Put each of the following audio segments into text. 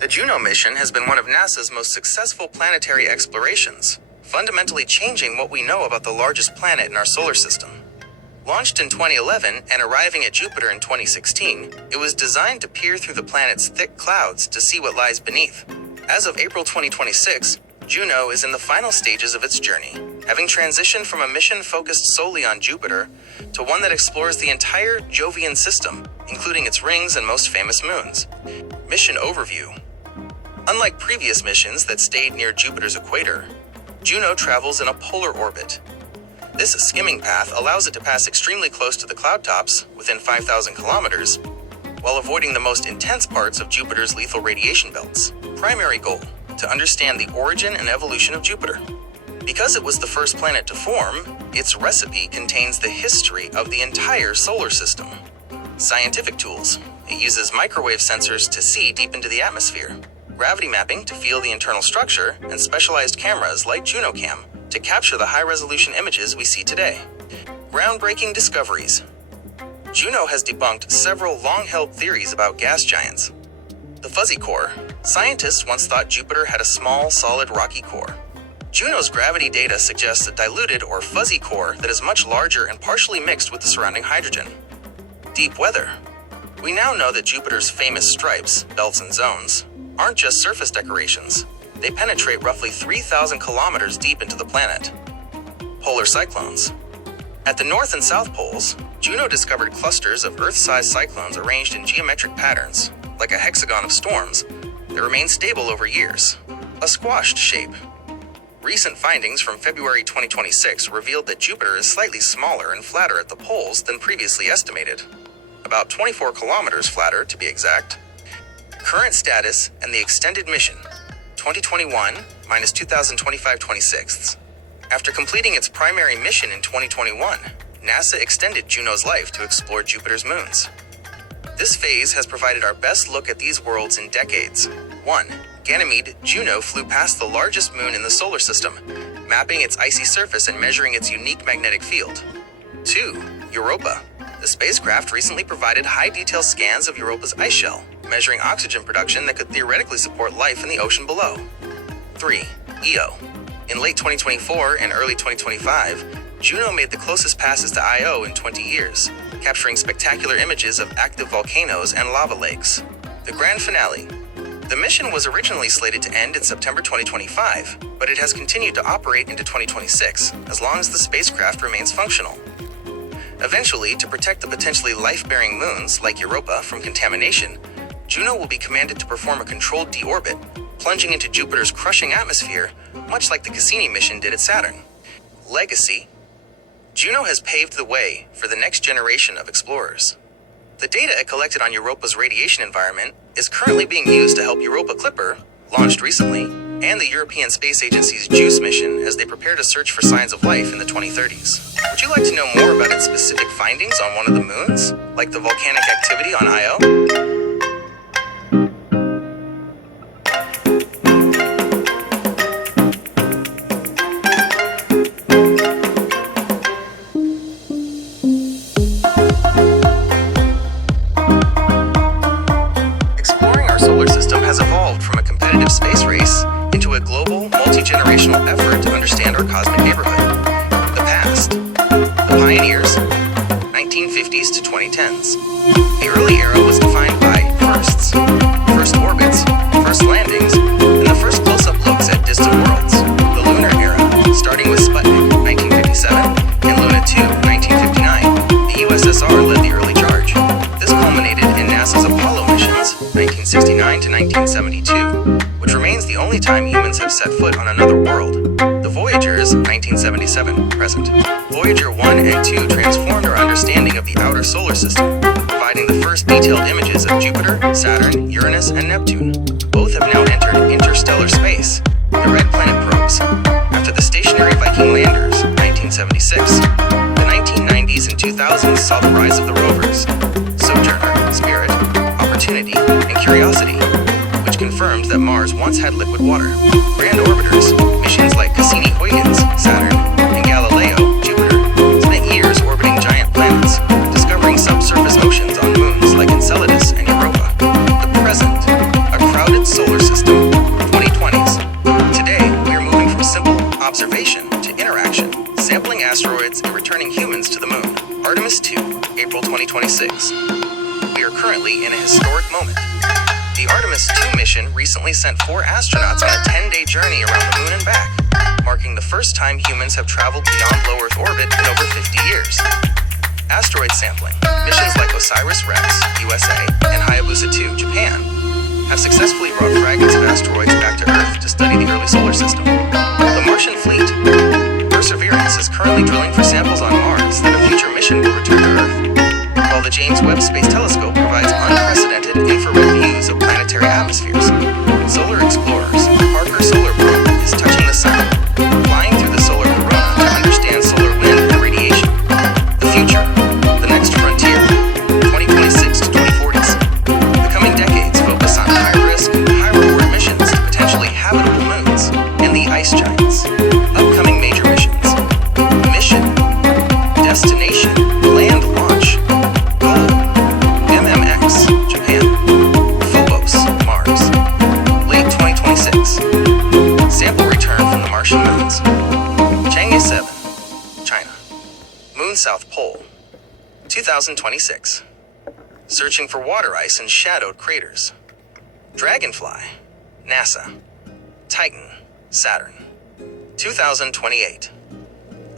The Juno mission has been one of NASA's most successful planetary explorations, fundamentally changing what we know about the largest planet in our solar system. Launched in 2011 and arriving at Jupiter in 2016, it was designed to peer through the planet's thick clouds to see what lies beneath. As of April 2026, Juno is in the final stages of its journey, having transitioned from a mission focused solely on Jupiter to one that explores the entire Jovian system, including its rings and most famous moons. Mission overview. Unlike previous missions that stayed near Jupiter's equator, Juno travels in a polar orbit. This skimming path allows it to pass extremely close to the cloud tops, within 5,000 kilometers, while avoiding the most intense parts of Jupiter's lethal radiation belts. Primary goal: to understand the origin and evolution of Jupiter. Because it was the first planet to form, its recipe contains the history of the entire solar system. Scientific tools. It uses microwave sensors to see deep into the atmosphere, gravity mapping to feel the internal structure, and specialized cameras like JunoCam to capture the high-resolution images we see today. Groundbreaking discoveries. Juno has debunked several long-held theories about gas giants. The fuzzy core. Scientists once thought Jupiter had a small, solid, rocky core. Juno's gravity data suggests a diluted or fuzzy core that is much larger and partially mixed with the surrounding hydrogen. Deep weather. We now know that Jupiter's famous stripes, belts and zones, aren't just surface decorations. They penetrate roughly 3,000 kilometers deep into the planet. Polar cyclones. At the North and South poles, Juno discovered clusters of Earth-sized cyclones arranged in geometric patterns, like a hexagon of storms, that remain stable over years. A squashed shape. Recent findings from February 2026 revealed that Jupiter is slightly smaller and flatter at the poles than previously estimated. About 24 kilometers flatter, to be exact. Current status and the extended mission. 2021 minus 2025/26. After completing its primary mission in 2021, NASA extended Juno's life to explore Jupiter's moons. This phase has provided our best look at these worlds in decades. 1. Ganymede, Juno flew past the largest moon in the solar system, mapping its icy surface and measuring its unique magnetic field. 2. Europa. The spacecraft recently provided high-detail scans of Europa's ice shell, measuring oxygen production that could theoretically support life in the ocean below. 3. Io. In late 2024 and early 2025, Juno made the closest passes to Io in 20 years, capturing spectacular images of active volcanoes and lava lakes. The grand finale. The mission was originally slated to end in September 2025, but it has continued to operate into 2026, as long as the spacecraft remains functional. Eventually, to protect the potentially life-bearing moons, like Europa, from contamination, Juno will be commanded to perform a controlled deorbit, plunging into Jupiter's crushing atmosphere, much like the Cassini mission did at Saturn. Legacy. Juno has paved the way for the next generation of explorers. The data it collected on Europa's radiation environment is currently being used to help Europa Clipper, launched recently, and the European Space Agency's JUICE mission as they prepare to search for signs of life in the 2030s. Would you like to know more about its specific findings on one of the moons, like the volcanic activity on Io? Space race into a global, multi-generational effort to understand our cosmic neighborhood. The past. The pioneers. 1950s to 2010s. The early era was defined by firsts, first orbits, first landings, and the first close-up looks at distant worlds. The lunar era, starting with Sputnik, 1957, and Luna 2, 1959. The USSR led the early charge. This culminated in NASA's Apollo missions, 1969 to 1972. Which remains the only time humans have set foot on another world. The Voyagers, 1977, present. Voyager 1 and 2 transformed our understanding of the outer solar system, providing the first detailed images of Jupiter, Saturn, Uranus, and Neptune. Both have now entered interstellar space, the Red Planet probes. After the stationary Viking landers, 1976, the 1990s and 2000s saw the rise of the rovers, Sojourner, Spirit, Opportunity, and Curiosity, which confirmed that Mars once had liquid water. Grand orbiters, missions like Cassini-Huygens, Saturn, and Galileo, Jupiter, spent years orbiting giant planets, discovering subsurface oceans on moons like Enceladus and Europa. The present, a crowded solar 2026. We are currently in a historic moment. The Artemis II mission recently sent 4 astronauts on a 10-day journey around the moon and back, marking the first time humans have traveled beyond low Earth orbit in over 50 years. Asteroid sampling. Missions like OSIRIS-REx, USA, and Hayabusa 2, Japan, have successfully brought fragments of asteroids back to Earth to study the early solar system. The Martian fleet. Perseverance is currently drilling for samples on Mars that a future mission will return to Earth, while the James Webb Space Telescope provides unprecedented infrared views of planetary atmospheres. Solar Explorers. Parker Solar Probe is touching the sun, flying through the solar corona to understand solar wind and radiation. The future. The next frontier. 2026 to 2040s. The coming decades focus on high-risk, high-reward missions to potentially habitable moons and the ice giants. Upcoming major missions. Mission. Destination. Land launch. Goal. MMX. Japan. Phobos. Mars. Late 2026. Sample return from the Martian moons. Chang'e 7. China. Moon South Pole. 2026. Searching for water ice in shadowed craters. Dragonfly. NASA. Titan. Saturn. 2028.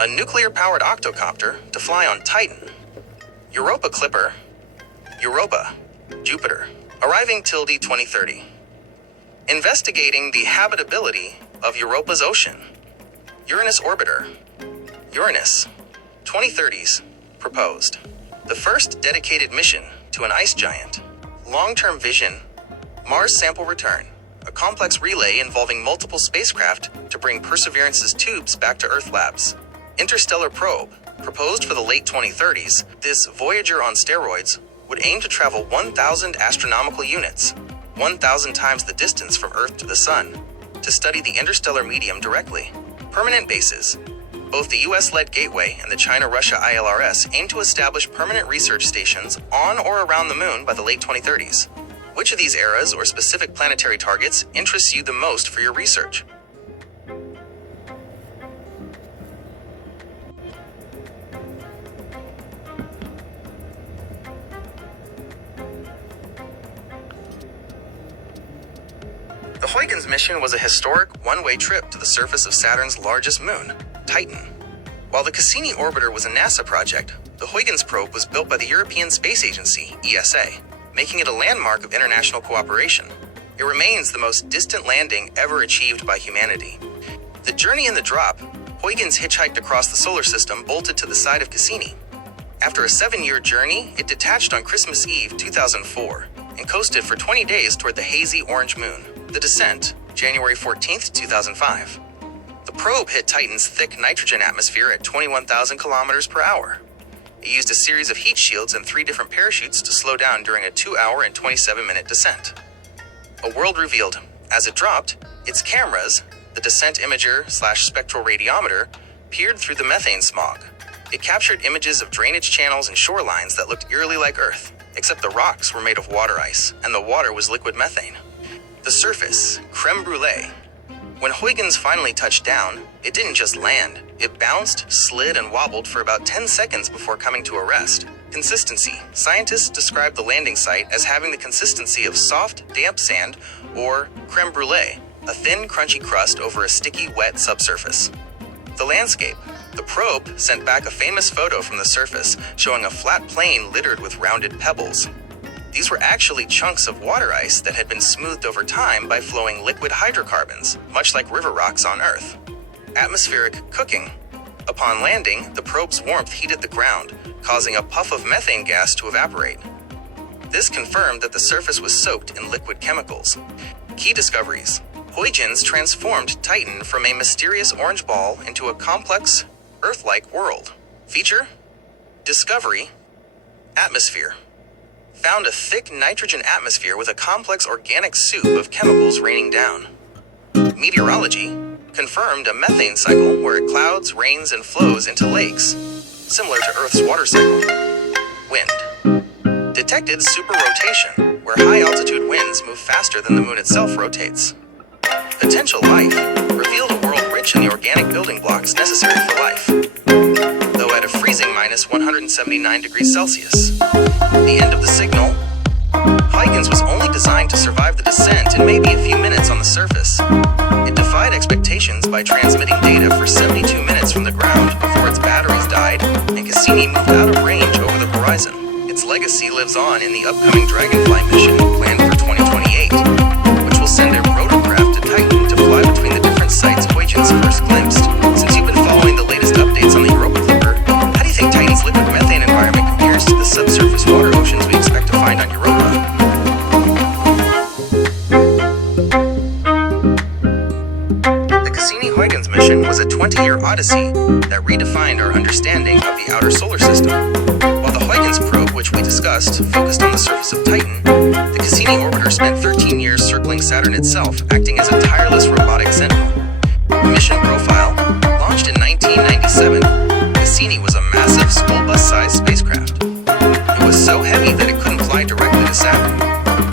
A nuclear-powered octocopter to fly on Titan. Europa Clipper. Europa. Jupiter. Arriving Tilde 2030. Investigating the habitability of Europa's ocean. Uranus Orbiter. Uranus. 2030s. Proposed. The first dedicated mission to an ice giant. Long-term vision. Mars sample return. A complex relay involving multiple spacecraft to bring Perseverance's tubes back to Earth labs. Interstellar Probe. Proposed for the late 2030s, this Voyager on steroids would aim to travel 1,000 astronomical units, 1,000 times the distance from Earth to the Sun, to study the interstellar medium directly. Permanent bases. Both the US-led Gateway and the China-Russia ILRS aim to establish permanent research stations on or around the moon by the late 2030s. Which of these eras or specific planetary targets interests you the most for your research? The Huygens mission was a historic one-way trip to the surface of Saturn's largest moon, Titan. While the Cassini orbiter was a NASA project, the Huygens probe was built by the European Space Agency, ESA, making it a landmark of international cooperation. It remains the most distant landing ever achieved by humanity. The journey and the drop, Huygens hitchhiked across the solar system bolted to the side of Cassini. After a 7-year journey, it detached on Christmas Eve 2004 and coasted for 20 days toward the hazy orange moon. The descent, January 14, 2005. The probe hit Titan's thick nitrogen atmosphere at 21,000 kilometers per hour. It used a series of heat shields and 3 different parachutes to slow down during a 2-hour and 27-minute descent. A world revealed. As it dropped, its cameras, the descent imager/spectral radiometer, peered through the methane smog. It captured images of drainage channels and shorelines that looked eerily like Earth, except the rocks were made of water ice, and the water was liquid methane. The surface, creme brulee. When Huygens finally touched down, it didn't just land. It bounced, slid, and wobbled for about 10 seconds before coming to a rest. Consistency. Scientists describe the landing site as having the consistency of soft, damp sand, or creme brulee, a thin, crunchy crust over a sticky, wet subsurface. The landscape. The probe sent back a famous photo from the surface showing a flat plain littered with rounded pebbles. These were actually chunks of water ice that had been smoothed over time by flowing liquid hydrocarbons, much like river rocks on Earth. Atmospheric cooking. Upon landing, the probe's warmth heated the ground, causing a puff of methane gas to evaporate. This confirmed that the surface was soaked in liquid chemicals. Key discoveries. Huygens transformed Titan from a mysterious orange ball into a complex, Earth-like world. Feature? Discovery. Atmosphere. Found a thick nitrogen atmosphere with a complex organic soup of chemicals raining down. Meteorology. Confirmed a methane cycle where it clouds, rains, and flows into lakes, similar to Earth's water cycle. Wind. Detected superrotation, where high-altitude winds move faster than the moon itself rotates. Potential life. Revealed a world rich in the organic building blocks necessary for life, though at a freezing minus 179 degrees Celsius. The end of the signal. Huygens was only designed to survive the descent and maybe a few minutes on the surface. It defied expectations by transmitting data for 72 minutes from the ground before its batteries died, and Cassini moved out of range over the horizon. Its legacy lives on in the upcoming Dragonfly mission planned for 2028, which will send a rotorcraft to Titan to fly between the different sites Huygens first glimpsed. Since you've been following the latest updates on the Europa Clipper, how do you think Titan's liquid methane environment compares to the subsurface water oceans we expect to find on Europa? Huygens mission was a 20-year odyssey that redefined our understanding of the outer solar system. While the Huygens probe, which we discussed, focused on the surface of Titan, the Cassini orbiter spent 13 years circling Saturn itself, acting as a tireless robotic sentinel. The mission profile, launched in 1997, Cassini was a massive school bus-sized spacecraft. It was so heavy that it couldn't fly directly to Saturn.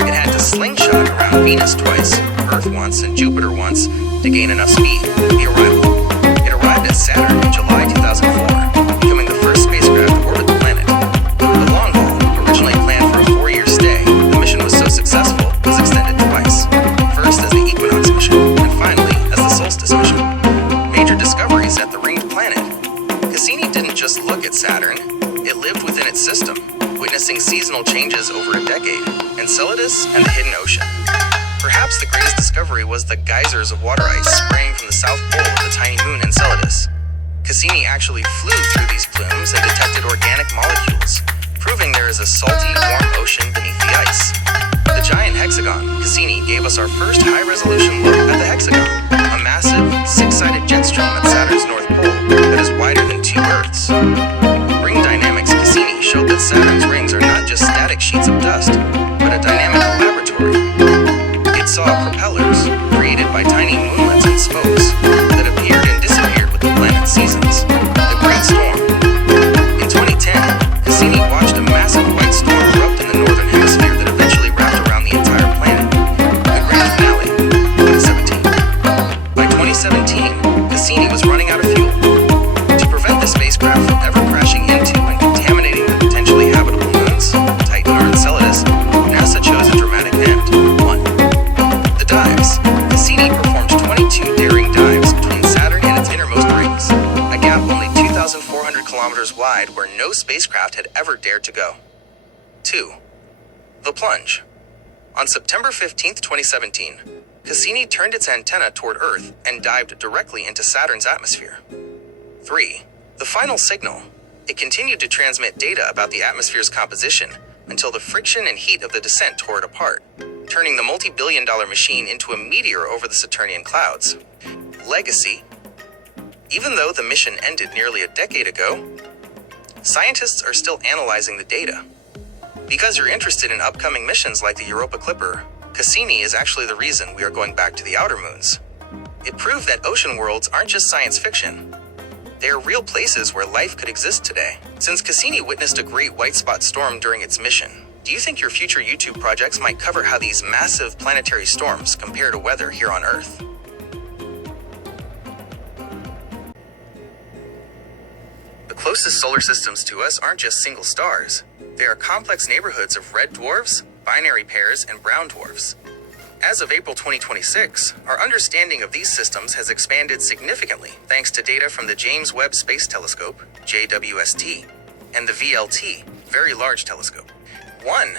It had to slingshot around Venus twice, Earth once, and Jupiter once to gain enough speed. It arrived at Saturn in July 2004, becoming the first spacecraft to orbit the planet. The long haul, originally planned for a 4-year stay, the mission was so successful it was extended twice. First as the Equinox mission, and finally as the Solstice mission. Major discoveries at the ringed planet. Cassini didn't just look at Saturn, it lived within its system, witnessing seasonal changes over a decade, Enceladus and the hidden ocean. Perhaps the greatest discovery was the geysers of water ice spraying from the south pole of the tiny moon Enceladus. Cassini actually flew through these plumes and detected organic molecules, proving there is a salty, warm ocean beneath the ice. The giant hexagon, Cassini, gave us our first high-resolution look at the hexagon, a massive, six-sided jet stream at Saturn's north pole that is wider than 2 Earths. Ring dynamics Cassini showed that Saturn's rings are not just static sheets of dust, but a dynamic laboratory. It saw propellers, created by tiny moonlets and spokes, that appeared and disappeared with the planet's seasons. The Great Storm. In 2010, Cassini watched a massive white storm erupt in the northern hemisphere that eventually wrapped around the entire planet. The grand finale, 2017. By 2017, Cassini was running out of fuel. To prevent the spacecraft from ever crashing into and contaminating the potentially habitable moons, Titan or Enceladus, NASA chose a dramatic end. Dives. Cassini performed 22 daring dives between Saturn and its innermost rings, a gap only 2,400 kilometers wide where no spacecraft had ever dared to go. 2. The plunge. On September 15, 2017, Cassini turned its antenna toward Earth and dived directly into Saturn's atmosphere. 3. The final signal. It continued to transmit data about the atmosphere's composition until the friction and heat of the descent tore it apart, turning the multi-billion-dollar machine into a meteor over the Saturnian clouds. Legacy. Even though the mission ended nearly a decade ago, scientists are still analyzing the data. Because you're interested in upcoming missions like the Europa Clipper, Cassini is actually the reason we are going back to the outer moons. It proved that ocean worlds aren't just science fiction. They are real places where life could exist today. Since Cassini witnessed a great white spot storm during its mission, do you think your future YouTube projects might cover how these massive planetary storms compare to weather here on Earth? The closest solar systems to us aren't just single stars. They are complex neighborhoods of red dwarfs, binary pairs, and brown dwarfs. As of April 2026, our understanding of these systems has expanded significantly thanks to data from the James Webb Space Telescope, JWST, and the VLT, Very Large Telescope. 1.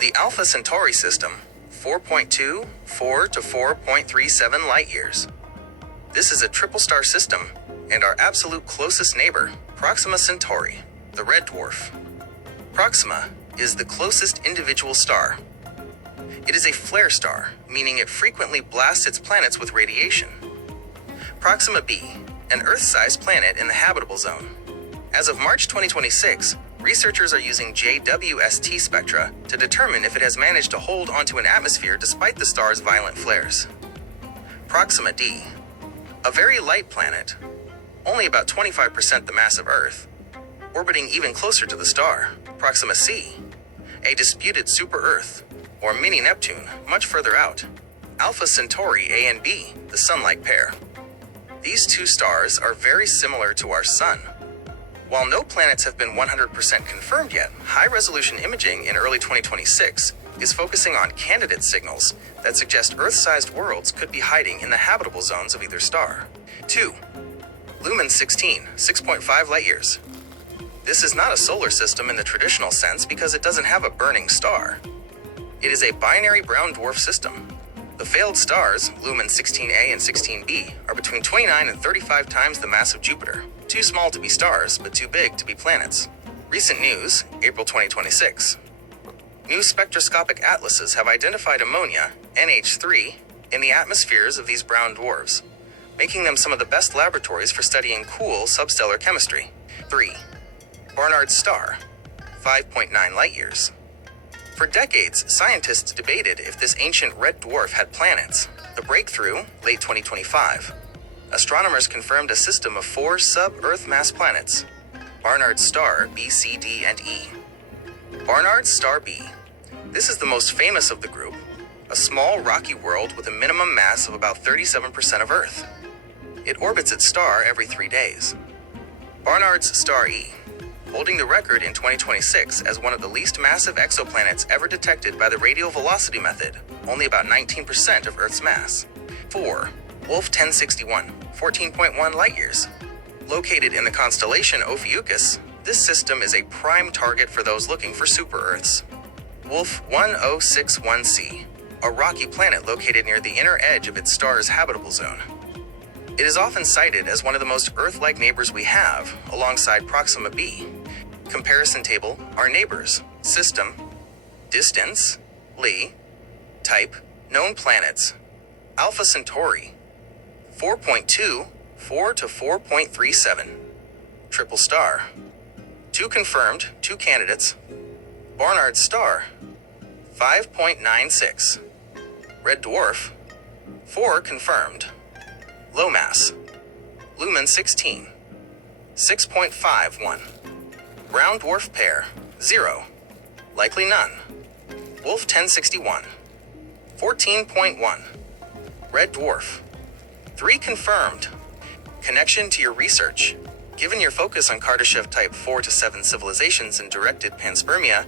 The Alpha Centauri system, 4.24 to 4.37 light-years. This is a triple-star system, and our absolute closest neighbor, Proxima Centauri, the red dwarf. Proxima is the closest individual star. It is a flare star, meaning it frequently blasts its planets with radiation. Proxima b, an Earth-sized planet in the habitable zone. As of March 2026, researchers are using JWST spectra to determine if it has managed to hold onto an atmosphere despite the star's violent flares. Proxima d, a very light planet, only about 25% the mass of Earth, orbiting even closer to the star. Proxima c, a disputed super-Earth, or mini-Neptune, much further out. Alpha Centauri A and B, the Sun-like pair. These two stars are very similar to our Sun. While no planets have been 100% confirmed yet, high-resolution imaging in early 2026 is focusing on candidate signals that suggest Earth-sized worlds could be hiding in the habitable zones of either star. 2. Lumen 16, 6.5 light-years. This is not a solar system in the traditional sense because it doesn't have a burning star. It is a binary brown dwarf system. The failed stars, Lumen 16A and 16B, are between 29 and 35 times the mass of Jupiter. Too small to be stars, but too big to be planets. Recent news, April 2026. New spectroscopic atlases have identified ammonia, NH3, in the atmospheres of these brown dwarfs, making them some of the best laboratories for studying cool substellar chemistry. 3. Barnard's Star, 5.9 light-years. For decades, scientists debated if this ancient red dwarf had planets. The breakthrough, late 2025. Astronomers confirmed a system of 4 sub-Earth mass planets. Barnard's Star B, C, D, and E. Barnard's Star B. This is the most famous of the group, a small rocky world with a minimum mass of about 37% of Earth. It orbits its star every 3 days. Barnard's Star E, holding the record in 2026 as one of the least massive exoplanets ever detected by the radial velocity method, only about 19% of Earth's mass. 4. Wolf 1061, 14.1 light-years. Located in the constellation Ophiuchus, this system is a prime target for those looking for super-Earths. Wolf 1061c, a rocky planet located near the inner edge of its star's habitable zone. It is often cited as one of the most Earth-like neighbors we have, alongside Proxima b. Comparison table, our neighbors, system, distance, Li, type, known planets, Alpha Centauri, 4.2, 4 to 4.37, triple star, 2 confirmed, 2 candidates, Barnard's Star, 5.96, red dwarf, 4 confirmed, low mass, Lumen 16, 6.51, brown dwarf pair, 0, likely none, Wolf 1061, 14.1, red dwarf, 3 confirmed. Connection to your research. Given your focus on Kardashev type 4 to 7 civilizations and directed panspermia,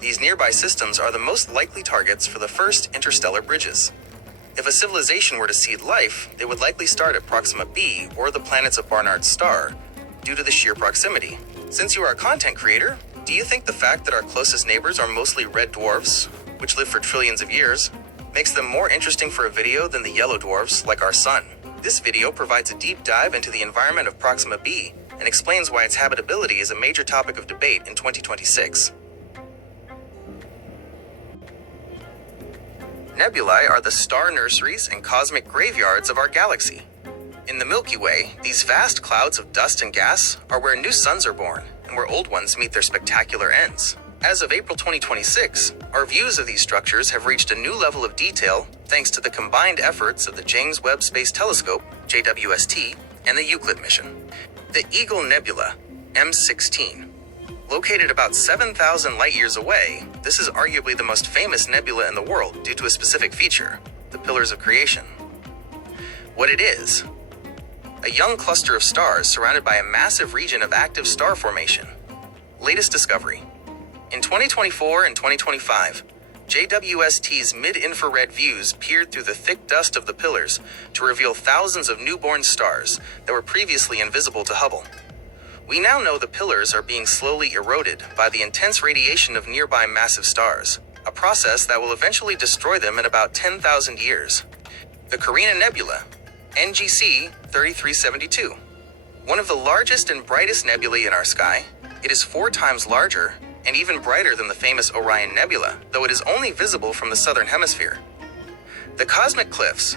these nearby systems are the most likely targets for the first interstellar bridges. If a civilization were to seed life, they would likely start at Proxima b or the planets of Barnard's Star, due to the sheer proximity. Since you are a content creator, do you think the fact that our closest neighbors are mostly red dwarfs, which live for trillions of years, makes them more interesting for a video than the yellow dwarfs like our sun? This video provides a deep dive into the environment of Proxima b and explains why its habitability is a major topic of debate in 2026. Nebulae are the star nurseries and cosmic graveyards of our galaxy. In the Milky Way, these vast clouds of dust and gas are where new suns are born and where old ones meet their spectacular ends. As of April 2026, our views of these structures have reached a new level of detail thanks to the combined efforts of the James Webb Space Telescope, JWST, and the Euclid mission. The Eagle Nebula, M16. Located about 7,000 light-years away, this is arguably the most famous nebula in the world due to a specific feature, the Pillars of Creation. What it is: a young cluster of stars surrounded by a massive region of active star formation. Latest discovery. In 2024 and 2025, JWST's mid-infrared views peered through the thick dust of the pillars to reveal thousands of newborn stars that were previously invisible to Hubble. We now know the pillars are being slowly eroded by the intense radiation of nearby massive stars, a process that will eventually destroy them in about 10,000 years. The Carina Nebula, NGC 3372. One of the largest and brightest nebulae in our sky, it is 4 times larger and even brighter than the famous Orion Nebula, though it is only visible from the southern hemisphere. The Cosmic Cliffs.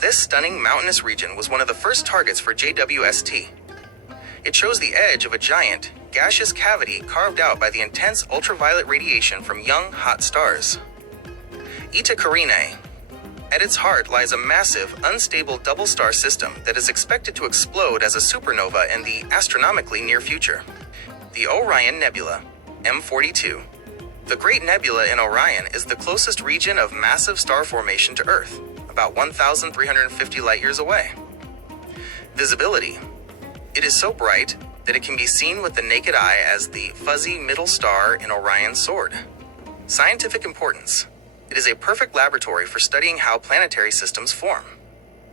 This stunning mountainous region was one of the first targets for JWST. It shows the edge of a giant, gaseous cavity carved out by the intense ultraviolet radiation from young, hot stars. Eta Carinae. At its heart lies a massive, unstable double-star system that is expected to explode as a supernova in the astronomically near future. The Orion Nebula, M42. The Great Nebula in Orion is the closest region of massive star formation to Earth, about 1,350 light-years away. Visibility. It is so bright that it can be seen with the naked eye as the fuzzy middle star in Orion's sword. Scientific importance. It is a perfect laboratory for studying how planetary systems form.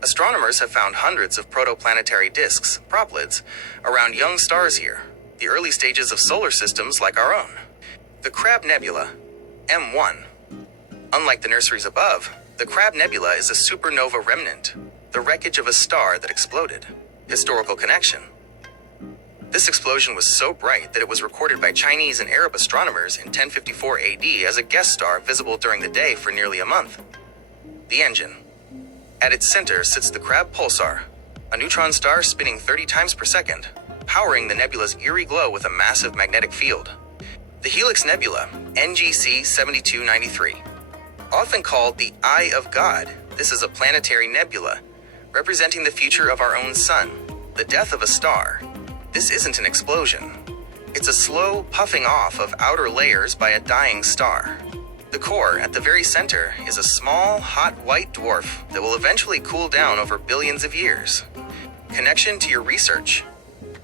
Astronomers have found hundreds of protoplanetary disks, proplyds, around young stars here, the early stages of solar systems like our own. The Crab Nebula, M1. Unlike the nurseries above, the Crab Nebula is a supernova remnant, the wreckage of a star that exploded. Historical connection. This explosion was so bright that it was recorded by Chinese and Arab astronomers in 1054 AD as a guest star visible during the day for nearly a month. The engine. At its center sits the Crab Pulsar, a neutron star spinning 30 times per second, powering the nebula's eerie glow with a massive magnetic field. The Helix Nebula, NGC 7293. Often called the Eye of God, this is a planetary nebula, representing the future of our own sun, the death of a star. This isn't an explosion. It's a slow puffing off of outer layers by a dying star. The core, at the very center, is a small, hot white dwarf that will eventually cool down over billions of years. Connection to your research.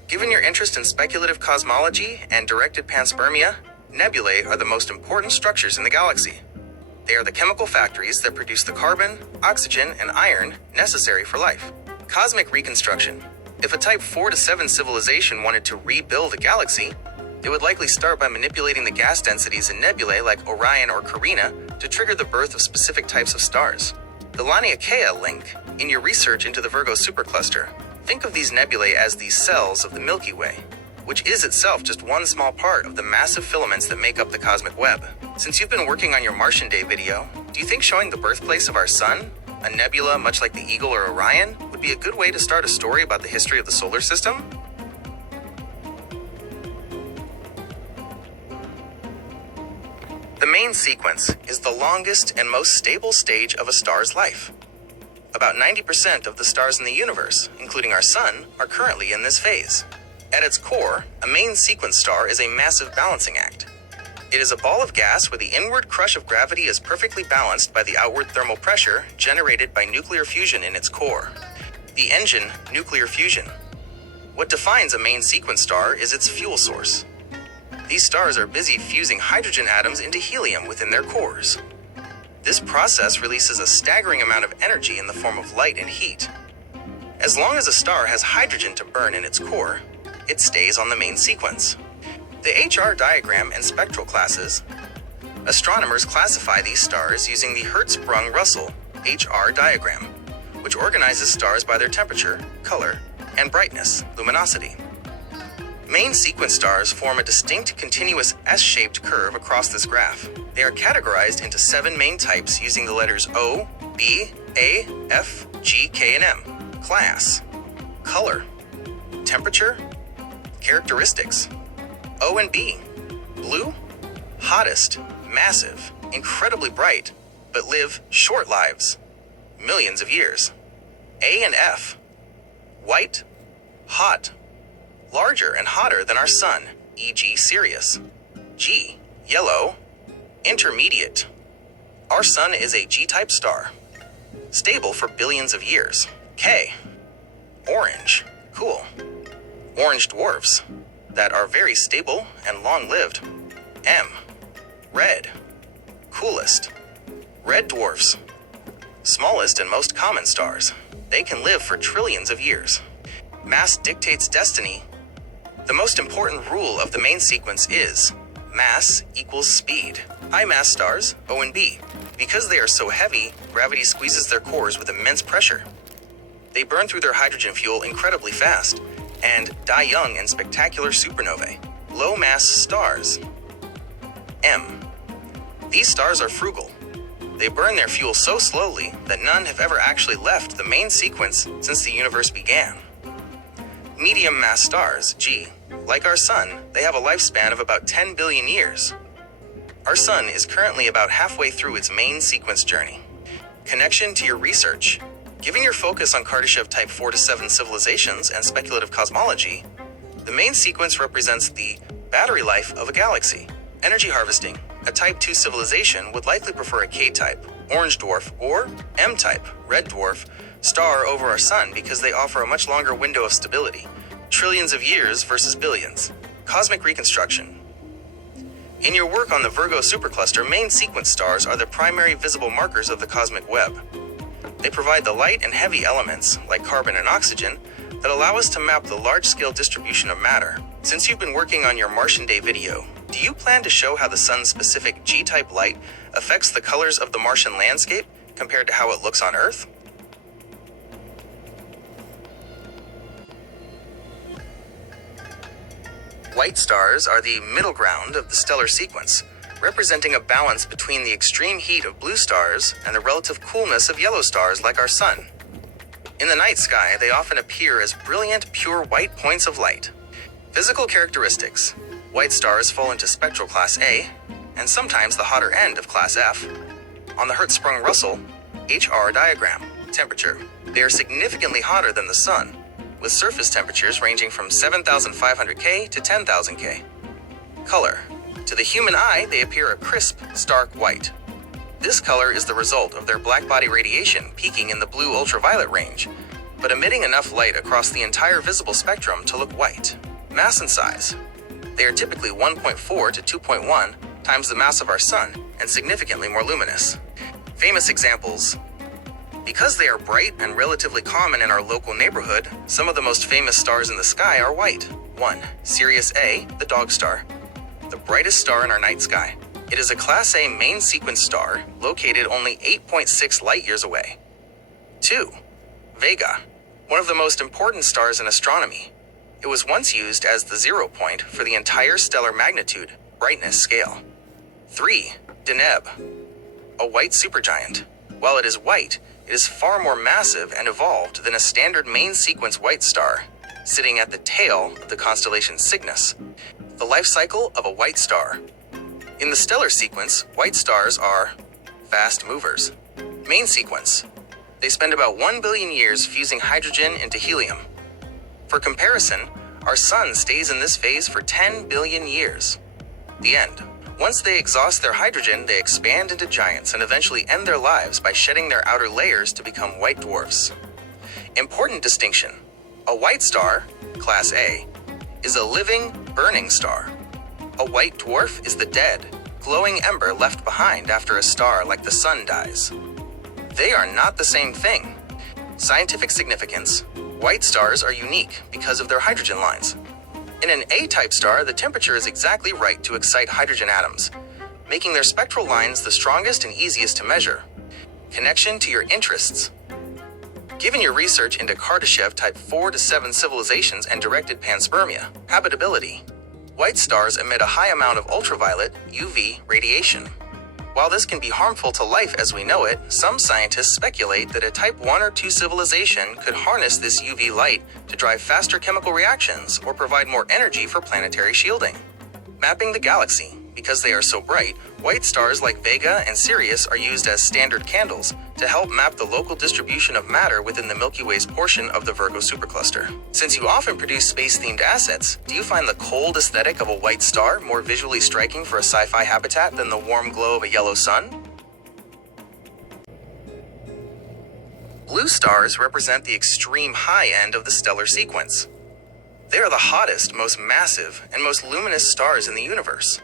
Given your interest in speculative cosmology and directed panspermia, nebulae are the most important structures in the galaxy. They are the chemical factories that produce the carbon, oxygen, and iron necessary for life. Cosmic reconstruction. If a Type 4 to 7 civilization wanted to rebuild a galaxy, they would likely start by manipulating the gas densities in nebulae like Orion or Carina to trigger the birth of specific types of stars. The Laniakea link. In your research into the Virgo supercluster, think of these nebulae as the cells of the Milky Way, which is itself just one small part of the massive filaments that make up the cosmic web. Since you've been working on your Martian Day video, do you think showing the birthplace of our sun, a nebula much like the Eagle or Orion, would be a good way to start a story about the history of the solar system? The main sequence is the longest and most stable stage of a star's life. About 90% of the stars in the universe, including our sun, are currently in this phase. At its core, a main sequence star is a massive balancing act. It is a ball of gas where the inward crush of gravity is perfectly balanced by the outward thermal pressure generated by nuclear fusion in its core. The engine, nuclear fusion. What defines a main sequence star is its fuel source. These stars are busy fusing hydrogen atoms into helium within their cores. This process releases a staggering amount of energy in the form of light and heat. As long as a star has hydrogen to burn in its core, it stays on the main sequence. The HR diagram and spectral classes. Astronomers classify these stars using the Hertzsprung-Russell HR diagram, which organizes stars by their temperature, color, and brightness, luminosity. Main sequence stars form a distinct continuous S-shaped curve across this graph. They are categorized into 7 main types using the letters O, B, A, F, G, K, and M. Class. Color. Temperature. Characteristics. O and B. Blue. Hottest. Massive. Incredibly bright. But live short lives. Millions of years. A and F. White. Hot. Larger and hotter than our sun, e.g. Sirius. G. Yellow. Intermediate. Our sun is a G-type star. Stable for billions of years. K. Orange. Cool. Orange dwarfs that are very stable and long-lived. M. Red. Coolest. Red dwarfs. Smallest and most common stars. They can live for trillions of years. Mass dictates destiny. The most important rule of the main sequence is mass equals speed. High mass stars, O and B. Because they are so heavy, gravity squeezes their cores with immense pressure. They burn through their hydrogen fuel incredibly fast and die young in spectacular supernovae. Low mass stars. M. These stars are frugal. They burn their fuel so slowly that none have ever actually left the main sequence since the universe began. Medium mass stars, G. Like our sun, they have a lifespan of about 10 billion years. Our sun is currently about halfway through its main sequence journey. Connection to your research. Given your focus on Kardashev Type 4 to 7 civilizations and speculative cosmology, the main sequence represents the battery life of a galaxy. Energy harvesting. A Type 2 civilization would likely prefer a K-type, orange dwarf, or M-type, red dwarf, star over our sun because they offer a much longer window of stability, Trillions of years versus billions. Cosmic reconstruction. In your work on the Virgo supercluster, main sequence stars are the primary visible markers of the cosmic web. They provide the light and heavy elements, like carbon and oxygen, that allow us to map the large-scale distribution of matter. Since you've been working on your Martian Day video, do you plan to show how the sun's specific G-type light affects the colors of the Martian landscape compared to how it looks on Earth? White stars are the middle ground of the stellar sequence, representing a balance between the extreme heat of blue stars and the relative coolness of yellow stars like our sun. In the night sky, they often appear as brilliant, pure white points of light. Physical characteristics. White stars fall into spectral class A, and sometimes the hotter end of class F. On the Hertzsprung-Russell HR diagram. Temperature. They are significantly hotter than the sun, with surface temperatures ranging from 7,500 K to 10,000 K. Color. To the human eye, they appear a crisp, stark white. This color is the result of their blackbody radiation peaking in the blue ultraviolet range, but emitting enough light across the entire visible spectrum to look white. Mass and size. They are typically 1.4 to 2.1 times the mass of our sun and significantly more luminous. Famous examples. Because they are bright and relatively common in our local neighborhood, some of the most famous stars in the sky are white. 1. Sirius A, the dog star, the brightest star in our night sky. It is a Class A main sequence star located only 8.6 light-years away. 2. Vega, one of the most important stars in astronomy. It was once used as the 0 point for the entire stellar magnitude brightness scale. 3. Deneb, a white supergiant. While it is white, it is far more massive and evolved than a standard main sequence white star, sitting at the tail of the constellation Cygnus. The life cycle of a white star. In the stellar sequence, white stars are fast movers. Main sequence. They spend about 1 billion years fusing hydrogen into helium. For comparison, our sun stays in this phase for 10 billion years. The end. Once they exhaust their hydrogen, they expand into giants and eventually end their lives by shedding their outer layers to become white dwarfs. Important distinction. A white star, Class A, is a living, burning star. A white dwarf is the dead, glowing ember left behind after a star like the sun dies. They are not the same thing. Scientific significance. White stars are unique because of their hydrogen lines. In an A-type star, the temperature is exactly right to excite hydrogen atoms, making their spectral lines the strongest and easiest to measure. Connection to your interests. Given your research into Kardashev type 4 to 7 civilizations and directed panspermia, habitability. White stars emit a high amount of ultraviolet, UV, radiation. While this can be harmful to life as we know it, some scientists speculate that a type 1 or 2 civilization could harness this UV light to drive faster chemical reactions or provide more energy for planetary shielding. Mapping the galaxy. Because they are so bright, white stars like Vega and Sirius are used as standard candles to help map the local distribution of matter within the Milky Way's portion of the Virgo supercluster. Since you often produce space-themed assets, do you find the cold aesthetic of a white star more visually striking for a sci-fi habitat than the warm glow of a yellow sun? Blue stars represent the extreme high end of the stellar sequence. They are the hottest, most massive, and most luminous stars in the universe.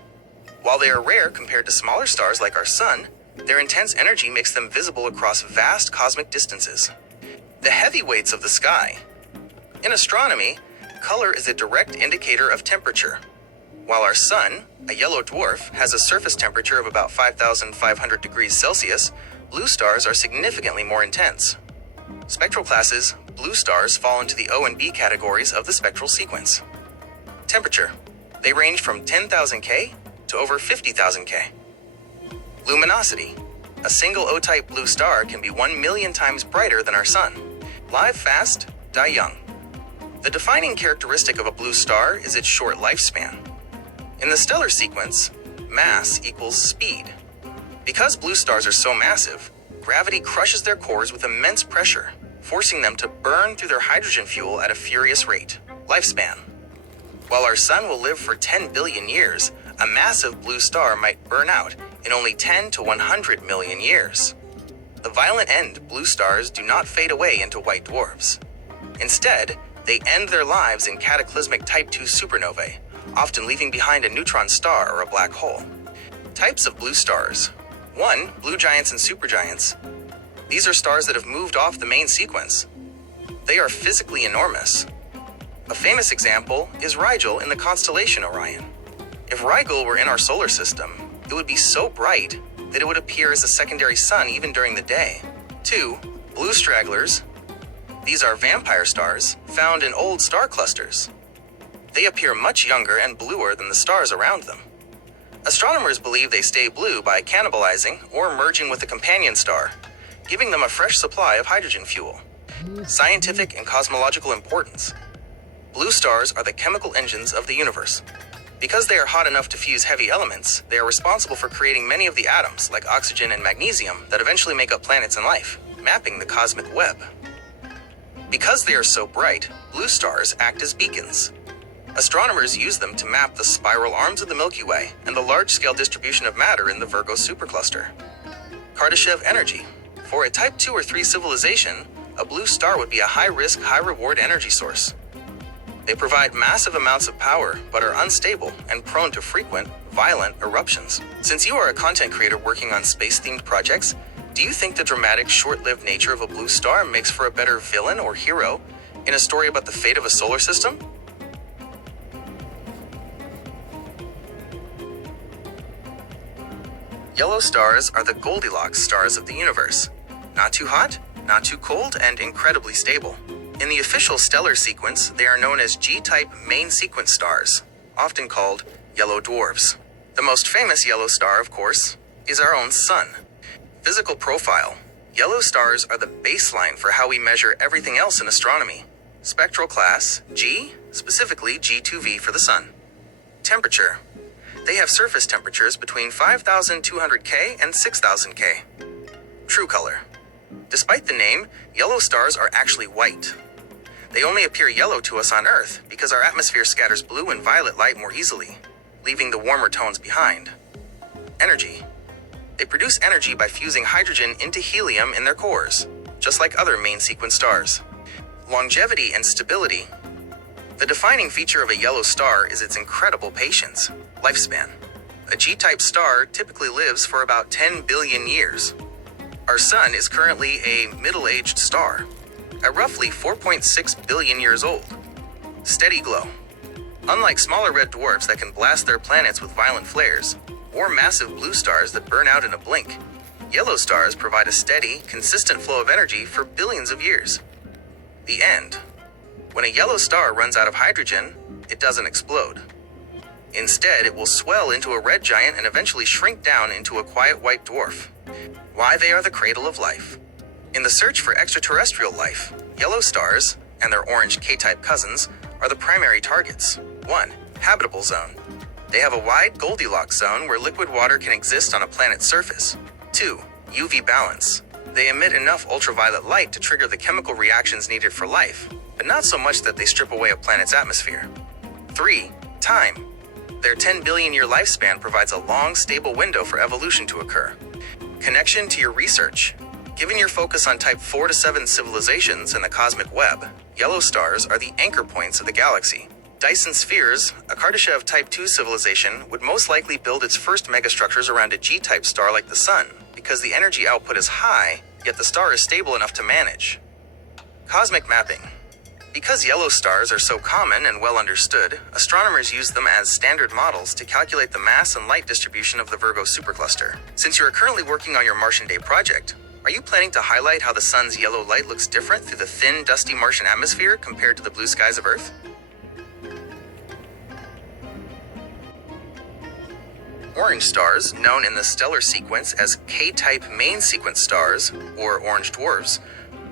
While they are rare compared to smaller stars like our sun, their intense energy makes them visible across vast cosmic distances. The heavyweights of the sky. In astronomy, color is a direct indicator of temperature. While our sun, a yellow dwarf, has a surface temperature of about 5,500 degrees Celsius, blue stars are significantly more intense. Spectral classes, blue stars fall into the O and B categories of the spectral sequence. Temperature. They range from 10,000 K to over 50,000 K. Luminosity. A single O-type blue star can be 1 million times brighter than our sun. Live fast, die young. The defining characteristic of a blue star is its short lifespan. In the stellar sequence, mass equals speed. Because blue stars are so massive, gravity crushes their cores with immense pressure, forcing them to burn through their hydrogen fuel at a furious rate. Lifespan. While our sun will live for 10 billion years, a massive blue star might burn out in only 10 to 100 million years. The violent end blue stars do not fade away into white dwarfs. Instead, They end their lives in cataclysmic Type II supernovae, often leaving behind a neutron star or a black hole. Types of blue stars. 1. Blue giants and supergiants. These are stars that have moved off the main sequence. They are physically enormous. A famous example is Rigel in the constellation Orion. If Rigel were in our solar system, it would be so bright that it would appear as a secondary sun even during the day. 2. Blue stragglers. These are vampire stars found in old star clusters. They appear much younger and bluer than the stars around them. Astronomers believe they stay blue by cannibalizing or merging with a companion star, giving them a fresh supply of hydrogen fuel. Scientific and cosmological importance. Blue stars are the chemical engines of the universe. Because they are hot enough to fuse heavy elements, they are responsible for creating many of the atoms, like oxygen and magnesium, that eventually make up planets and life, mapping the cosmic web. Because they are so bright, blue stars act as beacons. Astronomers use them to map the spiral arms of the Milky Way and the large-scale distribution of matter in the Virgo supercluster. Kardashev energy. For a Type II or III civilization, a blue star would be a high-risk, high-reward energy source. They provide massive amounts of power, but are unstable and prone to frequent, violent eruptions. Since you are a content creator working on space-themed projects, do you think the dramatic, short-lived nature of a blue star makes for a better villain or hero in a story about the fate of a solar system? Yellow stars are the Goldilocks stars of the universe. Not too hot, not too cold, and incredibly stable. In the official stellar sequence, they are known as G-type main sequence stars, often called yellow dwarfs. The most famous yellow star, of course, is our own sun. Physical profile. Yellow stars are the baseline for how we measure everything else in astronomy. Spectral class, G, specifically G2V for the sun. Temperature. They have surface temperatures between 5,200 K and 6,000 K. True color. Despite the name, yellow stars are actually white. They only appear yellow to us on Earth because our atmosphere scatters blue and violet light more easily, leaving the warmer tones behind. Energy. They produce energy by fusing hydrogen into helium in their cores, just like other main sequence stars. Longevity and stability. The defining feature of a yellow star is its incredible patience, lifespan. A G-type star typically lives for about 10 billion years. Our sun is currently a middle-aged star, at roughly 4.6 billion years old. Steady glow. Unlike smaller red dwarfs that can blast their planets with violent flares, or massive blue stars that burn out in a blink, yellow stars provide a steady, consistent flow of energy for billions of years. The end. When a yellow star runs out of hydrogen, it doesn't explode. Instead, it will swell into a red giant and eventually shrink down into a quiet white dwarf. Why they are the cradle of life. In the search for extraterrestrial life, yellow stars, and their orange K-type cousins, are the primary targets. 1. Habitable zone. They have a wide Goldilocks zone where liquid water can exist on a planet's surface. 2. UV balance. They emit enough ultraviolet light to trigger the chemical reactions needed for life, but not so much that they strip away a planet's atmosphere. 3. Time. Their 10 billion year lifespan provides a long, stable window for evolution to occur. Connection to your research. Given your focus on Type 4 to 7 civilizations in the cosmic web, yellow stars are the anchor points of the galaxy. Dyson Spheres, a Kardashev Type II civilization, would most likely build its first megastructures around a G-type star like the Sun, because the energy output is high, yet the star is stable enough to manage. Cosmic mapping. Because yellow stars are so common and well understood, astronomers use them as standard models to calculate the mass and light distribution of the Virgo supercluster. Since you are currently working on your Martian Day project, are you planning to highlight how the sun's yellow light looks different through the thin, dusty Martian atmosphere compared to the blue skies of Earth? Orange stars, known in the stellar sequence as K-type main sequence stars, or orange dwarfs,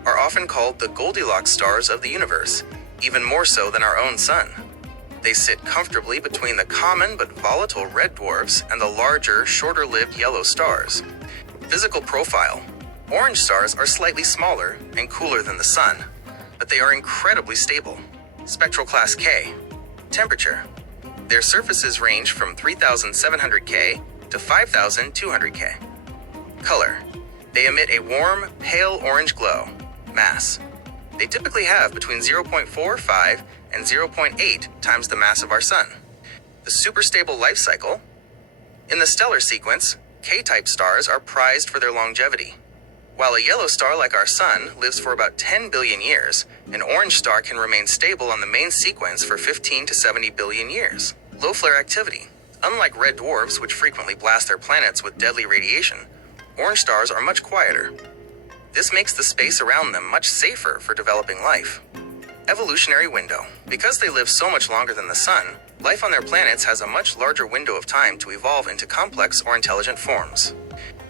are often called the Goldilocks stars of the universe, even more so than our own sun. They sit comfortably between the common but volatile red dwarfs and the larger, shorter-lived yellow stars. Physical profile. Orange stars are slightly smaller and cooler than the sun, but they are incredibly stable. Spectral class K. Temperature. Their surfaces range from 3,700 K to 5,200 K. Color. They emit a warm, pale orange glow. Mass. They typically have between 0.45 and 0.8 times the mass of our Sun. The superstable life cycle. In the stellar sequence, K-type stars are prized for their longevity. While a yellow star like our Sun lives for about 10 billion years, an orange star can remain stable on the main sequence for 15 to 70 billion years. Low flare activity. Unlike red dwarfs, which frequently blast their planets with deadly radiation, orange stars are much quieter. This makes the space around them much safer for developing life. Evolutionary window. Because they live so much longer than the Sun, life on their planets has a much larger window of time to evolve into complex or intelligent forms.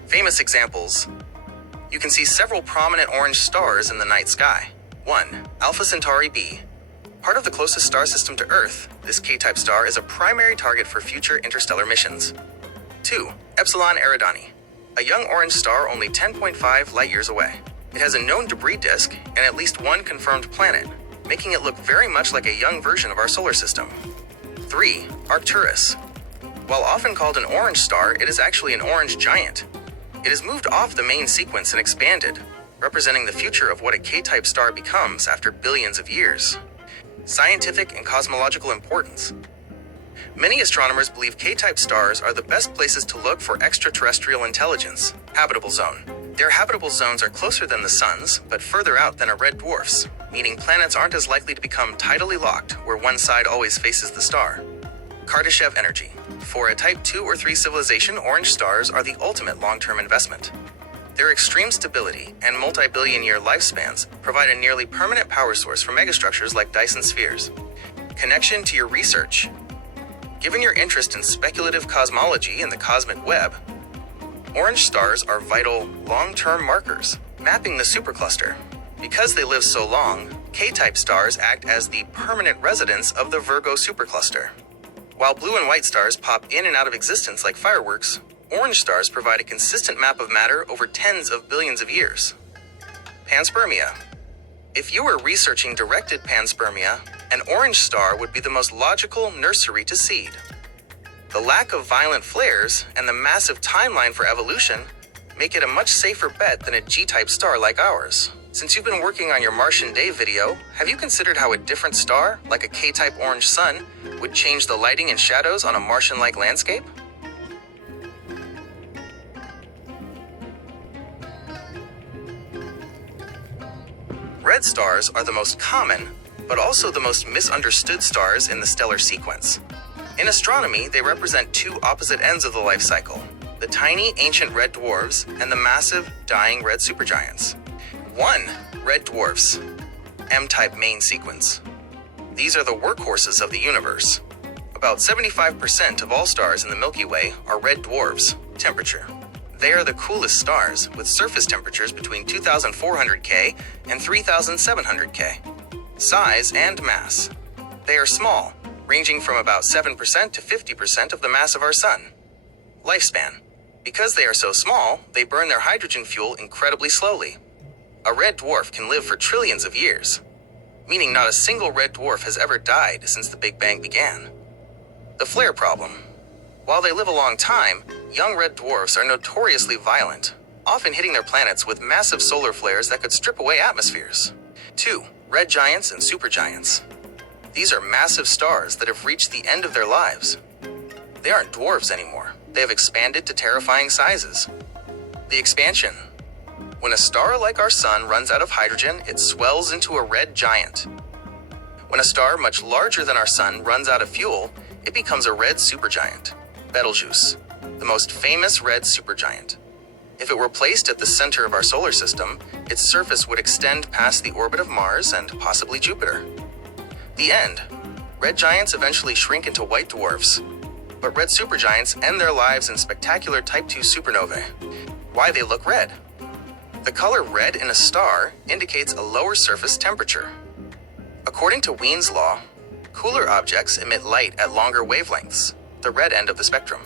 Famous examples. You can see several prominent orange stars in the night sky. 1. Alpha Centauri b. Part of the closest star system to Earth, this K-type star is a primary target for future interstellar missions. 2. Epsilon Eridani. A young orange star only 10.5 light-years away. It has a known debris disk and at least one confirmed planet, making it look very much like a young version of our solar system. 3. Arcturus. While often called an orange star, it is actually an orange giant. It has moved off the main sequence and expanded, representing the future of what a K-type star becomes after billions of years. Scientific and cosmological importance. Many astronomers believe K-type stars are the best places to look for extraterrestrial intelligence. Habitable zone. Their habitable zones are closer than the Sun's, but further out than a red dwarf's, meaning planets aren't as likely to become tidally locked where one side always faces the star. Kardashev energy. For a Type 2 or 3 civilization, orange stars are the ultimate long-term investment. Their extreme stability and multi-billion-year lifespans provide a nearly permanent power source for megastructures like Dyson spheres. Connection to your research. Given your interest in speculative cosmology and the cosmic web, orange stars are vital long-term markers, mapping the supercluster. Because they live so long, K-type stars act as the permanent residents of the Virgo supercluster. While blue and white stars pop in and out of existence like fireworks, orange stars provide a consistent map of matter over tens of billions of years. Panspermia. If you were researching directed panspermia, an orange star would be the most logical nursery to seed. The lack of violent flares and the massive timeline for evolution make it a much safer bet than a G-type star like ours. Since you've been working on your Martian Day video, have you considered how a different star, like a K-type orange sun, would change the lighting and shadows on a Martian-like landscape? Red stars are the most common, but also the most misunderstood stars in the stellar sequence. In astronomy, they represent two opposite ends of the life cycle: the tiny ancient red dwarfs and the massive dying red supergiants. 1. Red dwarfs. M-type main sequence. These are the workhorses of the universe. About 75% of all stars in the Milky Way are red dwarfs. Temperature. They are the coolest stars, with surface temperatures between 2,400 K and 3,700 K. Size and mass. They are small, ranging from about 7% to 50% of the mass of our Sun. Lifespan. Because they are so small, they burn their hydrogen fuel incredibly slowly. A red dwarf can live for trillions of years, meaning not a single red dwarf has ever died since the Big Bang began. The flare problem. While they live a long time, young red dwarfs are notoriously violent, often hitting their planets with massive solar flares that could strip away atmospheres. 2. Red giants and supergiants. These are massive stars that have reached the end of their lives. They aren't dwarfs anymore. They have expanded to terrifying sizes. The expansion. When a star like our Sun runs out of hydrogen, it swells into a red giant. When a star much larger than our Sun runs out of fuel, it becomes a red supergiant. Betelgeuse, the most famous red supergiant. If it were placed at the center of our solar system, its surface would extend past the orbit of Mars and possibly Jupiter. The end. Red giants eventually shrink into white dwarfs, but red supergiants end their lives in spectacular Type 2 supernovae. Why they look red? The color red in a star indicates a lower surface temperature. According to Wien's law, cooler objects emit light at longer wavelengths, the red end of the spectrum.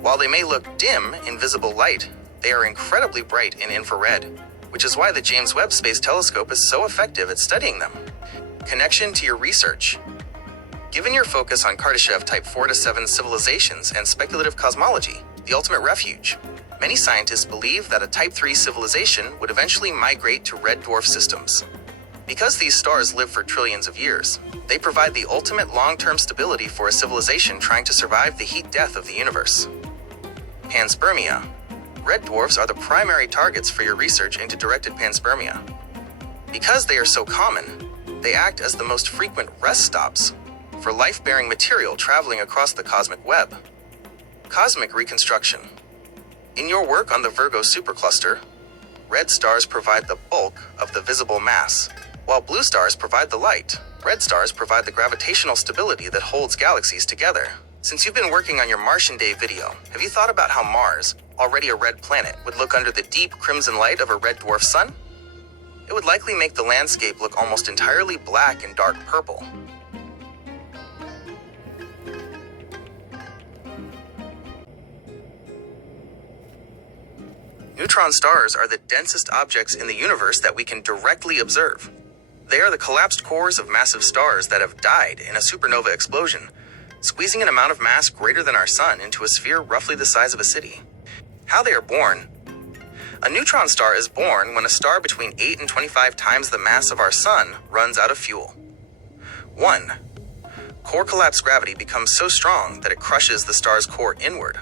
While they may look dim in visible light, they are incredibly bright in infrared, which is why the James Webb Space Telescope is so effective at studying them. Connection to your research. Given your focus on Kardashev Type 4 to 7 civilizations and speculative cosmology, the ultimate refuge, many scientists believe that a Type 3 civilization would eventually migrate to red dwarf systems. Because these stars live for trillions of years, they provide the ultimate long-term stability for a civilization trying to survive the heat death of the universe. Panspermia. Red dwarfs are the primary targets for your research into directed panspermia. Because they are so common, they act as the most frequent rest stops for life-bearing material traveling across the cosmic web. Cosmic reconstruction. In your work on the Virgo supercluster, red stars provide the bulk of the visible mass, while blue stars provide the light. Red stars provide the gravitational stability that holds galaxies together. Since you've been working on your Martian Day video, have you thought about how Mars, already a red planet, would look under the deep crimson light of a red dwarf sun? It would likely make the landscape look almost entirely black and dark purple. Neutron stars are the densest objects in the universe that we can directly observe. They are the collapsed cores of massive stars that have died in a supernova explosion, squeezing an amount of mass greater than our sun into a sphere roughly the size of a city. How they are born. A neutron star is born when a star between 8 and 25 times the mass of our sun runs out of fuel. 1. Core collapse gravity becomes so strong that it crushes the star's core inward.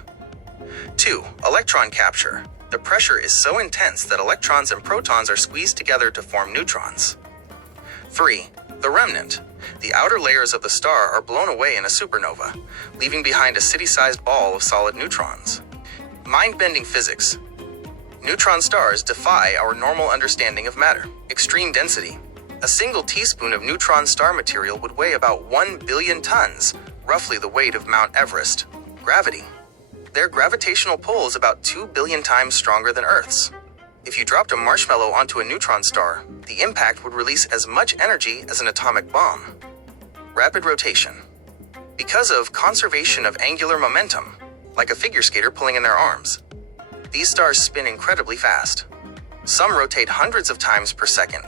2. Electron capture. The pressure is so intense that electrons and protons are squeezed together to form neutrons. 3. The remnant. The outer layers of the star are blown away in a supernova, leaving behind a city-sized ball of solid neutrons. Mind-bending physics. Neutron stars defy our normal understanding of matter. Extreme density. A single teaspoon of neutron star material would weigh about 1 billion tons, roughly the weight of Mount Everest. Gravity. Their gravitational pull is about 2 billion times stronger than Earth's. If you dropped a marshmallow onto a neutron star, the impact would release as much energy as an atomic bomb. Rapid rotation. Because of conservation of angular momentum, like a figure skater pulling in their arms, these stars spin incredibly fast. Some rotate hundreds of times per second.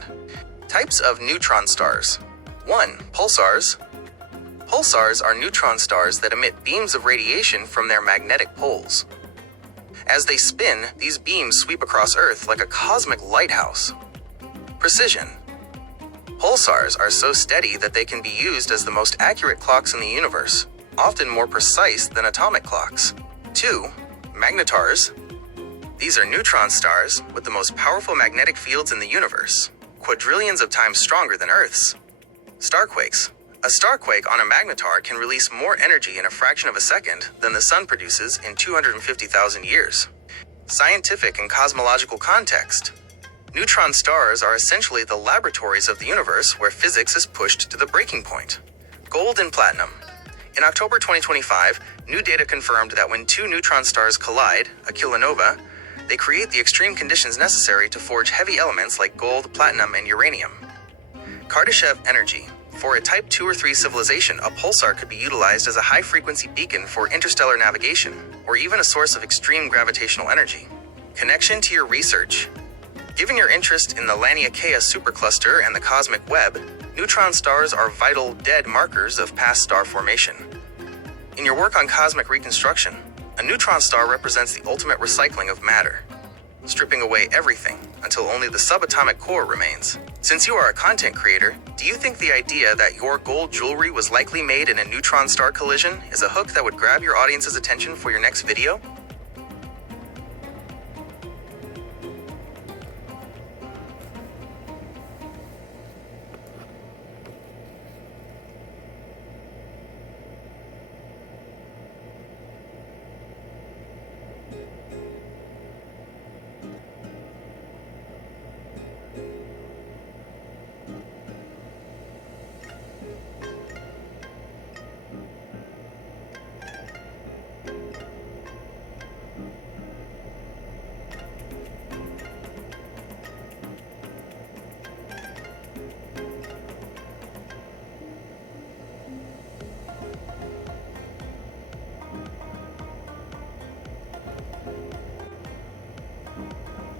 Types of neutron stars. 1. Pulsars. Pulsars are neutron stars that emit beams of radiation from their magnetic poles. As they spin, these beams sweep across Earth like a cosmic lighthouse. Precision. Pulsars are so steady that they can be used as the most accurate clocks in the universe, often more precise than atomic clocks. 2. Magnetars. These are neutron stars with the most powerful magnetic fields in the universe, quadrillions of times stronger than Earth's. Starquakes. A starquake on a magnetar can release more energy in a fraction of a second than the sun produces in 250,000 years. Scientific and cosmological context. Neutron stars are essentially the laboratories of the universe where physics is pushed to the breaking point. Gold and platinum. In October 2025, new data confirmed that when two neutron stars collide, a kilonova, they create the extreme conditions necessary to forge heavy elements like gold, platinum, and uranium. Kardashev energy. For a Type 2 or 3 civilization, a pulsar could be utilized as a high-frequency beacon for interstellar navigation, or even a source of extreme gravitational energy. Connection to your research. Given your interest in the Laniakea supercluster and the cosmic web, neutron stars are vital dead markers of past star formation. In your work on cosmic reconstruction, a neutron star represents the ultimate recycling of matter, stripping away everything until only the subatomic core remains. Since you are a content creator, do you think the idea that your gold jewelry was likely made in a neutron star collision is a hook that would grab your audience's attention for your next video?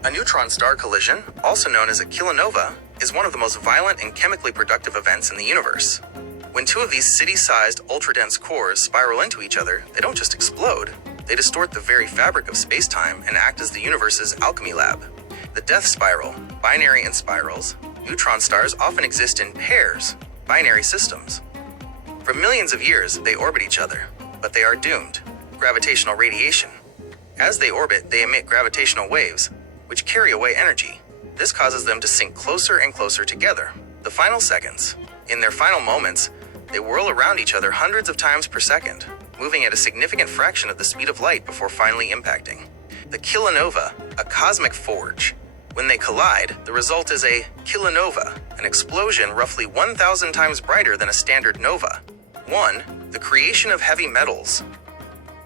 A neutron star collision, also known as a kilonova, is one of the most violent and chemically productive events in the universe. When two of these city-sized, ultra-dense cores spiral into each other, they don't just explode, they distort the very fabric of space-time and act as the universe's alchemy lab. The death spiral, binary in spirals, Neutron stars often exist in pairs, binary systems. For millions of years, they orbit each other, but they are doomed. Gravitational radiation. As they orbit, they emit gravitational waves, which carry away energy. This causes them to sink closer and closer together. The final seconds. In their final moments, they whirl around each other hundreds of times per second, moving at a significant fraction of the speed of light before finally impacting. The kilonova, a cosmic forge. When they collide, the result is a kilonova, an explosion roughly 1,000 times brighter than a standard nova. 1. The creation of heavy metals.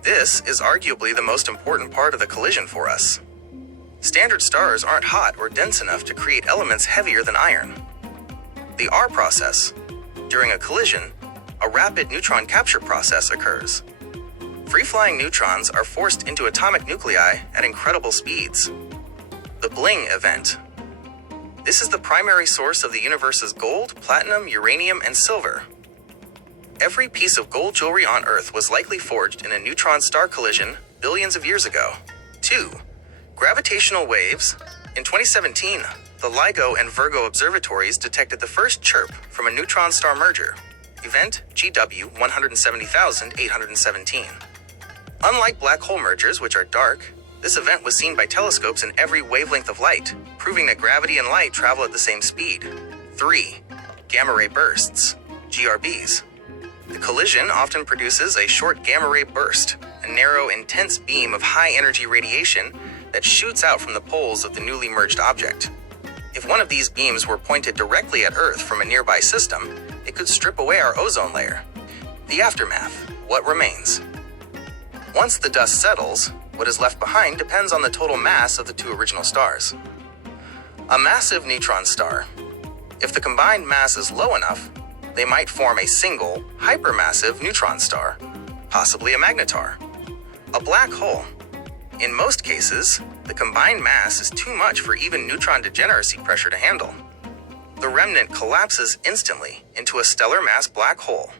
This is arguably the most important part of the collision for us. Standard stars aren't hot or dense enough to create elements heavier than iron. The R process. During a collision, a rapid neutron capture process occurs. Free-flying neutrons are forced into atomic nuclei at incredible speeds. The Bling event. This is the primary source of the universe's gold, platinum, uranium, and silver. Every piece of gold jewelry on Earth was likely forged in a neutron star collision billions of years ago. 2. Gravitational waves. In 2017, the LIGO and Virgo observatories detected the first chirp from a neutron star merger, event GW 170,817. Unlike black hole mergers, which are dark, this event was seen by telescopes in every wavelength of light, proving that gravity and light travel at the same speed. 3. Gamma ray bursts, GRBs. The collision often produces a short gamma ray burst, a narrow, intense beam of high-energy radiation that shoots out from the poles of the newly merged object. If one of these beams were pointed directly at Earth from a nearby system, it could strip away our ozone layer. The aftermath, what remains? Once the dust settles, what is left behind depends on the total mass of the two original stars. A massive neutron star. If the combined mass is low enough, they might form a single, hypermassive neutron star, possibly a magnetar. A black hole. In most cases, the combined mass is too much for even neutron degeneracy pressure to handle. The remnant collapses instantly into a stellar mass black hole.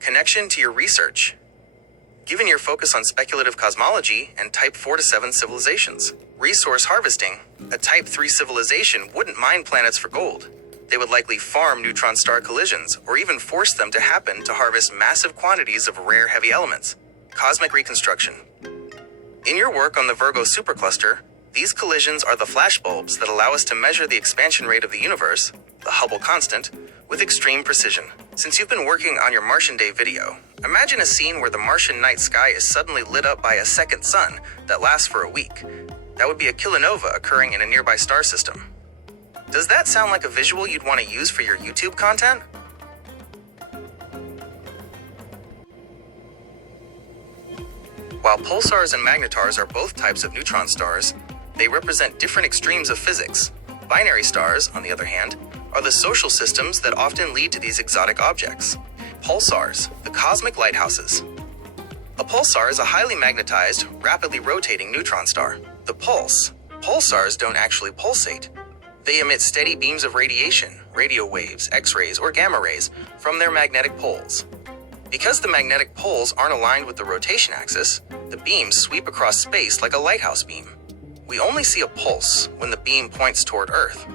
Connection to your research. Given your focus on speculative cosmology and Type 4 to 7 civilizations, resource harvesting, a Type 3 civilization wouldn't mine planets for gold. They would likely farm neutron star collisions or even force them to happen to harvest massive quantities of rare heavy elements. Cosmic reconstruction. In your work on the Virgo supercluster, these collisions are the flashbulbs that allow us to measure the expansion rate of the universe, the Hubble constant, with extreme precision. Since you've been working on your Martian Day video, imagine a scene where the Martian night sky is suddenly lit up by a second sun that lasts for a week. That would be a kilonova occurring in a nearby star system. Does that sound like a visual you'd want to use for your YouTube content? While pulsars and magnetars are both types of neutron stars, they represent different extremes of physics. Binary stars, on the other hand, are the social systems that often lead to these exotic objects. Pulsars, the cosmic lighthouses. A pulsar is a highly magnetized, rapidly rotating neutron star. The pulsars don't actually pulsate. They emit steady beams of radiation, radio waves, X-rays, or gamma rays from their magnetic poles. Because the magnetic poles aren't aligned with the rotation axis, the beams sweep across space like a lighthouse beam. We only see a pulse when the beam points toward Earth.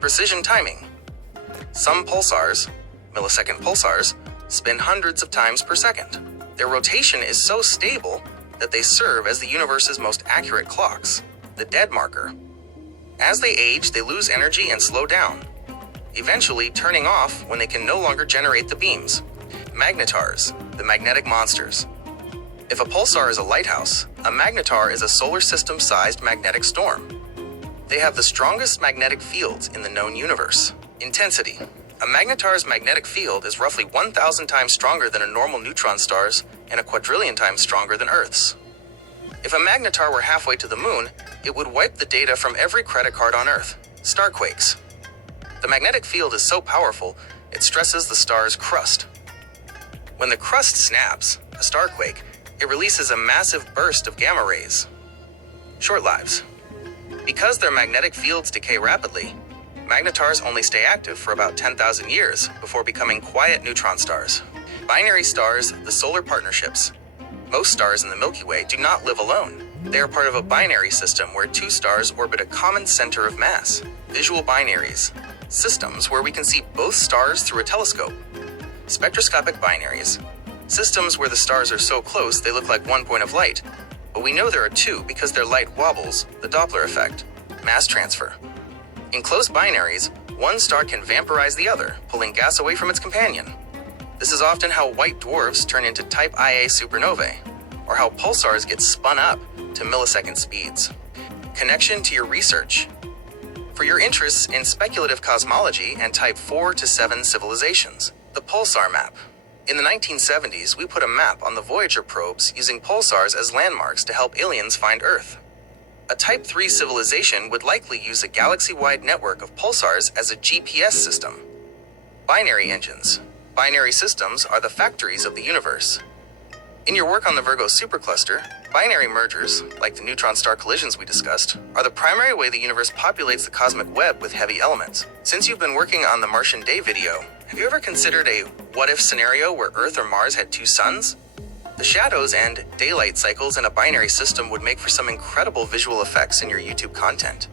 Precision timing. Some pulsars, millisecond pulsars, spin hundreds of times per second. Their rotation is so stable that they serve as the universe's most accurate clocks, the dead marker. As they age, they lose energy and slow down, eventually turning off when they can no longer generate the beams. Magnetars, the magnetic monsters. If a pulsar is a lighthouse, a magnetar is a solar system-sized magnetic storm. They have the strongest magnetic fields in the known universe. Intensity. A magnetar's magnetic field is roughly 1,000 times stronger than a normal neutron star's and a quadrillion times stronger than Earth's. If a magnetar were halfway to the moon, it would wipe the data from every credit card on Earth. Starquakes. The magnetic field is so powerful, it stresses the star's crust. When the crust snaps, a starquake, it releases a massive burst of gamma rays. Short lives. Because their magnetic fields decay rapidly, magnetars only stay active for about 10,000 years before becoming quiet neutron stars. Binary stars, the solar partnerships. Most stars in the Milky Way do not live alone. They are part of a binary system where two stars orbit a common center of mass. Visual binaries. systems where we can see both stars through a telescope. Spectroscopic binaries, systems where the stars are so close they look like one point of light, but we know there are two because their light wobbles, the Doppler effect, mass transfer. In close binaries, one star can vampirize the other, pulling gas away from its companion. This is often how white dwarfs turn into type Ia supernovae, or how pulsars get spun up to millisecond speeds. Connection to your research. For your interests in speculative cosmology and type 4 to 7 civilizations, the pulsar map. In the 1970s, we put a map on the Voyager probes using pulsars as landmarks to help aliens find Earth. A Type 3 civilization would likely use a galaxy-wide network of pulsars as a GPS system. Binary engines. Binary systems are the factories of the universe. In your work on the Virgo supercluster, binary mergers, like the neutron-star collisions we discussed, are the primary way the universe populates the cosmic web with heavy elements. Since you've been working on the Martian Day video, have you ever considered a what-if scenario where Earth or Mars had two suns? The shadows and daylight cycles in a binary system would make for some incredible visual effects in your YouTube content.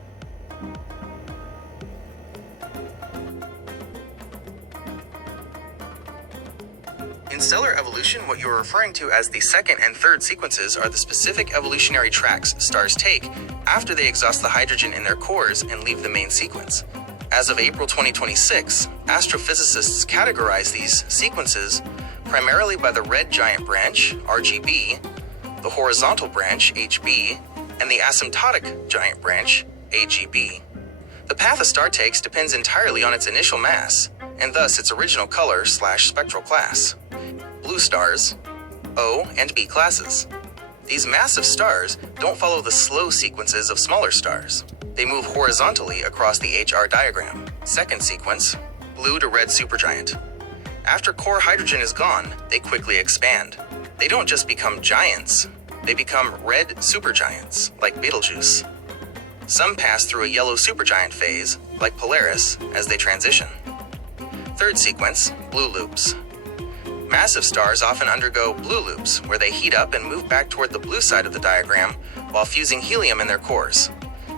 In stellar evolution, what you are referring to as the second and third sequences are the specific evolutionary tracks stars take after they exhaust the hydrogen in their cores and leave the main sequence. As of April 2026, astrophysicists categorize these sequences primarily by the red giant branch, RGB, the horizontal branch, HB, and the asymptotic giant branch, AGB. The path a star takes depends entirely on its initial mass, and thus its original color/spectral class. Blue stars, O and B classes. These massive stars don't follow the slow sequences of smaller stars. They move horizontally across the HR diagram. Second sequence, blue to red supergiant. After core hydrogen is gone, they quickly expand. They don't just become giants, they become red supergiants, like Betelgeuse. Some pass through a yellow supergiant phase, like Polaris, as they transition. Third sequence, blue loops. Massive stars often undergo blue loops, where they heat up and move back toward the blue side of the diagram while fusing helium in their cores,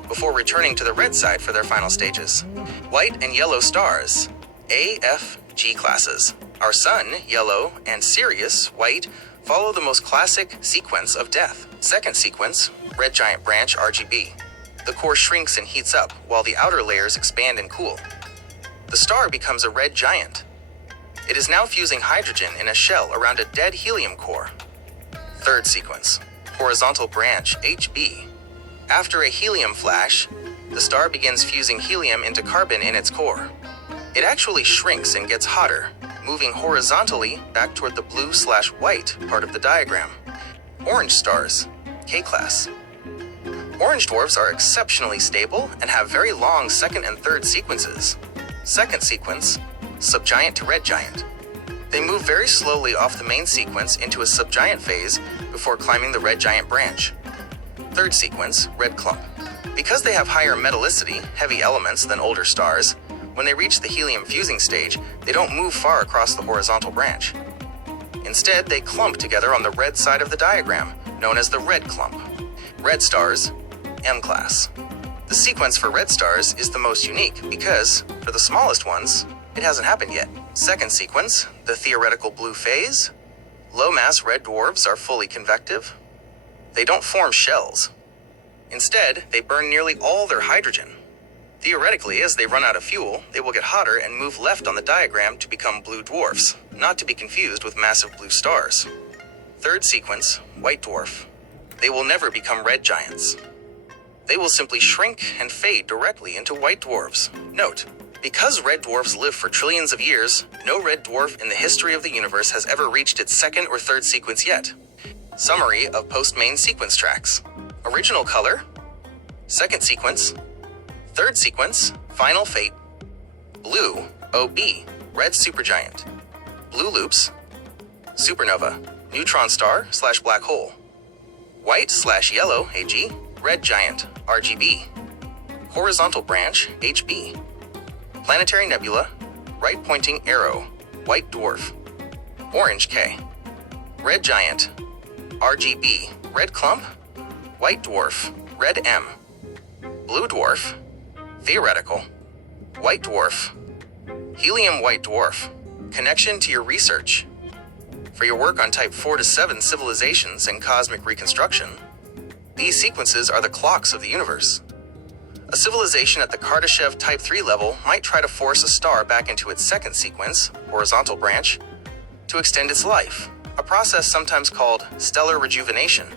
before returning to the red side for their final stages. White and yellow stars, A, F, G classes. Our Sun, yellow, and Sirius, white, follow the most classic sequence of death. Second sequence, red giant branch, RGB. The core shrinks and heats up, while the outer layers expand and cool. The star becomes a red giant. It is now fusing hydrogen in a shell around a dead helium core. Third sequence, horizontal branch, HB. After a helium flash, the star begins fusing helium into carbon in its core. It actually shrinks and gets hotter, moving horizontally back toward the blue/white part of the diagram. Orange stars, K-class. Orange dwarfs are exceptionally stable and have very long second and third sequences. Second sequence, subgiant to red giant. They move very slowly off the main sequence into a subgiant phase before climbing the red giant branch. Third sequence, red clump. Because they have higher metallicity, heavy elements than older stars, when they reach the helium fusing stage, they don't move far across the horizontal branch. Instead, they clump together on the red side of the diagram, known as the red clump. Red stars, M-class. The sequence for red stars is the most unique because, for the smallest ones, it hasn't happened yet. Second sequence, the theoretical blue phase. Low-mass red dwarfs are fully convective. They don't form shells. Instead, they burn nearly all their hydrogen. Theoretically, as they run out of fuel, they will get hotter and move left on the diagram to become blue dwarfs, not to be confused with massive blue stars. Third sequence, white dwarf. They will never become red giants. They will simply shrink and fade directly into white dwarfs. Note, because red dwarfs live for trillions of years, no red dwarf in the history of the universe has ever reached its second or third sequence yet. Summary of post-main sequence tracks. Original color, second sequence, third sequence, final fate, blue, OB, red supergiant, blue loops, supernova, neutron star/black hole, white/yellow, AG, red giant, RGB, horizontal branch, HB, planetary nebula, right pointing arrow, white dwarf, orange K, red giant, RGB, red clump, white dwarf, red M, blue dwarf, theoretical, White dwarf. Helium white dwarf. Connection to your research. For your work on Type 4 to 7 civilizations and cosmic reconstruction, these sequences are the clocks of the universe. A civilization at the Kardashev Type 3 level might try to force a star back into its second sequence, horizontal branch, to extend its life, a process sometimes called stellar rejuvenation.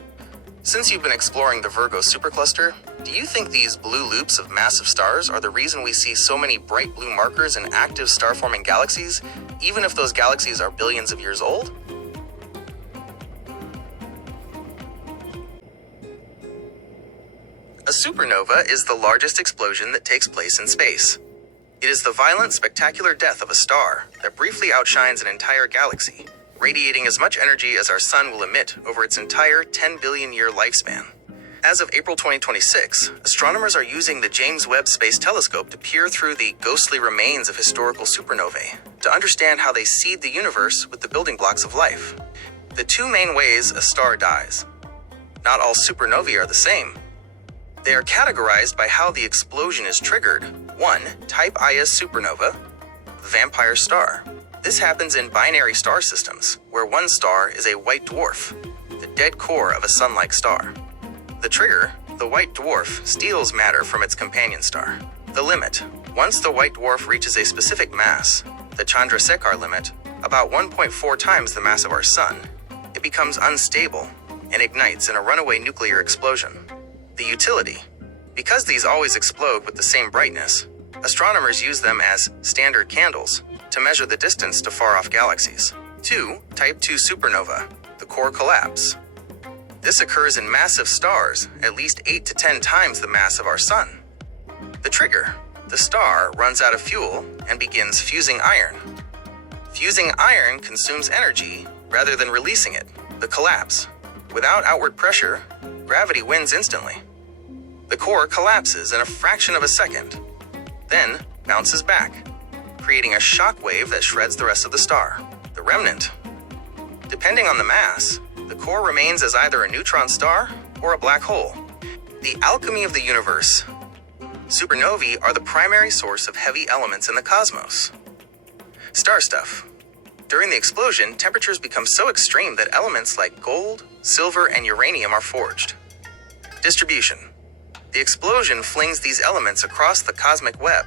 Since you've been exploring the Virgo supercluster, do you think these blue loops of massive stars are the reason we see so many bright blue markers in active star-forming galaxies, even if those galaxies are billions of years old? A supernova is the largest explosion that takes place in space. It is the violent, spectacular death of a star that briefly outshines an entire galaxy, radiating as much energy as our sun will emit over its entire 10 billion year lifespan. As of April 2026, astronomers are using the James Webb Space Telescope to peer through the ghostly remains of historical supernovae to understand how they seed the universe with the building blocks of life. The two main ways a star dies. Not all supernovae are the same. They are categorized by how the explosion is triggered. 1. Type Ia supernova, vampire star. This happens in binary star systems, where one star is a white dwarf, the dead core of a sun-like star. The trigger, the white dwarf, steals matter from its companion star. The limit. Once the white dwarf reaches a specific mass, the Chandrasekhar limit, about 1.4 times the mass of our sun, it becomes unstable and ignites in a runaway nuclear explosion. The utility. Because these always explode with the same brightness, astronomers use them as standard candles to measure the distance to far-off galaxies. 2. Type 2 supernova, the core collapse. This occurs in massive stars, at least 8 to 10 times the mass of our sun. The trigger. The star runs out of fuel and begins fusing iron. Fusing iron consumes energy rather than releasing it. The collapse. Without outward pressure, gravity wins instantly. The core collapses in a fraction of a second, then bounces back, creating a shock wave that shreds the rest of the star. The remnant. Depending on the mass, the core remains as either a neutron star or a black hole. The alchemy of the universe. Supernovae are the primary source of heavy elements in the cosmos. Star stuff. During the explosion, temperatures become so extreme that elements like gold, silver, and uranium are forged. Distribution. The explosion flings these elements across the cosmic web.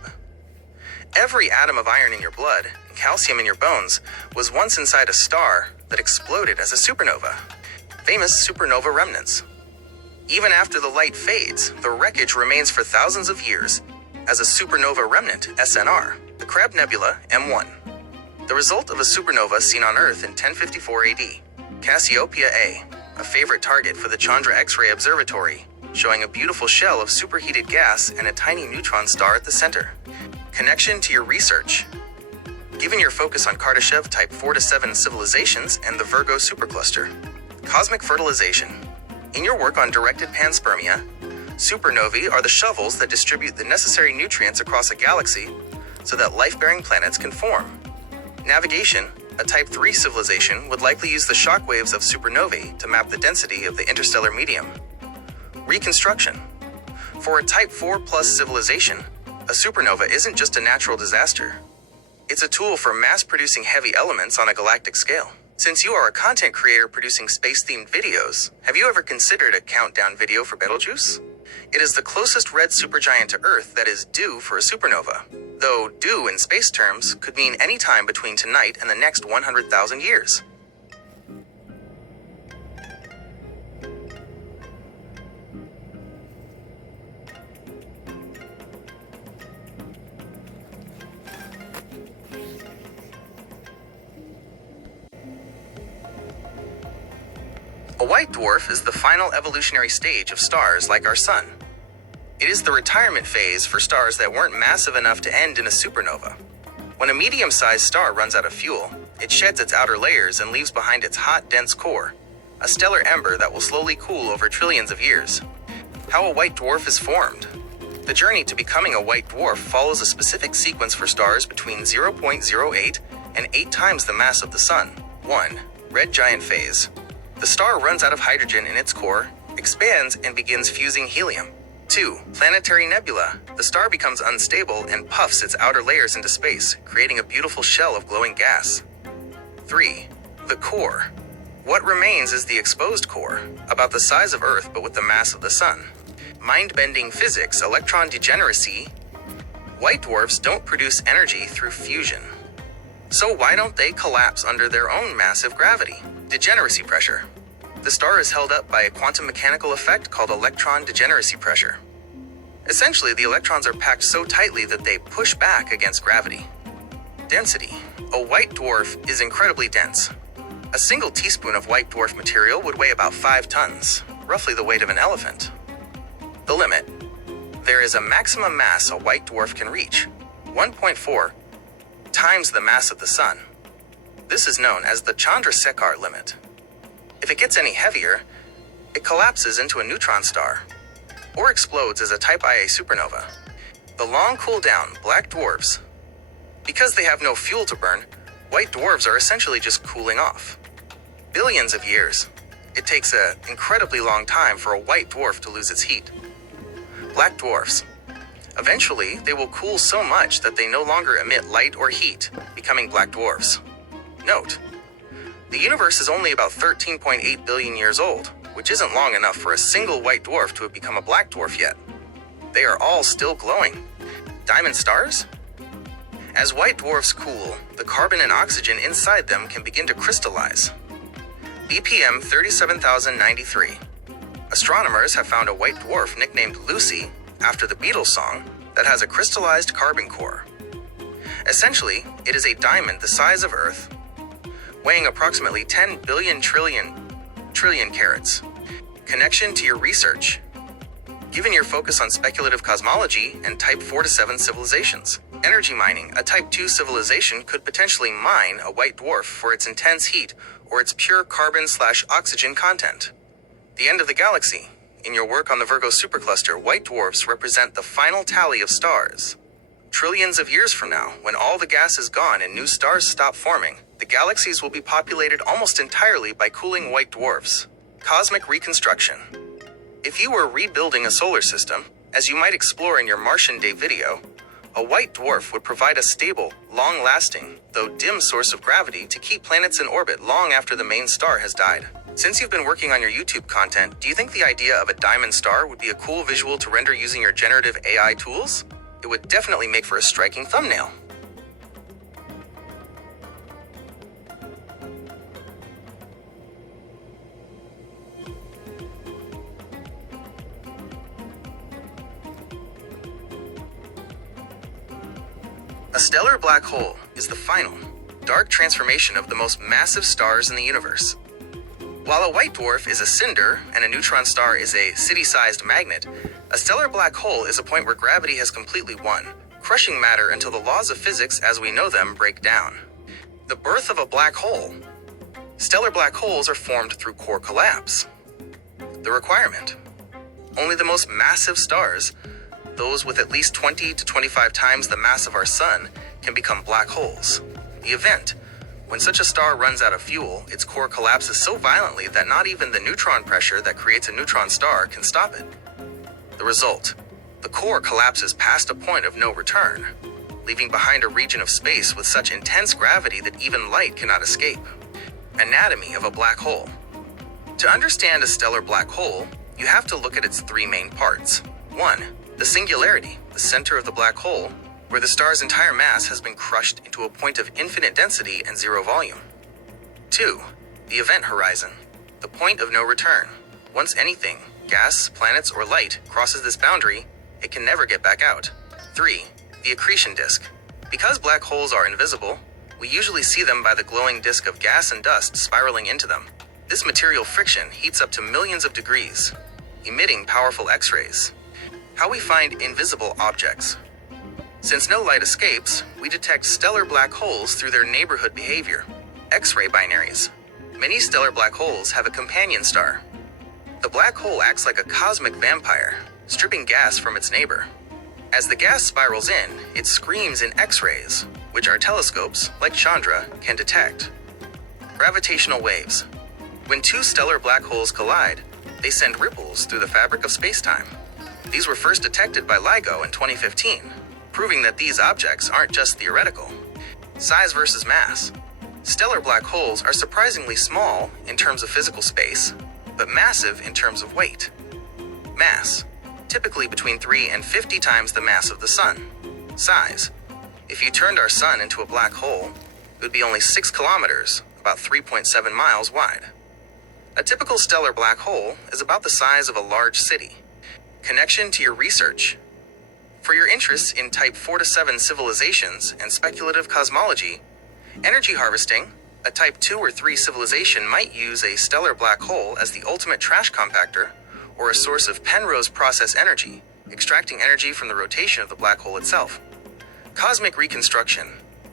Every atom of iron in your blood and calcium in your bones was once inside a star that exploded as a supernova. Famous supernova remnants. Even after the light fades, the wreckage remains for thousands of years as a supernova remnant, SNR, the Crab Nebula, M1. The result of a supernova seen on Earth in 1054 AD. Cassiopeia A, a favorite target for the Chandra X-ray Observatory, showing a beautiful shell of superheated gas and a tiny neutron star at the center. Connection to your research. Given your focus on Kardashev Type 4 to 7 civilizations and the Virgo supercluster. Cosmic fertilization. In your work on directed panspermia, supernovae are the shovels that distribute the necessary nutrients across a galaxy so that life-bearing planets can form. Navigation. A Type 3 civilization would likely use the shockwaves of supernovae to map the density of the interstellar medium. Reconstruction. For a Type 4 plus civilization, a supernova isn't just a natural disaster. It's a tool for mass-producing heavy elements on a galactic scale. Since you are a content creator producing space-themed videos, have you ever considered a countdown video for Betelgeuse? It is the closest red supergiant to Earth that is due for a supernova, though due in space terms could mean any time between tonight and the next 100,000 years. A white dwarf is the final evolutionary stage of stars like our sun. It is the retirement phase for stars that weren't massive enough to end in a supernova. When a medium-sized star runs out of fuel, it sheds its outer layers and leaves behind its hot, dense core, a stellar ember that will slowly cool over trillions of years. How a white dwarf is formed. The journey to becoming a white dwarf follows a specific sequence for stars between 0.08 and 8 times the mass of the sun. 1. Red giant phase. The star runs out of hydrogen in its core, expands, and begins fusing helium. 2. Planetary nebula. The star becomes unstable and puffs its outer layers into space, creating a beautiful shell of glowing gas. 3. The core. What remains is the exposed core, about the size of Earth but with the mass of the Sun. Mind-bending physics, electron degeneracy. White dwarfs don't produce energy through fusion. So why don't they collapse under their own massive gravity? Degeneracy pressure. The star is held up by a quantum mechanical effect called electron degeneracy pressure. Essentially, the electrons are packed so tightly that they push back against gravity. Density. A white dwarf is incredibly dense. A single teaspoon of white dwarf material would weigh about 5 tons, roughly the weight of an elephant. The limit. There is a maximum mass a white dwarf can reach, 1.4 times the mass of the Sun. This is known as the Chandrasekhar limit. If it gets any heavier, it collapses into a neutron star, or explodes as a Type Ia supernova. The long cool down black dwarfs. Because they have no fuel to burn, white dwarfs are essentially just cooling off. Billions of years. It takes an incredibly long time for a white dwarf to lose its heat. Black dwarfs. Eventually, they will cool so much that they no longer emit light or heat, becoming black dwarfs. Note, the universe is only about 13.8 billion years old, which isn't long enough for a single white dwarf to have become a black dwarf yet. They are all still glowing. Diamond stars? As white dwarfs cool, the carbon and oxygen inside them can begin to crystallize. BPM 37093. Astronomers have found a white dwarf nicknamed Lucy, after the Beatles song, that has a crystallized carbon core. Essentially, it is a diamond the size of Earth, weighing approximately 10 billion trillion carats. Connection to your research. Given your focus on speculative cosmology and Type 4 to 7 civilizations, energy mining, a Type 2 civilization could potentially mine a white dwarf for its intense heat or its pure carbon/oxygen content. The end of the galaxy. In your work on the Virgo supercluster, white dwarfs represent the final tally of stars. Trillions of years from now, when all the gas is gone and new stars stop forming, the galaxies will be populated almost entirely by cooling white dwarfs. Cosmic reconstruction. If you were rebuilding a solar system, as you might explore in your Martian Day video, a white dwarf would provide a stable, long-lasting, though dim source of gravity to keep planets in orbit long after the main star has died. Since you've been working on your YouTube content, do you think the idea of a diamond star would be a cool visual to render using your generative AI tools? It would definitely make for a striking thumbnail. A stellar black hole is the final, dark transformation of the most massive stars in the universe. While a white dwarf is a cinder and a neutron star is a city-sized magnet, a stellar black hole is a point where gravity has completely won, crushing matter until the laws of physics as we know them break down. The birth of a black hole. Stellar black holes are formed through core collapse. The requirement. Only the most massive stars, those with at least 20 to 25 times the mass of our Sun, can become black holes. The event. When such a star runs out of fuel, its core collapses so violently that not even the neutron pressure that creates a neutron star can stop it. The result. The core collapses past a point of no return, leaving behind a region of space with such intense gravity that even light cannot escape. Anatomy of a black hole. To understand a stellar black hole, you have to look at its 3 main parts. 1. The singularity, the center of the black hole, where the star's entire mass has been crushed into a point of infinite density and 0 volume. 2. The event horizon, the point of no return. Once anything, gas, planets, or light, crosses this boundary, it can never get back out. 3. The accretion disk. Because black holes are invisible, we usually see them by the glowing disk of gas and dust spiraling into them. This material friction heats up to millions of degrees, emitting powerful X-rays. How we find invisible objects. Since no light escapes, we detect stellar black holes through their neighborhood behavior. X-ray binaries. Many stellar black holes have a companion star. The black hole acts like a cosmic vampire, stripping gas from its neighbor. As the gas spirals in, it screams in X-rays, which our telescopes, like Chandra, can detect. Gravitational waves. When 2 stellar black holes collide, they send ripples through the fabric of space-time. These were first detected by LIGO in 2015, proving that these objects aren't just theoretical. Size versus mass. Stellar black holes are surprisingly small in terms of physical space, but massive in terms of weight. Mass. Typically between 3 and 50 times the mass of the Sun. Size. If you turned our Sun into a black hole, it would be only 6 kilometers, about 3.7 miles wide. A typical stellar black hole is about the size of a large city. Connection to your research. For your interests in Type 4 to 7 civilizations and speculative cosmology, energy harvesting, a Type 2 or 3 civilization might use a stellar black hole as the ultimate trash compactor or a source of Penrose process energy, extracting energy from the rotation of the black hole itself. Cosmic reconstruction.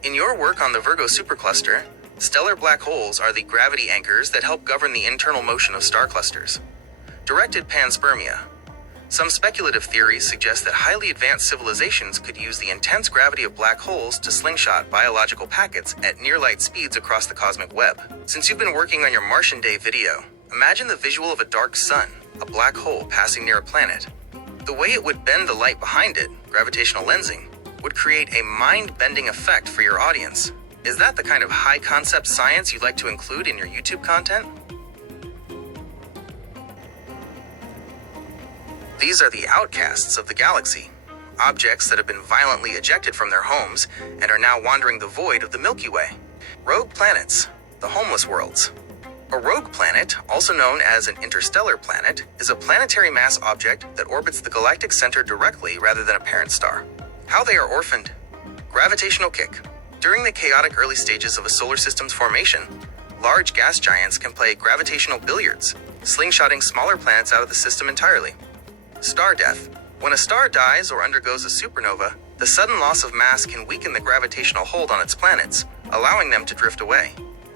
In your work on the Virgo supercluster, stellar black holes are the gravity anchors that help govern the internal motion of star clusters. Directed panspermia. Some speculative theories suggest that highly advanced civilizations could use the intense gravity of black holes to slingshot biological packets at near-light speeds across the cosmic web. Since you've been working on your Martian Day video, imagine the visual of a dark sun, a black hole passing near a planet. The way it would bend the light behind it, gravitational lensing, would create a mind-bending effect for your audience. Is that the kind of high-concept science you'd like to include in your YouTube content? These are the outcasts of the galaxy, objects that have been violently ejected from their homes and are now wandering the void of the Milky Way. Rogue planets, the homeless worlds. A rogue planet, also known as an interstellar planet, is a planetary mass object that orbits the galactic center directly rather than a parent star. How they are orphaned. Gravitational kick. During the chaotic early stages of a solar system's formation, large gas giants can play gravitational billiards, slingshotting smaller planets out of the system entirely. Star death. When a star dies or undergoes a supernova, the sudden loss of mass can weaken the gravitational hold on its planets, allowing them to drift away.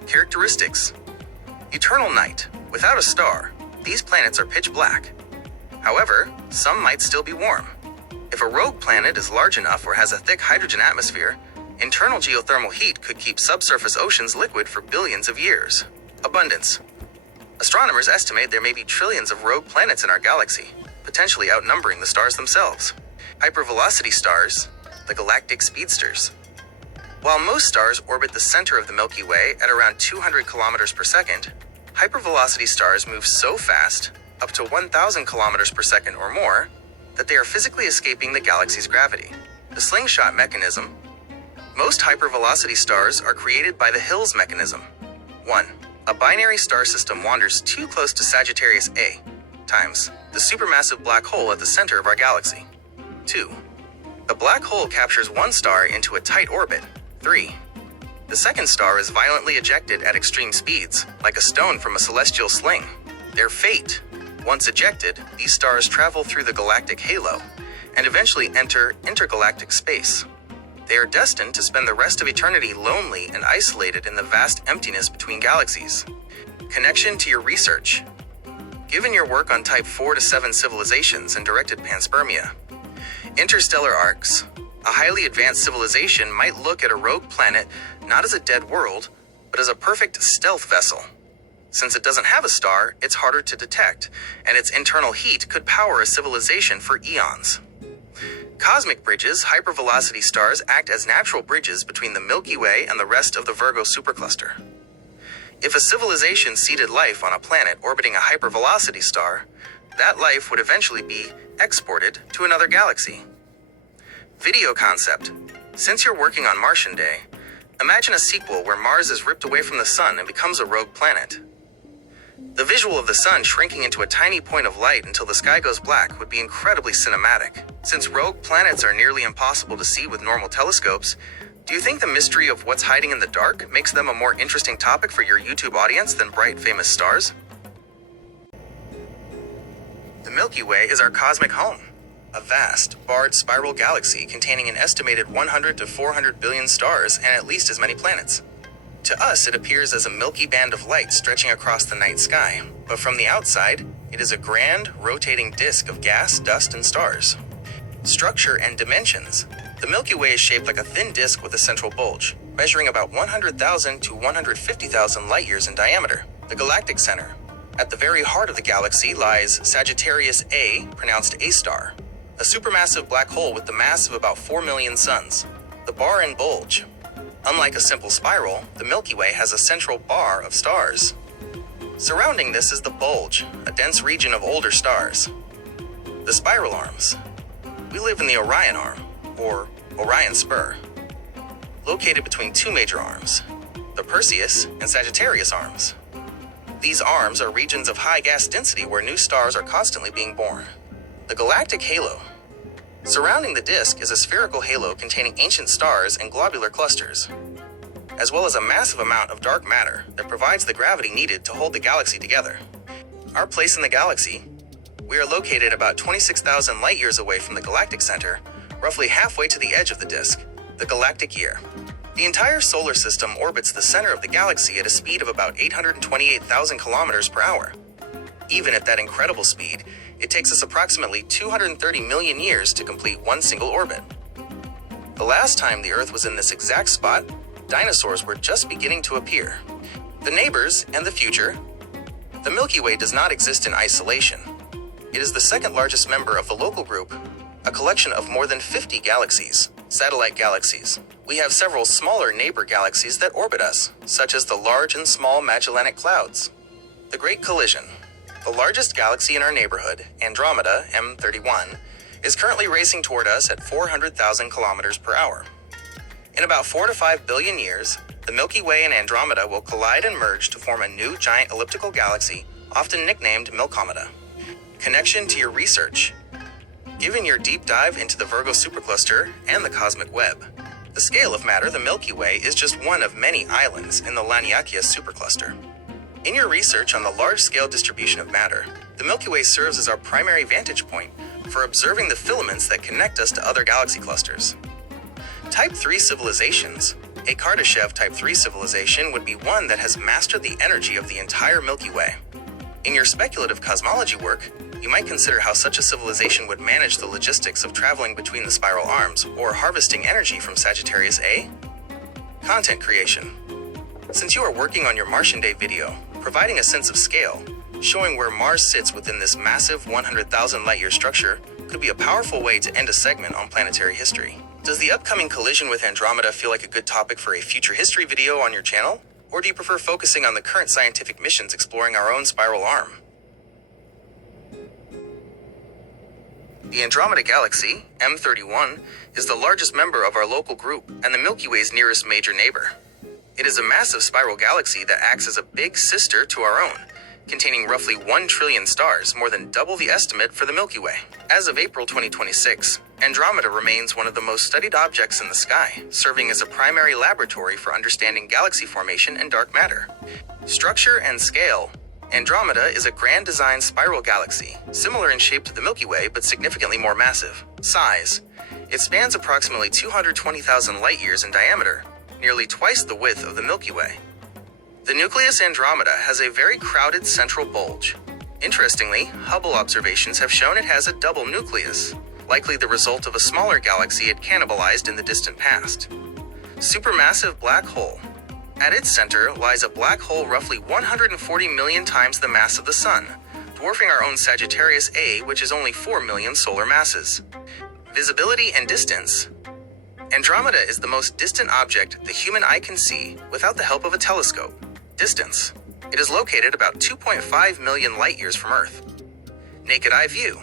Characteristics. Eternal night. Without a star, these planets are pitch black. However, some might still be warm. If a rogue planet is large enough or has a thick hydrogen atmosphere, internal geothermal heat could keep subsurface oceans liquid for billions of years. Abundance. Astronomers estimate there may be trillions of rogue planets in our galaxy, potentially outnumbering the stars themselves. Hypervelocity stars, the galactic speedsters. While most stars orbit the center of the Milky Way at around 200 kilometers per second, hypervelocity stars move so fast, up to 1,000 kilometers per second or more, that they are physically escaping the galaxy's gravity. The slingshot mechanism. Most hypervelocity stars are created by the Hills mechanism. 1. A binary star system wanders too close to Sagittarius A times the supermassive black hole at the center of our galaxy. 2. The black hole captures one star into a tight orbit. 3. The second star is violently ejected at extreme speeds, like a stone from a celestial sling. Their fate. Once ejected, these stars travel through the galactic halo and eventually enter intergalactic space. They are destined to spend the rest of eternity lonely and isolated in the vast emptiness between galaxies. Connection to your research. Given your work on Type 4 to 7 civilizations and directed panspermia, interstellar arcs, a highly advanced civilization might look at a rogue planet not as a dead world, but as a perfect stealth vessel. Since it doesn't have a star, it's harder to detect, and its internal heat could power a civilization for eons. Cosmic bridges, hypervelocity stars act as natural bridges between the Milky Way and the rest of the Virgo supercluster. If a civilization seeded life on a planet orbiting a hypervelocity star, that life would eventually be exported to another galaxy. Video concept. Since you're working on Martian Day, imagine a sequel where Mars is ripped away from the Sun and becomes a rogue planet. The visual of the Sun shrinking into a tiny point of light until the sky goes black would be incredibly cinematic. Since rogue planets are nearly impossible to see with normal telescopes, do you think the mystery of what's hiding in the dark makes them a more interesting topic for your YouTube audience than bright, famous stars? The Milky Way is our cosmic home, a vast, barred spiral galaxy containing an estimated 100 to 400 billion stars and at least as many planets. To us, it appears as a milky band of light stretching across the night sky, but from the outside, it is a grand, rotating disk of gas, dust, and stars. Structure and dimensions. The Milky Way is shaped like a thin disk with a central bulge, measuring about 100,000 to 150,000 light-years in diameter. The galactic center. At the very heart of the galaxy lies Sagittarius A, pronounced A star. a supermassive black hole with the mass of about 4 million suns, the bar and bulge. Unlike a simple spiral, the Milky Way has a central bar of stars. Surrounding this is the bulge, a dense region of older stars. The spiral arms. We live in the Orion Arm, or Orion Spur, located between two major arms, the Perseus and Sagittarius arms. These arms are regions of high gas density where new stars are constantly being born. The galactic halo. Surrounding the disk is a spherical halo containing ancient stars and globular clusters, as well as a massive amount of dark matter that provides the gravity needed to hold the galaxy together. Our place in the galaxy. We are located about 26,000 light-years away from the galactic center, roughly halfway to the edge of the disk, the galactic year. The entire solar system orbits the center of the galaxy at a speed of about 828,000 kilometers per hour. Even at that incredible speed, it takes us approximately 230 million years to complete one single orbit. The last time the Earth was in this exact spot, dinosaurs were just beginning to appear. The neighbors and the future. The Milky Way does not exist in isolation. It is the second largest member of the local group, a collection of more than 50 galaxies, satellite galaxies. We have several smaller neighbor galaxies that orbit us, such as the Large and Small Magellanic Clouds. The Great Collision. The largest galaxy in our neighborhood, Andromeda M31, is currently racing toward us at 400,000 kilometers per hour. In about 4 to 5 billion years, the Milky Way and Andromeda will collide and merge to form a new giant elliptical galaxy, often nicknamed Milkomeda. Connection to your research. Given your deep dive into the Virgo supercluster and the cosmic web, the scale of matter, the Milky Way, is just one of many islands in the Laniakea supercluster. In your research on the large-scale distribution of matter, the Milky Way serves as our primary vantage point for observing the filaments that connect us to other galaxy clusters. Type 3 civilizations. A Kardashev Type 3 civilization would be one that has mastered the energy of the entire Milky Way. In your speculative cosmology work, you might consider how such a civilization would manage the logistics of traveling between the spiral arms or harvesting energy from Sagittarius A. Content creation. Since you are working on your Martian Day video, providing a sense of scale, showing where Mars sits within this massive 100,000 light-year structure could be a powerful way to end a segment on planetary history. Does the upcoming collision with Andromeda feel like a good topic for a future history video on your channel? Or do you prefer focusing on the current scientific missions exploring our own spiral arm? The Andromeda Galaxy, M31, is the largest member of our local group and the Milky Way's nearest major neighbor. It is a massive spiral galaxy that acts as a big sister to our own, containing roughly 1 trillion stars, more than double the estimate for the Milky Way. As of April 2026, Andromeda remains one of the most studied objects in the sky, serving as a primary laboratory for understanding galaxy formation and dark matter. Structure and scale. Andromeda is a grand design spiral galaxy, similar in shape to the Milky Way but significantly more massive. Size. It spans approximately 220,000 light-years in diameter, nearly twice the width of the Milky Way. The nucleus Andromeda has a very crowded central bulge. Interestingly, Hubble observations have shown it has a double nucleus, likely the result of a smaller galaxy it cannibalized in the distant past. Supermassive black hole. At its center lies a black hole roughly 140 million times the mass of the Sun, dwarfing our own Sagittarius A, which is only 4 million solar masses. Visibility and distance. Andromeda is the most distant object the human eye can see without the help of a telescope. Distance. It is located about 2.5 million light-years from Earth. Naked eye view.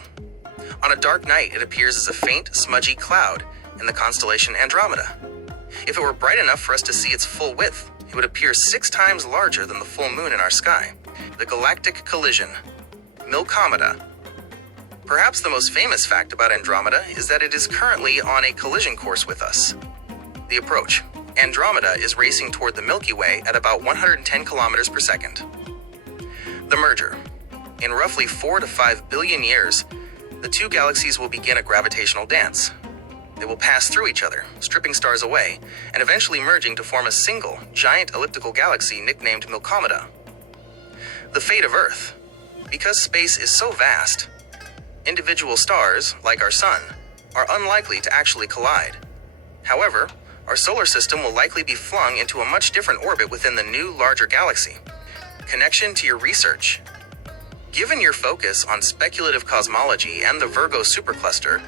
On a dark night, it appears as a faint, smudgy cloud in the constellation Andromeda. If it were bright enough for us to see its full width, it would appear 6 times larger than the full moon in our sky. The galactic collision. Milkomeda. Perhaps the most famous fact about Andromeda is that it is currently on a collision course with us. The approach. Andromeda is racing toward the Milky Way at about 110 kilometers per second. The merger. In roughly 4 to 5 billion years, the two galaxies will begin a gravitational dance. They will pass through each other, stripping stars away, and eventually merging to form a single, giant elliptical galaxy nicknamed Milkomeda. The fate of Earth. Because space is so vast, individual stars, like our Sun, are unlikely to actually collide. However, our solar system will likely be flung into a much different orbit within the new, larger galaxy. Connection to your research. Given your focus on speculative cosmology and the Virgo supercluster,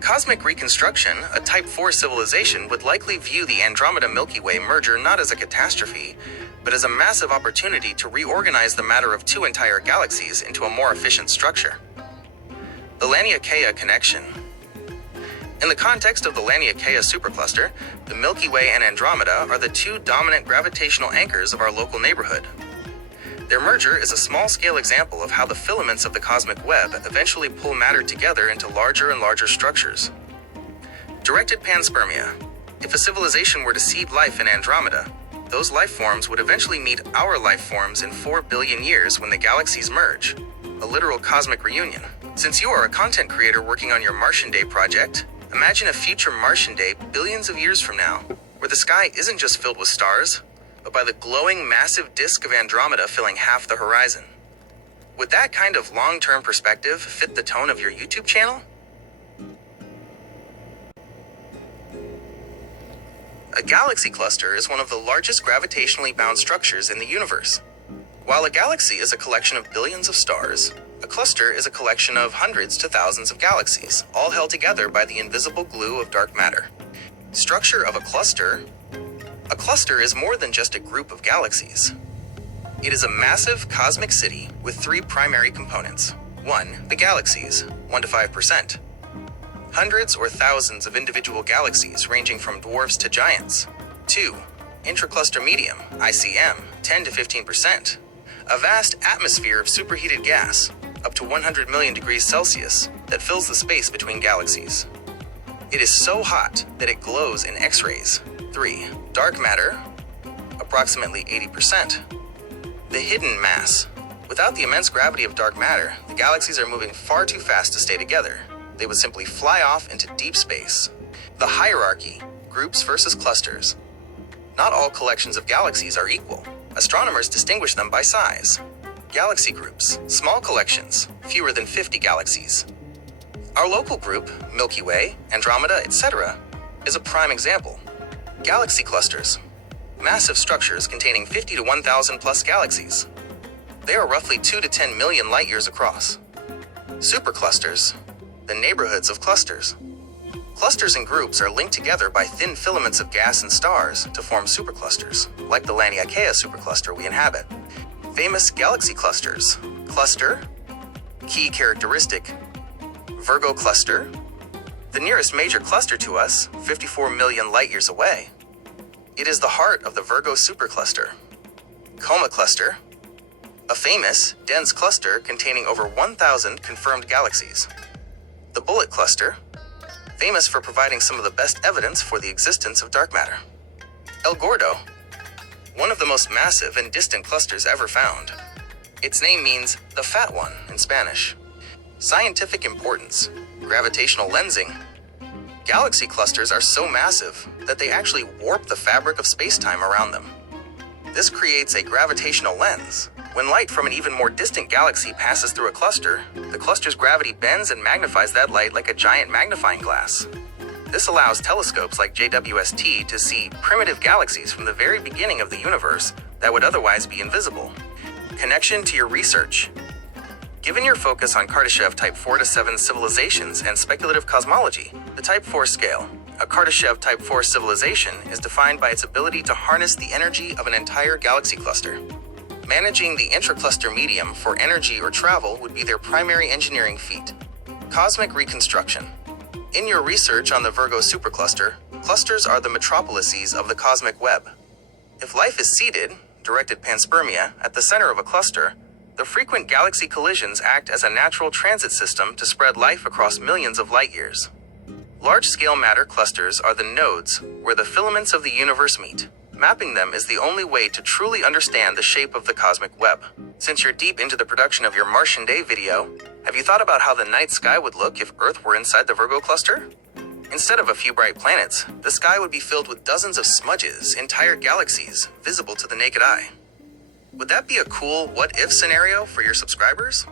Cosmic reconstruction, a Type 4 civilization, would likely view the Andromeda-Milky Way merger not as a catastrophe, but as a massive opportunity to reorganize the matter of two entire galaxies into a more efficient structure. The Laniakea connection. In the context of the Laniakea supercluster, the Milky Way and Andromeda are the two dominant gravitational anchors of our local neighborhood. Their merger is a small-scale example of how the filaments of the cosmic web eventually pull matter together into larger and larger structures. Directed panspermia. If a civilization were to seed life in Andromeda, those life forms would eventually meet our life forms in 4 billion years when the galaxies merge, a literal cosmic reunion. Since you are a content creator working on your Martian Day project, imagine a future Martian Day billions of years from now, where the sky isn't just filled with stars, but by the glowing massive disk of Andromeda filling half the horizon. Would that kind of long-term perspective fit the tone of your YouTube channel? A galaxy cluster is one of the largest gravitationally bound structures in the universe. While a galaxy is a collection of billions of stars, a cluster is a collection of hundreds to thousands of galaxies, all held together by the invisible glue of dark matter. Structure of a cluster. A cluster is more than just a group of galaxies. It is a massive cosmic city with three primary components. 1. The galaxies, 1 to 5%. Hundreds or thousands of individual galaxies ranging from dwarfs to giants. 2. Intracluster medium, ICM, 10 to 15%. A vast atmosphere of superheated gas, up to 100 million degrees Celsius, that fills the space between galaxies. It is so hot that it glows in X-rays. 3. Dark matter, approximately 80%. The hidden mass. Without the immense gravity of dark matter, the galaxies are moving far too fast to stay together. They would simply fly off into deep space. The hierarchy, groups versus clusters. Not all collections of galaxies are equal. Astronomers distinguish them by size. Galaxy groups, small collections, fewer than 50 galaxies. Our local group, Milky Way, Andromeda, etc., is a prime example. Galaxy clusters, massive structures containing 50 to 1,000 plus galaxies. They are roughly 2 to 10 million light-years across. Superclusters, the neighborhoods of clusters. Clusters and groups are linked together by thin filaments of gas and stars to form superclusters, like the Laniakea supercluster we inhabit. Famous galaxy clusters. Cluster, key characteristic, Virgo cluster, the nearest major cluster to us, 54 million light-years away. It is the heart of the Virgo supercluster. Coma cluster, a famous, dense cluster containing over 1,000 confirmed galaxies. The Bullet cluster, famous for providing some of the best evidence for the existence of dark matter. El Gordo, one of the most massive and distant clusters ever found. Its name means the fat one in Spanish. Scientific importance, gravitational lensing. Galaxy clusters are so massive that they actually warp the fabric of space-time around them. This creates a gravitational lens. When light from an even more distant galaxy passes through a cluster, the cluster's gravity bends and magnifies that light like a giant magnifying glass. This allows telescopes like JWST to see primitive galaxies from the very beginning of the universe that would otherwise be invisible. Connection to your research. Given your focus on Kardashev Type 4 to 7 civilizations and speculative cosmology, the Type 4 scale, a Kardashev Type 4 civilization is defined by its ability to harness the energy of an entire galaxy cluster. Managing the intracluster medium for energy or travel would be their primary engineering feat. Cosmic reconstruction. In your research on the Virgo supercluster, clusters are the metropolises of the cosmic web. If life is seated, directed panspermia, at the center of a cluster, the frequent galaxy collisions act as a natural transit system to spread life across millions of light-years. Large-scale matter clusters are the nodes where the filaments of the universe meet. Mapping them is the only way to truly understand the shape of the cosmic web. Since you're deep into the production of your Martian Day video, have you thought about how the night sky would look if Earth were inside the Virgo cluster? Instead of a few bright planets, the sky would be filled with dozens of smudges, entire galaxies, visible to the naked eye. Would that be a cool what-if scenario for your subscribers?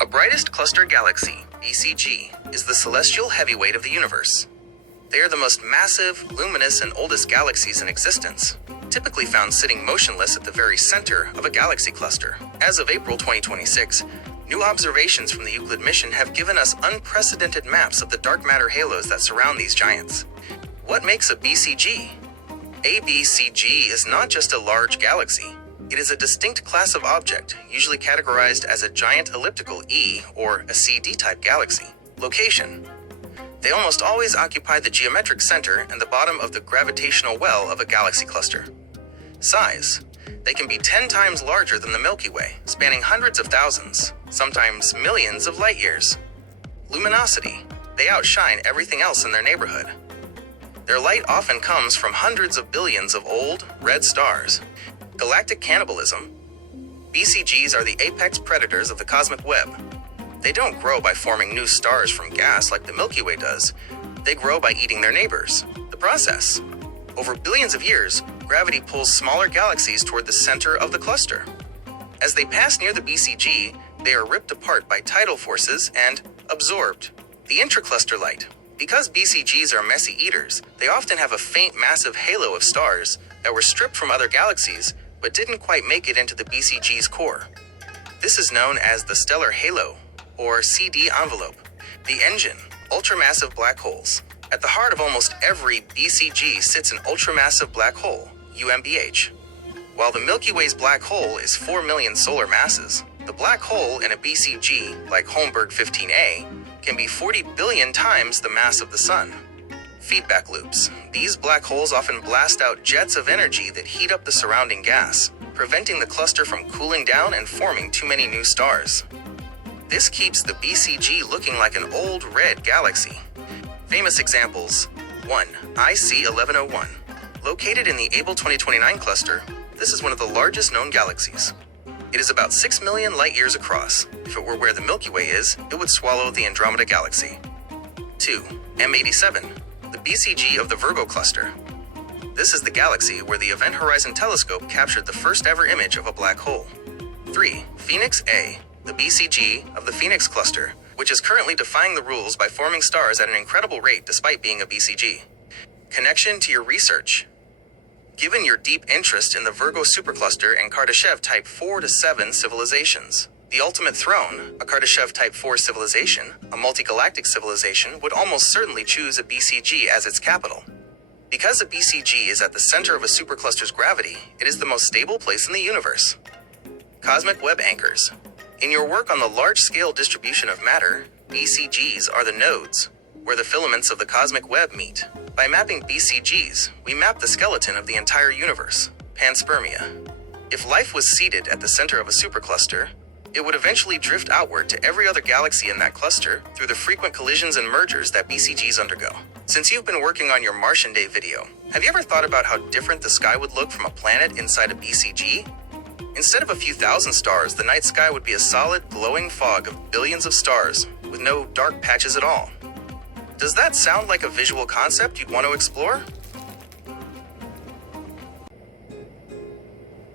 A brightest cluster galaxy, BCG, is the celestial heavyweight of the universe. They are the most massive, luminous, and oldest galaxies in existence, typically found sitting motionless at the very center of a galaxy cluster. As of April 2026, new observations from the Euclid mission have given us unprecedented maps of the dark matter halos that surround these giants. What makes a BCG? A BCG is not just a large galaxy. It is a distinct class of object, usually categorized as a giant elliptical E or a CD-type galaxy. Location. They almost always occupy the geometric center and the bottom of the gravitational well of a galaxy cluster. Size. They can be 10 times larger than the Milky Way, spanning hundreds of thousands, sometimes millions of light years. Luminosity. They outshine everything else in their neighborhood. Their light often comes from hundreds of billions of old, red stars. Galactic cannibalism. BCGs are the apex predators of the cosmic web. They don't grow by forming new stars from gas like the Milky Way does. They grow by eating their neighbors. The process. Over billions of years, gravity pulls smaller galaxies toward the center of the cluster. As they pass near the BCG, they are ripped apart by tidal forces and absorbed. The intracluster light. Because BCGs are messy eaters, they often have a faint, massive halo of stars that were stripped from other galaxies but didn't quite make it into the BCG's core. This is known as the stellar halo, or CD envelope. The engine, ultramassive black holes. At the heart of almost every BCG sits an ultramassive black hole, UMBH. While the Milky Way's black hole is 4 million solar masses, the black hole in a BCG, like Holmberg 15A, can be 40 billion times the mass of the Sun. Feedback loops. These black holes often blast out jets of energy that heat up the surrounding gas, preventing the cluster from cooling down and forming too many new stars. This keeps the BCG looking like an old red galaxy. Famous examples. 1. IC 1101. Located in the Abell 2029 cluster, this is one of the largest known galaxies. It is about 6 million light-years across. If it were where the Milky Way is, it would swallow the Andromeda Galaxy. 2. M87, the BCG of the Virgo cluster. This is the galaxy where the Event Horizon Telescope captured the first ever image of a black hole. 3. Phoenix A, the BCG of the Phoenix cluster, which is currently defying the rules by forming stars at an incredible rate despite being a BCG. Connection to your research. Given your deep interest in the Virgo supercluster and Kardashev Type 4 to 7 civilizations, the ultimate throne, a Kardashev Type 4 civilization, a multi-galactic civilization, would almost certainly choose a BCG as its capital. Because a BCG is at the center of a supercluster's gravity, it is the most stable place in the universe. Cosmic Web Anchors. In your work on the large-scale distribution of matter, BCGs are the nodes, where the filaments of the cosmic web meet. By mapping BCGs, we map the skeleton of the entire universe, panspermia. If life was seated at the center of a supercluster, it would eventually drift outward to every other galaxy in that cluster through the frequent collisions and mergers that BCGs undergo. Since you've been working on your Martian Day video, have you ever thought about how different the sky would look from a planet inside a BCG? Instead of a few thousand stars, the night sky would be a solid, glowing fog of billions of stars, with no dark patches at all. Does that sound like a visual concept you'd want to explore?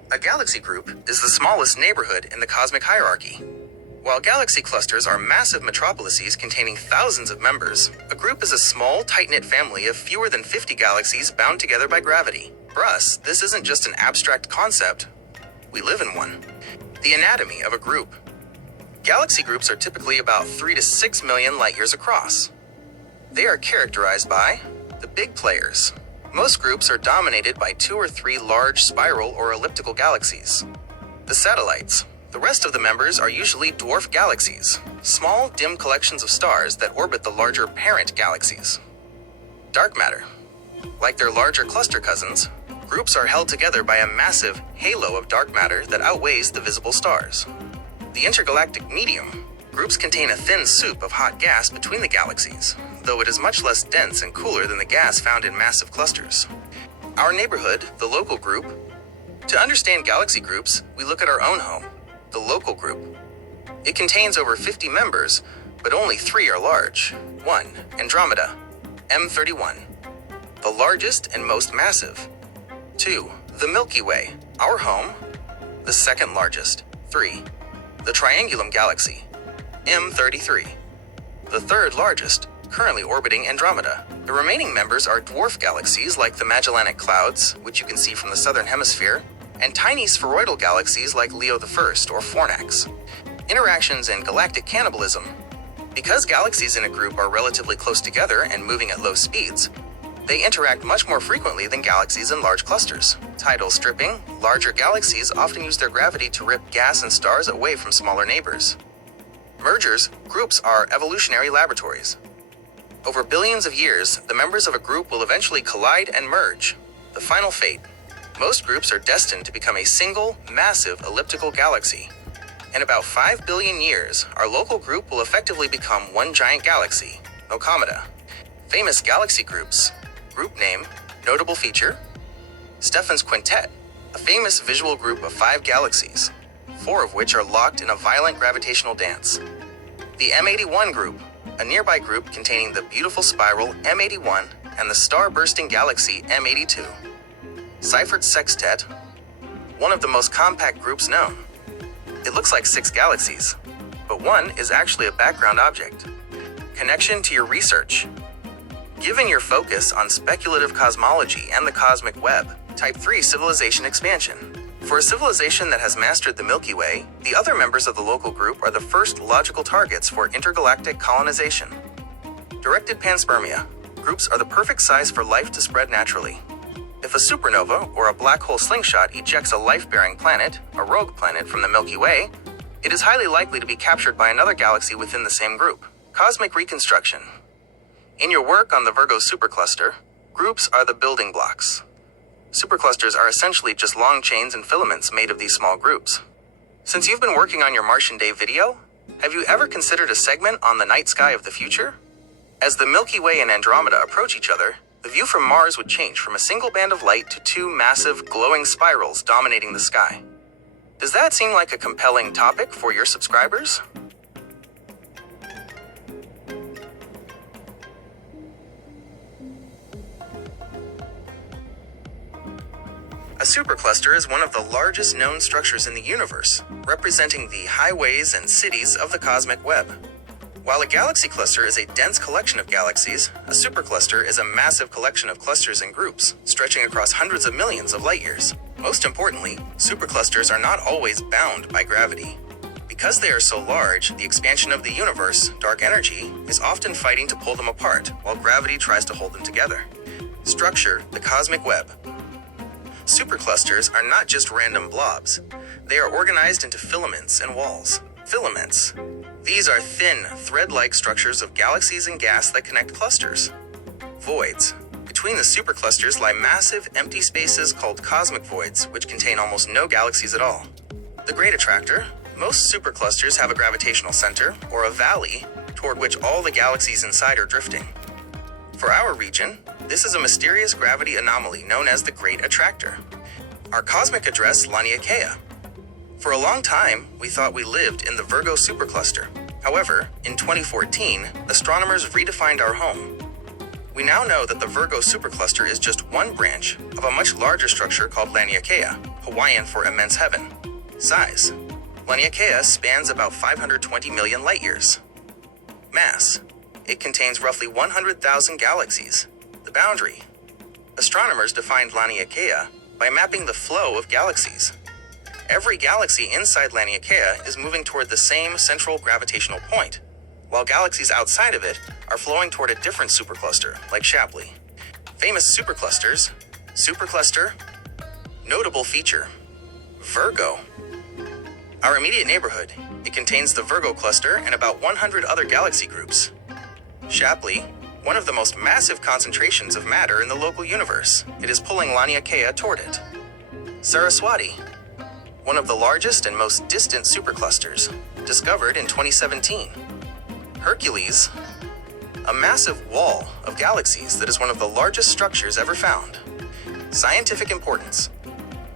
A galaxy group is the smallest neighborhood in the cosmic hierarchy. While galaxy clusters are massive metropolises containing thousands of members, a group is a small, tight-knit family of fewer than 50 galaxies bound together by gravity. For us, this isn't just an abstract concept. We live in one. The anatomy of a group. Galaxy groups are typically about 3 to 6 million light-years across. They are characterized by the big players. Most groups are dominated by 2 or 3 large spiral or elliptical galaxies. The satellites. The rest of the members are usually dwarf galaxies, small, dim collections of stars that orbit the larger parent galaxies. Dark matter. Like their larger cluster cousins, groups are held together by a massive halo of dark matter that outweighs the visible stars. The intergalactic medium. Groups contain a thin soup of hot gas between the galaxies, though it is much less dense and cooler than the gas found in massive clusters. Our neighborhood, the local group. To understand galaxy groups, we look at our own home, the local group. It contains over 50 members, but only 3 are large. 1. Andromeda, M31, the largest and most massive. 2. The Milky Way, our home, the second largest. 3. The Triangulum Galaxy, M33, the third largest. currently orbiting Andromeda. The remaining members are dwarf galaxies like the Magellanic Clouds, which you can see from the southern hemisphere, and tiny spheroidal galaxies like Leo I or Fornax. Interactions and galactic cannibalism. Because galaxies in a group are relatively close together and moving at low speeds, they interact much more frequently than galaxies in large clusters. Tidal stripping. Larger galaxies often use their gravity to rip gas and stars away from smaller neighbors. Mergers. Groups are evolutionary laboratories. Over billions of years, the members of a group will eventually collide and merge. The final fate. Most groups are destined to become a single, massive elliptical galaxy. In about 5 billion years, our local group will effectively become one giant galaxy, Nocometa. Famous galaxy groups. Group name, notable feature, Stephan's Quintet, a famous visual group of 5 galaxies, 4 of which are locked in a violent gravitational dance. The M81 group, a nearby group containing the beautiful spiral M81 and the star-bursting galaxy M82. Seyfert's Sextet, one of the most compact groups known. It looks like 6 galaxies, but one is actually a background object. Connection to your research. Given your focus on speculative cosmology and the cosmic web, Type 3 civilization expansion. For a civilization that has mastered the Milky Way, the other members of the local group are the first logical targets for intergalactic colonization. Directed panspermia. Groups are the perfect size for life to spread naturally. If a supernova or a black hole slingshot ejects a life-bearing planet, a rogue planet from the Milky Way, it is highly likely to be captured by another galaxy within the same group. Cosmic reconstruction. In your work on the Virgo supercluster, groups are the building blocks. Superclusters are essentially just long chains and filaments made of these small groups. Since you've been working on your Martian Day video, have you ever considered a segment on the night sky of the future? As the Milky Way and Andromeda approach each other, the view from Mars would change from a single band of light to 2 massive, glowing spirals dominating the sky. Does that seem like a compelling topic for your subscribers? A supercluster is one of the largest known structures in the universe, representing the highways and cities of the cosmic web. While a galaxy cluster is a dense collection of galaxies, a supercluster is a massive collection of clusters and groups, stretching across hundreds of millions of light years. Most importantly, superclusters are not always bound by gravity. Because they are so large, the expansion of the universe, dark energy, is often fighting to pull them apart, while gravity tries to hold them together. Structure, the cosmic web. Superclusters are not just random blobs. They are organized into filaments and walls. Filaments. These are thin, thread-like structures of galaxies and gas that connect clusters. Voids. Between the superclusters lie massive, empty spaces called cosmic voids, which contain almost no galaxies at all. The Great Attractor. Most superclusters have a gravitational center, or a valley, toward which all the galaxies inside are drifting. For our region, this is a mysterious gravity anomaly known as the Great Attractor. Our cosmic address, Laniakea. For a long time, we thought we lived in the Virgo supercluster. However, in 2014, astronomers redefined our home. We now know that the Virgo supercluster is just one branch of a much larger structure called Laniakea, Hawaiian for immense heaven. Size. Laniakea spans about 520 million light-years. Mass. It contains roughly 100,000 galaxies. The boundary. Astronomers defined Laniakea by mapping the flow of galaxies. Every galaxy inside Laniakea is moving toward the same central gravitational point, while galaxies outside of it are flowing toward a different supercluster, like Shapley. Famous superclusters. Supercluster. Notable feature. Virgo. Our immediate neighborhood. It contains the Virgo cluster and about 100 other galaxy groups. Shapley. One of the most massive concentrations of matter in the local universe. It is pulling Laniakea toward it. Saraswati. One of the largest and most distant superclusters, discovered in 2017. Hercules. A massive wall of galaxies that is one of the largest structures ever found. Scientific importance.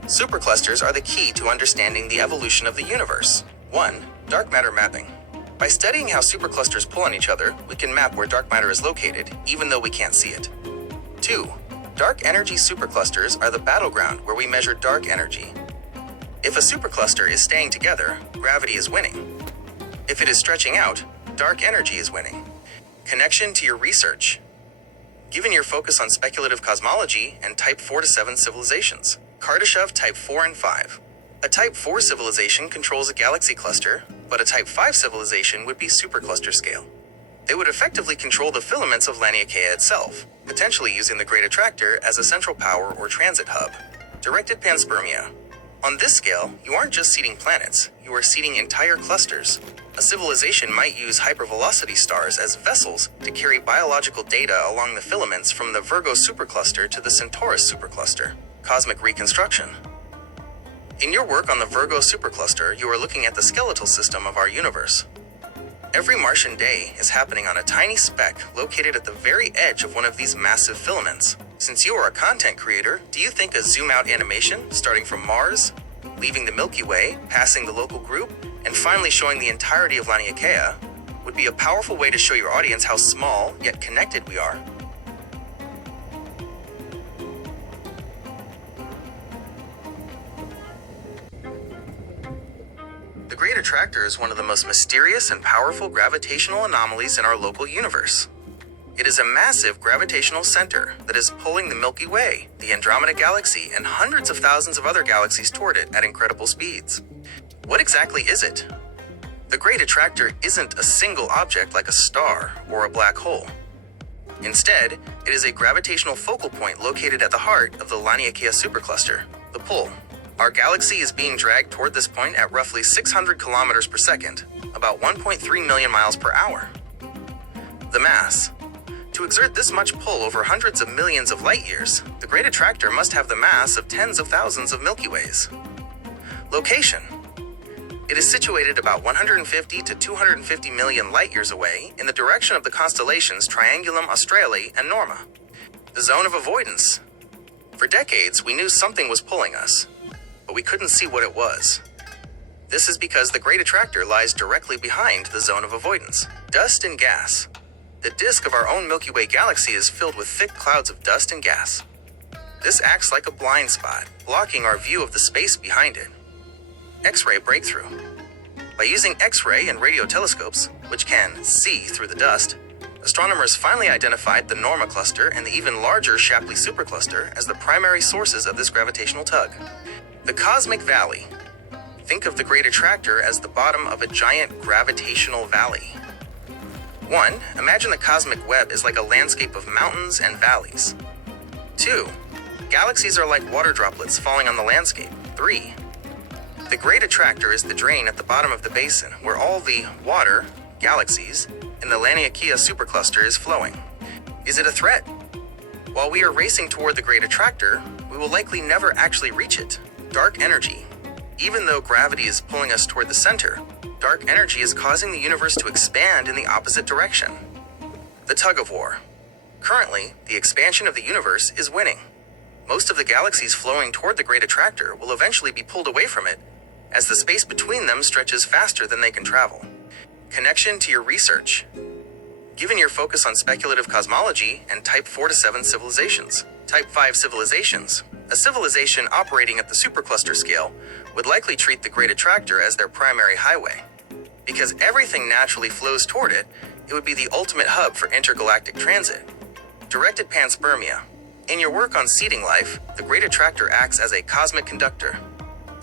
Superclusters are the key to understanding the evolution of the universe. 1. Dark matter mapping. By studying how superclusters pull on each other, we can map where dark matter is located, even though we can't see it. 2. Dark energy superclusters are the battleground where we measure dark energy. If a supercluster is staying together, gravity is winning. If it is stretching out, dark energy is winning. Connection to your research. Given your focus on speculative cosmology and Type 4 to 7 civilizations, Kardashev Type 4 and 5. A Type 4 civilization controls a galaxy cluster, but a Type 5 civilization would be supercluster scale. They would effectively control the filaments of Laniakea itself, potentially using the Great Attractor as a central power or transit hub. Directed panspermia. On this scale, you aren't just seeding planets, you are seeding entire clusters. A civilization might use hypervelocity stars as vessels to carry biological data along the filaments from the Virgo supercluster to the Centaurus supercluster. Cosmic reconstruction. In your work on the Virgo supercluster, you are looking at the skeletal system of our universe. Every Martian day is happening on a tiny speck located at the very edge of one of these massive filaments. Since you are a content creator, do you think a zoom-out animation, starting from Mars, leaving the Milky Way, passing the local group, and finally showing the entirety of Laniakea, would be a powerful way to show your audience how small, yet connected we are? The Great Attractor is one of the most mysterious and powerful gravitational anomalies in our local universe. It is a massive gravitational center that is pulling the Milky Way, the Andromeda Galaxy, and hundreds of thousands of other galaxies toward it at incredible speeds. What exactly is it? The Great Attractor isn't a single object like a star or a black hole. Instead, it is a gravitational focal point located at the heart of the Laniakea supercluster, the Pole. Our galaxy is being dragged toward this point at roughly 600 kilometers per second, about 1.3 million miles per hour. The mass. To exert this much pull over hundreds of millions of light years, the Great Attractor must have the mass of tens of thousands of Milky Ways. Location. It is situated about 150 to 250 million light years away in the direction of the constellations Triangulum Australe and Norma. The zone of avoidance. For decades, we knew something was pulling us, but we couldn't see what it was. This is because the Great Attractor lies directly behind the zone of avoidance. Dust and gas. The disk of our own Milky Way galaxy is filled with thick clouds of dust and gas. This acts like a blind spot, blocking our view of the space behind it. X-ray breakthrough. By using X-ray and radio telescopes, which can see through the dust, astronomers finally identified the Norma cluster and the even larger Shapley supercluster as the primary sources of this gravitational tug. The Cosmic Valley. Think of the Great Attractor as the bottom of a giant gravitational valley. 1. Imagine the cosmic web is like a landscape of mountains and valleys. 2. Galaxies are like water droplets falling on the landscape. 3. The Great Attractor is the drain at the bottom of the basin where all the water, galaxies, in the Laniakea supercluster is flowing. Is it a threat? While we are racing toward the Great Attractor, we will likely never actually reach it. Dark energy. Even though gravity is pulling us toward the center, dark energy is causing the universe to expand in the opposite direction. The tug of war. Currently, the expansion of the universe is winning. Most of the galaxies flowing toward the Great Attractor will eventually be pulled away from it, as the space between them stretches faster than they can travel. Connection to your research. Given your focus on speculative cosmology and Type 4 to 7 civilizations, Type 5 civilizations, a civilization operating at the supercluster scale would likely treat the Great Attractor as their primary highway. Because everything naturally flows toward it, it would be the ultimate hub for intergalactic transit. Directed panspermia. In your work on seeding life, the Great Attractor acts as a cosmic conductor.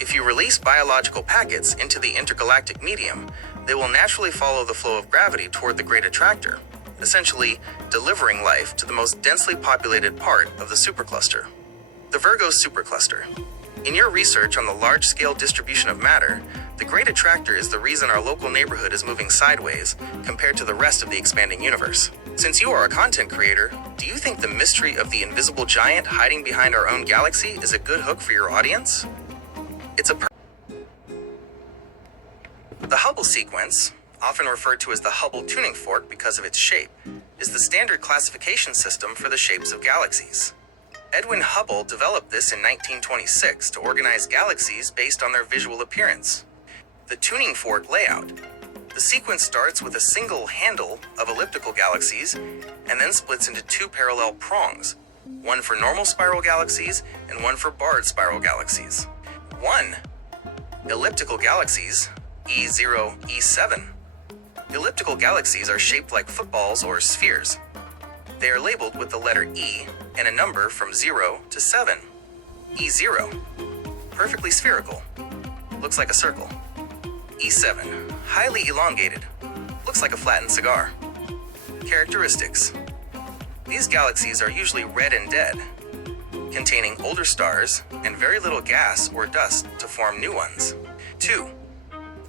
If you release biological packets into the intergalactic medium, they will naturally follow the flow of gravity toward the Great Attractor, essentially delivering life to the most densely populated part of the supercluster. The Virgo supercluster. In your research on the large-scale distribution of matter, the Great Attractor is the reason our local neighborhood is moving sideways compared to the rest of the expanding universe. Since you are a content creator, do you think the mystery of the invisible giant hiding behind our own galaxy is a good hook for your audience? The Hubble sequence, often referred to as the Hubble tuning fork because of its shape, is the standard classification system for the shapes of galaxies. Edwin Hubble developed this in 1926 to organize galaxies based on their visual appearance. The tuning fork layout. The sequence starts with a single handle of elliptical galaxies and then splits into two parallel prongs, one for normal spiral galaxies and one for barred spiral galaxies. 1. Elliptical galaxies, E0, E7. Elliptical galaxies are shaped like footballs or spheres. They are labeled with the letter E and a number from 0 to 7. E0, perfectly spherical, looks like a circle. E7, highly elongated, looks like a flattened cigar. Characteristics. These galaxies are usually red and dead, containing older stars and very little gas or dust to form new ones. 2.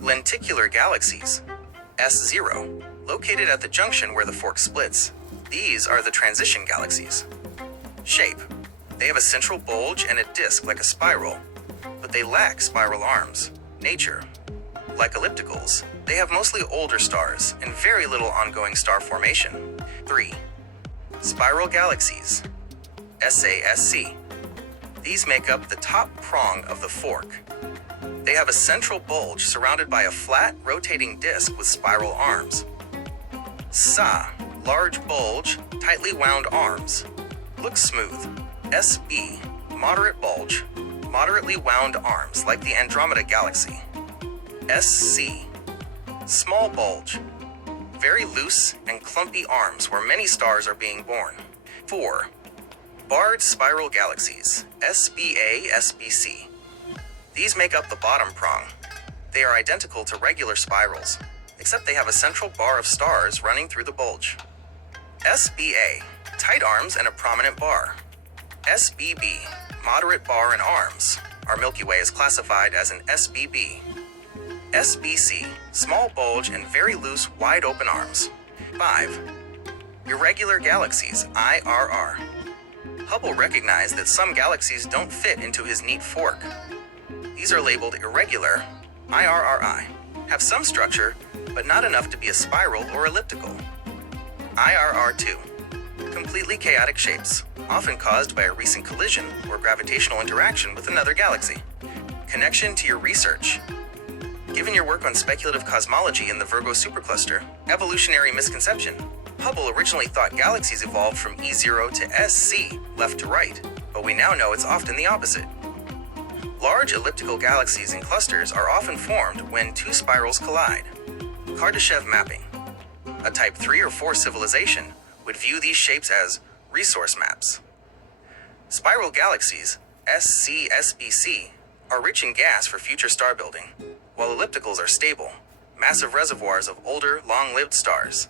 Lenticular galaxies, S0, located at the junction where the fork splits. These are the transition galaxies. Shape. They have a central bulge and a disk like a spiral, but they lack spiral arms. Nature. Like ellipticals, they have mostly older stars and very little ongoing star formation. 3. Spiral galaxies, SASC. These make up the top prong of the fork. They have a central bulge surrounded by a flat, rotating disk with spiral arms. SA, large bulge, tightly wound arms. Looks smooth. SB, moderate bulge, moderately wound arms like the Andromeda Galaxy. SC, small bulge, very loose and clumpy arms where many stars are being born. 4. Barred spiral galaxies, SBA, SBC. These make up the bottom prong. They are identical to regular spirals, except they have a central bar of stars running through the bulge. SBA, tight arms and a prominent bar. SBB, moderate bar and arms. Our Milky Way is classified as an SBB. SBC, small bulge and very loose, wide open arms. 5. Irregular galaxies, IRR. Hubble recognized that some galaxies don't fit into his neat fork. These are labeled irregular, IRRI, have some structure, but not enough to be a spiral or elliptical. IRR2, completely chaotic shapes, often caused by a recent collision or gravitational interaction with another galaxy. Connection to your research. Given your work on speculative cosmology in the Virgo supercluster, evolutionary misconception. Hubble originally thought galaxies evolved from E0 to SC, left to right, but we now know it's often the opposite. Large elliptical galaxies and clusters are often formed when two spirals collide. Kardashev mapping. A type 3 or 4 civilization would view these shapes as resource maps. Spiral galaxies, SC-SBC, are rich in gas for future star building, while ellipticals are stable, massive reservoirs of older, long-lived stars.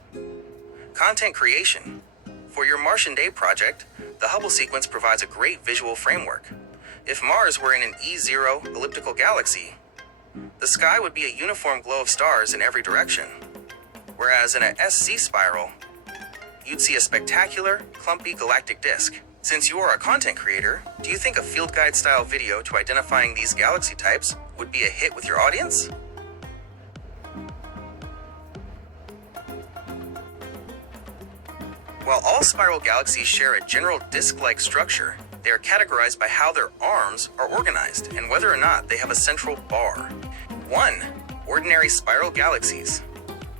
Content creation. For your Martian Day project, the Hubble sequence provides a great visual framework. If Mars were in an E0 elliptical galaxy, the sky would be a uniform glow of stars in every direction, whereas in a SC spiral, you'd see a spectacular, clumpy galactic disk. Since you are a content creator, do you think a field guide style video to identifying these galaxy types would be a hit with your audience? While all spiral galaxies share a general disk-like structure, they are categorized by how their arms are organized and whether or not they have a central bar. 1. Ordinary spiral galaxies,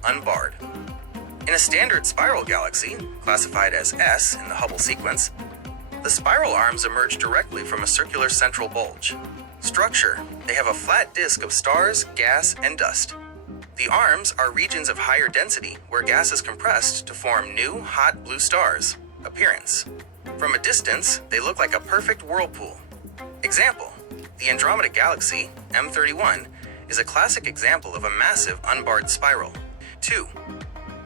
unbarred. In a standard spiral galaxy, classified as S in the Hubble sequence, the spiral arms emerge directly from a circular central bulge. Structure: they have a flat disk of stars, gas, and dust. The arms are regions of higher density where gas is compressed to form new, hot blue stars. Appearance: from a distance, they look like a perfect whirlpool. Example: the Andromeda Galaxy, M31, is a classic example of a massive unbarred spiral. 2.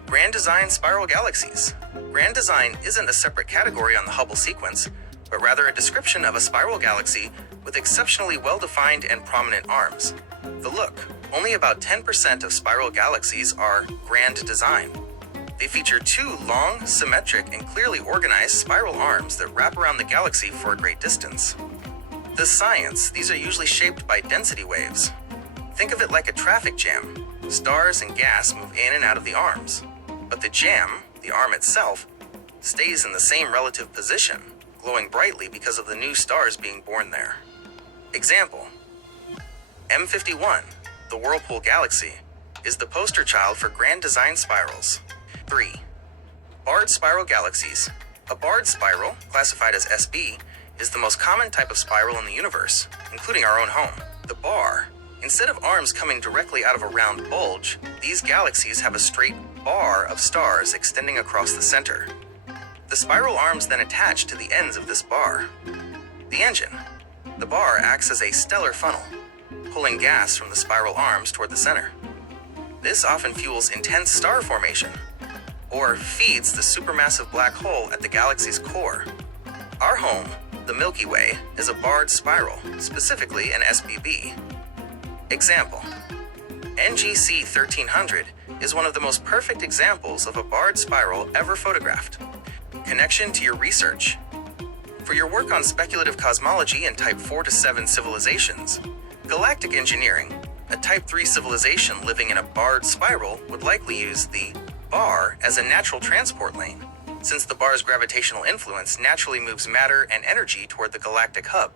Grand Design spiral galaxies. Grand Design isn't a separate category on the Hubble sequence, but rather a description of a spiral galaxy with exceptionally well-defined and prominent arms. The look: only about 10% of spiral galaxies are grand design. They feature 2 long, symmetric, and clearly organized spiral arms that wrap around the galaxy for a great distance. The science: these are usually shaped by density waves. Think of it like a traffic jam. Stars and gas move in and out of the arms, but the jam, the arm itself, stays in the same relative position, glowing brightly because of the new stars being born there. Example: M51, the Whirlpool Galaxy, is the poster child for grand design spirals. 3. Barred spiral galaxies. A barred spiral, classified as SB, is the most common type of spiral in the universe, including our own home. The bar Instead of arms coming directly out of a round bulge, these galaxies have a straight bar of stars extending across the center. The spiral arms then attach to the ends of this bar. The engine. The bar acts as a stellar funnel, pulling gas from the spiral arms toward the center. This often fuels intense star formation, or feeds the supermassive black hole at the galaxy's core. Our home, the Milky Way, is a barred spiral, specifically an SBB. Example: NGC 1300 is one of the most perfect examples of a barred spiral ever photographed. Connection to your research. For your work on speculative cosmology and Type 4 to 7 civilizations, galactic engineering, a Type 3 civilization living in a barred spiral would likely use the bar as a natural transport lane, since the bar's gravitational influence naturally moves matter and energy toward the galactic hub.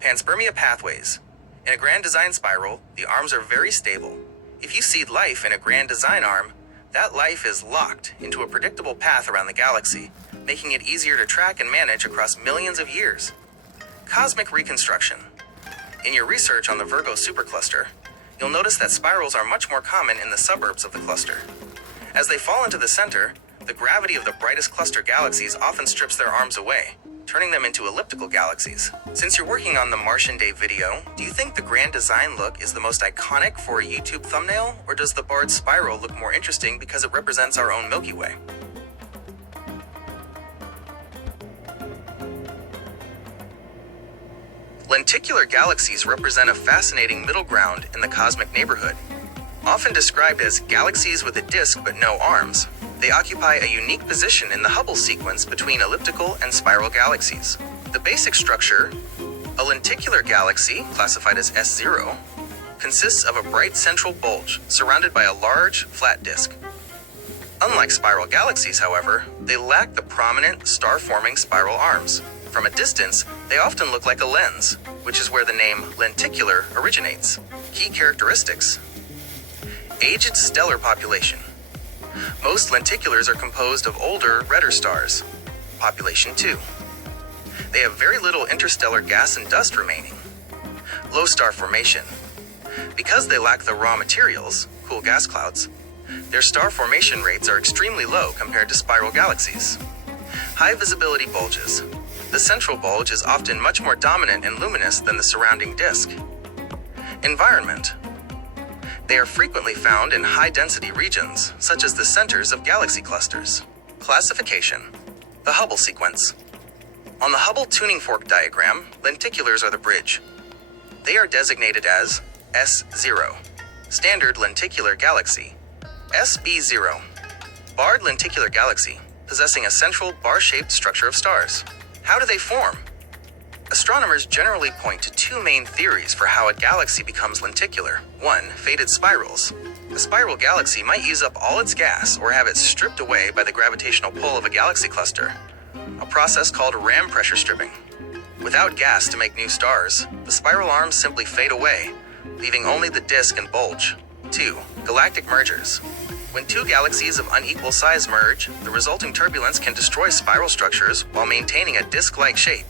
Panspermia pathways. In a grand design spiral, the arms are very stable. If you seed life in a grand design arm, that life is locked into a predictable path around the galaxy, making it easier to track and manage across millions of years. Cosmic reconstruction. In your research on the Virgo supercluster, you'll notice that spirals are much more common in the suburbs of the cluster. As they fall into the center, the gravity of the brightest cluster galaxies often strips their arms away, turning them into elliptical galaxies. Since you're working on the Martian Day video, do you think the grand design look is the most iconic for a YouTube thumbnail, or does the barred spiral look more interesting because it represents our own Milky Way? Lenticular galaxies represent a fascinating middle ground in the cosmic neighborhood. Often described as galaxies with a disk but no arms, they occupy a unique position in the Hubble sequence between elliptical and spiral galaxies. The basic structure, a lenticular galaxy, classified as S0, consists of a bright central bulge surrounded by a large, flat disk. Unlike spiral galaxies, however, they lack the prominent, star-forming spiral arms. From a distance, they often look like a lens, which is where the name lenticular originates. Key characteristics: aged stellar population. Most lenticulars are composed of older, redder stars. Population 2. They have very little interstellar gas and dust remaining. Low star formation. Because they lack the raw materials, cool gas clouds, their star formation rates are extremely low compared to spiral galaxies. High visibility bulges. The central bulge is often much more dominant and luminous than the surrounding disk. Environment. They are frequently found in high-density regions, such as the centers of galaxy clusters. Classification. The Hubble sequence. On the Hubble tuning fork diagram, lenticulars are the bridge. They are designated as S0, Standard Lenticular Galaxy, SB0, Barred Lenticular Galaxy, possessing a central bar-shaped structure of stars. How do they form? Astronomers generally point to two main theories for how a galaxy becomes lenticular. 1. Fated spirals. A spiral galaxy might use up all its gas or have it stripped away by the gravitational pull of a galaxy cluster, a process called ram pressure stripping. Without gas to make new stars, the spiral arms simply fade away, leaving only the disk and bulge. 2. Galactic mergers. When two galaxies of unequal size merge, the resulting turbulence can destroy spiral structures while maintaining a disk-like shape,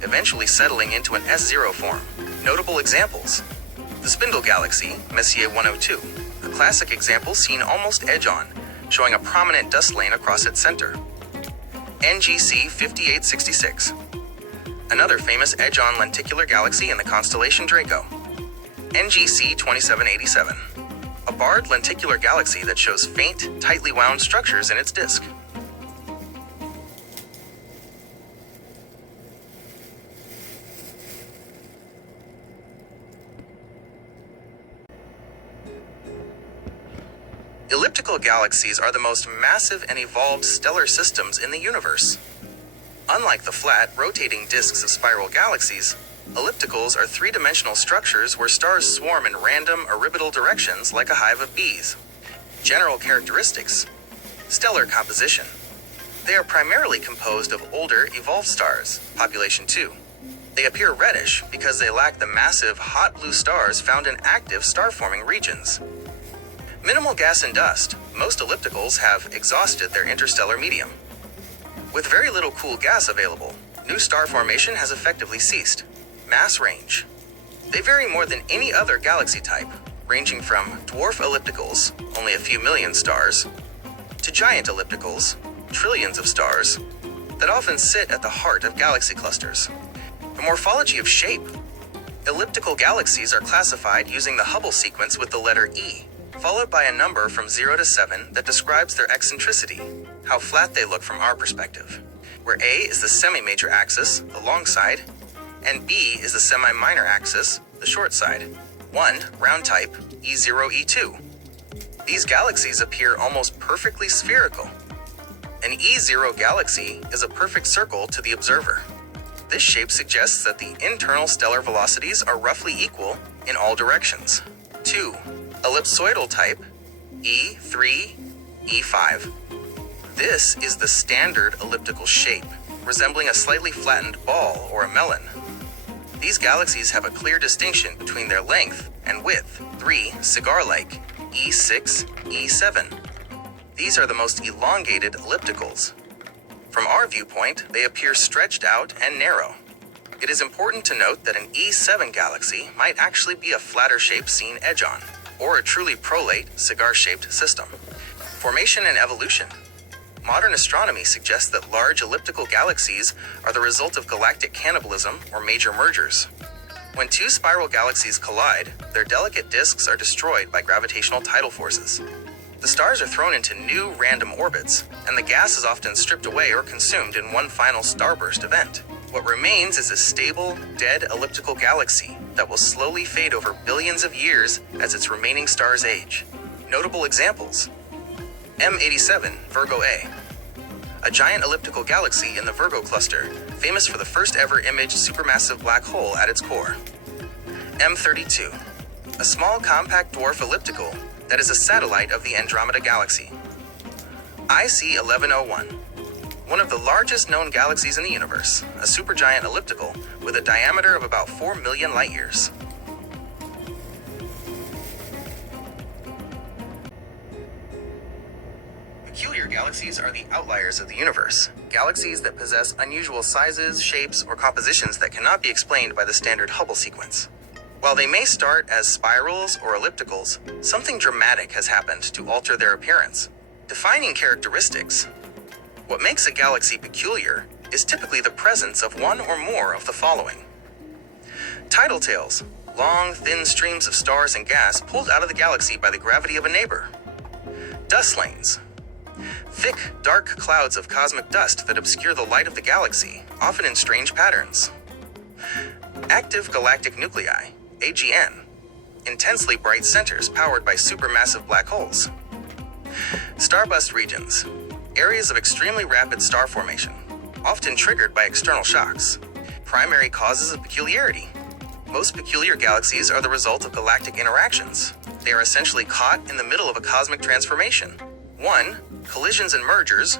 eventually settling into an S0 form. Notable examples: the Spindle Galaxy, Messier 102, a classic example seen almost edge-on, showing a prominent dust lane across its center. NGC 5866, another famous edge-on lenticular galaxy in the constellation Draco. NGC 2787, a barred lenticular galaxy that shows faint, tightly wound structures in its disk. Elliptical galaxies are the most massive and evolved stellar systems in the universe. Unlike the flat, rotating disks of spiral galaxies, ellipticals are three-dimensional structures where stars swarm in random, orbital directions like a hive of bees. General characteristics: stellar composition. They are primarily composed of older, evolved stars, population 2. They appear reddish because they lack the massive, hot blue stars found in active star-forming regions. Minimal gas and dust. Most ellipticals have exhausted their interstellar medium. With very little cool gas available, new star formation has effectively ceased. Mass range. They vary more than any other galaxy type, ranging from dwarf ellipticals, only a few million stars, to giant ellipticals, trillions of stars, that often sit at the heart of galaxy clusters. The morphology of shape. Elliptical galaxies are classified using the Hubble sequence with the letter E, followed by a number from 0 to 7 that describes their eccentricity, how flat they look from our perspective, where A is the semi-major axis, the long side, and B is the semi-minor axis, the short side. 1. Round type, E0, E2. These galaxies appear almost perfectly spherical. An E0 galaxy is a perfect circle to the observer. This shape suggests that the internal stellar velocities are roughly equal in all directions. 2. Ellipsoidal type, E3, E5. This is the standard elliptical shape, resembling a slightly flattened ball or a melon. These galaxies have a clear distinction between their length and width. 3. Cigar-like, E6, E7. These are the most elongated ellipticals. From our viewpoint, they appear stretched out and narrow. It is important to note that an E7 galaxy might actually be a flatter shape seen edge-on, or a truly prolate, cigar-shaped system. Formation and evolution. Modern astronomy suggests that large elliptical galaxies are the result of galactic cannibalism or major mergers. When two spiral galaxies collide, their delicate disks are destroyed by gravitational tidal forces. The stars are thrown into new random orbits, and the gas is often stripped away or consumed in one final starburst event. What remains is a stable, dead elliptical galaxy that will slowly fade over billions of years as its remaining stars age. Notable examples: M87, Virgo A giant elliptical galaxy in the Virgo cluster, famous for the first ever imaged supermassive black hole at its core. M32, a small compact dwarf elliptical that is a satellite of the Andromeda Galaxy. IC 1101, one of the largest known galaxies in the universe, a supergiant elliptical with a diameter of about 4 million light-years. Peculiar galaxies are the outliers of the universe, galaxies that possess unusual sizes, shapes, or compositions that cannot be explained by the standard Hubble sequence. While they may start as spirals or ellipticals, something dramatic has happened to alter their appearance. Defining characteristics. What makes a galaxy peculiar is typically the presence of one or more of the following. Tidal tails, long, thin streams of stars and gas pulled out of the galaxy by the gravity of a neighbor. Dust lanes, thick, dark clouds of cosmic dust that obscure the light of the galaxy, often in strange patterns. Active galactic nuclei, AGN, intensely bright centers powered by supermassive black holes. Starburst regions, areas of extremely rapid star formation, often triggered by external shocks. Primary causes of peculiarity. Most peculiar galaxies are the result of galactic interactions. They are essentially caught in the middle of a cosmic transformation. 1. Collisions and mergers.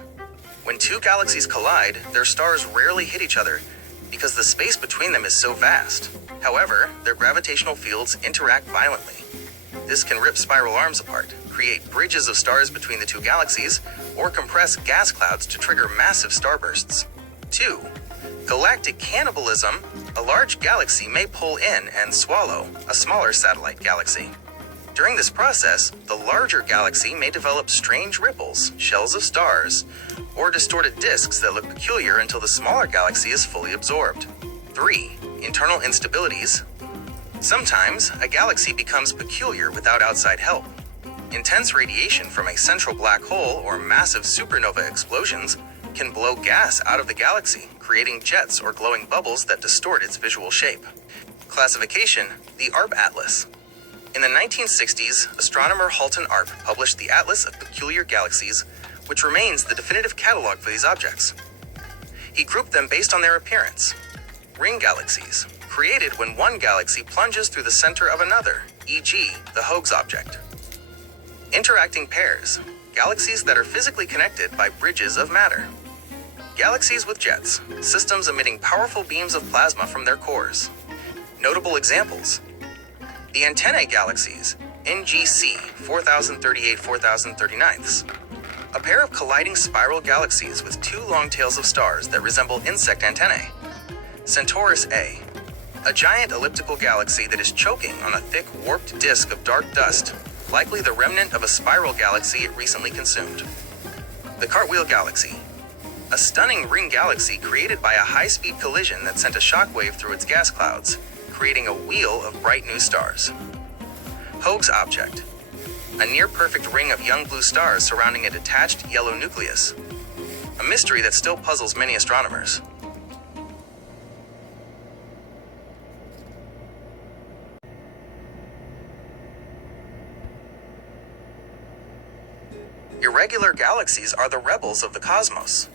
When two galaxies collide, their stars rarely hit each other because the space between them is so vast. However, their gravitational fields interact violently. This can rip spiral arms apart, create bridges of stars between the two galaxies, or compress gas clouds to trigger massive starbursts. 2. Galactic cannibalism. A large galaxy may pull in and swallow a smaller satellite galaxy. During this process, the larger galaxy may develop strange ripples, shells of stars, or distorted disks that look peculiar until the smaller galaxy is fully absorbed. 3. Internal instabilities. Sometimes, a galaxy becomes peculiar without outside help. Intense radiation from a central black hole or massive supernova explosions can blow gas out of the galaxy, creating jets or glowing bubbles that distort its visual shape. Classification: the ARP Atlas. In the 1960s, astronomer Halton Arp published the Atlas of Peculiar Galaxies, which remains the definitive catalog for these objects. He grouped them based on their appearance. Ring galaxies, created when one galaxy plunges through the center of another, e.g., the Higgs object. Interacting pairs, galaxies that are physically connected by bridges of matter. Galaxies with jets, systems emitting powerful beams of plasma from their cores. Notable examples: the Antennae galaxies, NGC 4038-4039, a pair of colliding spiral galaxies with two long tails of stars that resemble insect antennae. Centaurus A, A giant elliptical galaxy that is choking on a thick, warped disk of dark dust, likely the remnant of a spiral galaxy it recently consumed. The Cartwheel Galaxy. A stunning ring galaxy created by a high-speed collision that sent a shockwave through its gas clouds, creating a wheel of bright new stars. Hoag's Object. A near-perfect ring of young blue stars surrounding a detached yellow nucleus. A mystery that still puzzles many astronomers. Irregular galaxies are the rebels of the cosmos.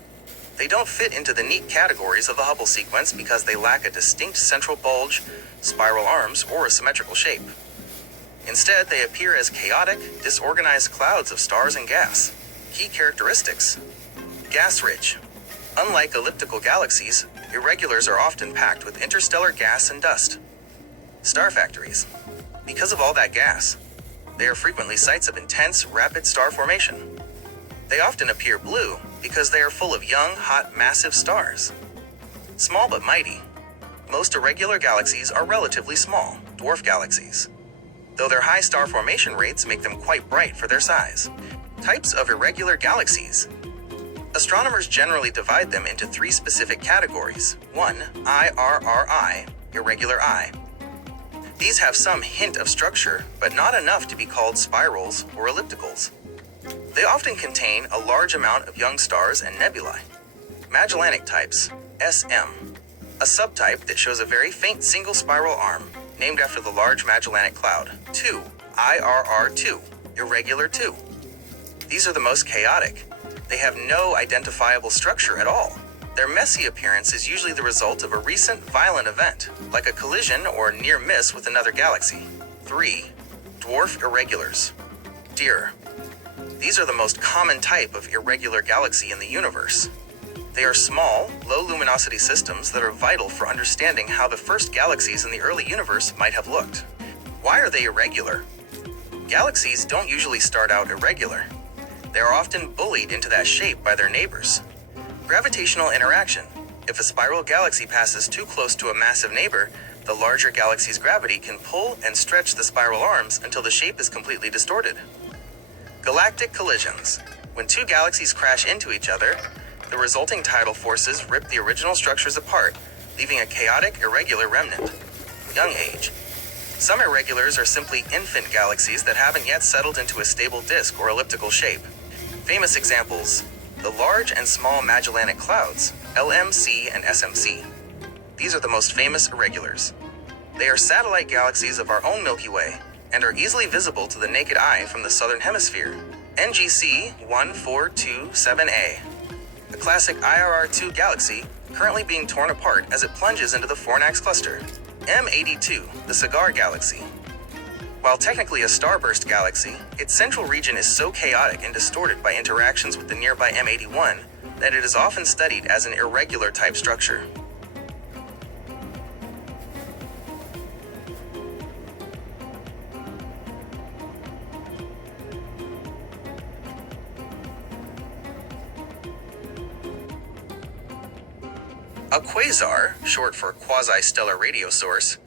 They don't fit into the neat categories of the Hubble sequence because they lack a distinct central bulge, spiral arms, or a symmetrical shape. Instead, they appear as chaotic, disorganized clouds of stars and gas. Key characteristics: gas-rich. Unlike elliptical galaxies, irregulars are often packed with interstellar gas and dust. Star factories. Because of all that gas, they are frequently sites of intense, rapid star formation. They often appear blue because they are full of young, hot, massive stars. Small but mighty. Most irregular galaxies are relatively small, dwarf galaxies, though their high star formation rates make them quite bright for their size. Types of irregular galaxies. Astronomers generally divide them into three specific categories. 1. IRRI, irregular eye. These have some hint of structure, but not enough to be called spirals or ellipticals. They often contain a large amount of young stars and nebulae. Magellanic types, SM. A subtype that shows a very faint single spiral arm, named after the Large Magellanic Cloud. 2. IRR2, irregular 2. These are the most chaotic. They have no identifiable structure at all. Their messy appearance is usually the result of a recent violent event, like a collision or near miss with another galaxy. 3. Dwarf irregulars. DIR. These are the most common type of irregular galaxy in the universe. They are small, low-luminosity systems that are vital for understanding how the first galaxies in the early universe might have looked. Why are they irregular? Galaxies don't usually start out irregular. They are often bullied into that shape by their neighbors. Gravitational interaction. If a spiral galaxy passes too close to a massive neighbor, the larger galaxy's gravity can pull and stretch the spiral arms until the shape is completely distorted. Galactic collisions. When two galaxies crash into each other, the resulting tidal forces rip the original structures apart, leaving a chaotic, irregular remnant. Young age. Some irregulars are simply infant galaxies that haven't yet settled into a stable disk or elliptical shape. Famous examples: the Large and Small Magellanic Clouds, LMC and SMC. These are the most famous irregulars. They are satellite galaxies of our own Milky Way, and are easily visible to the naked eye from the southern hemisphere. NGC 1427A, a classic IRR2 galaxy currently being torn apart as it plunges into the Fornax cluster. M82, the Cigar Galaxy. While technically a starburst galaxy, its central region is so chaotic and distorted by interactions with the nearby M81 that it is often studied as an irregular type structure. A quasar, short for quasi-stellar radio source,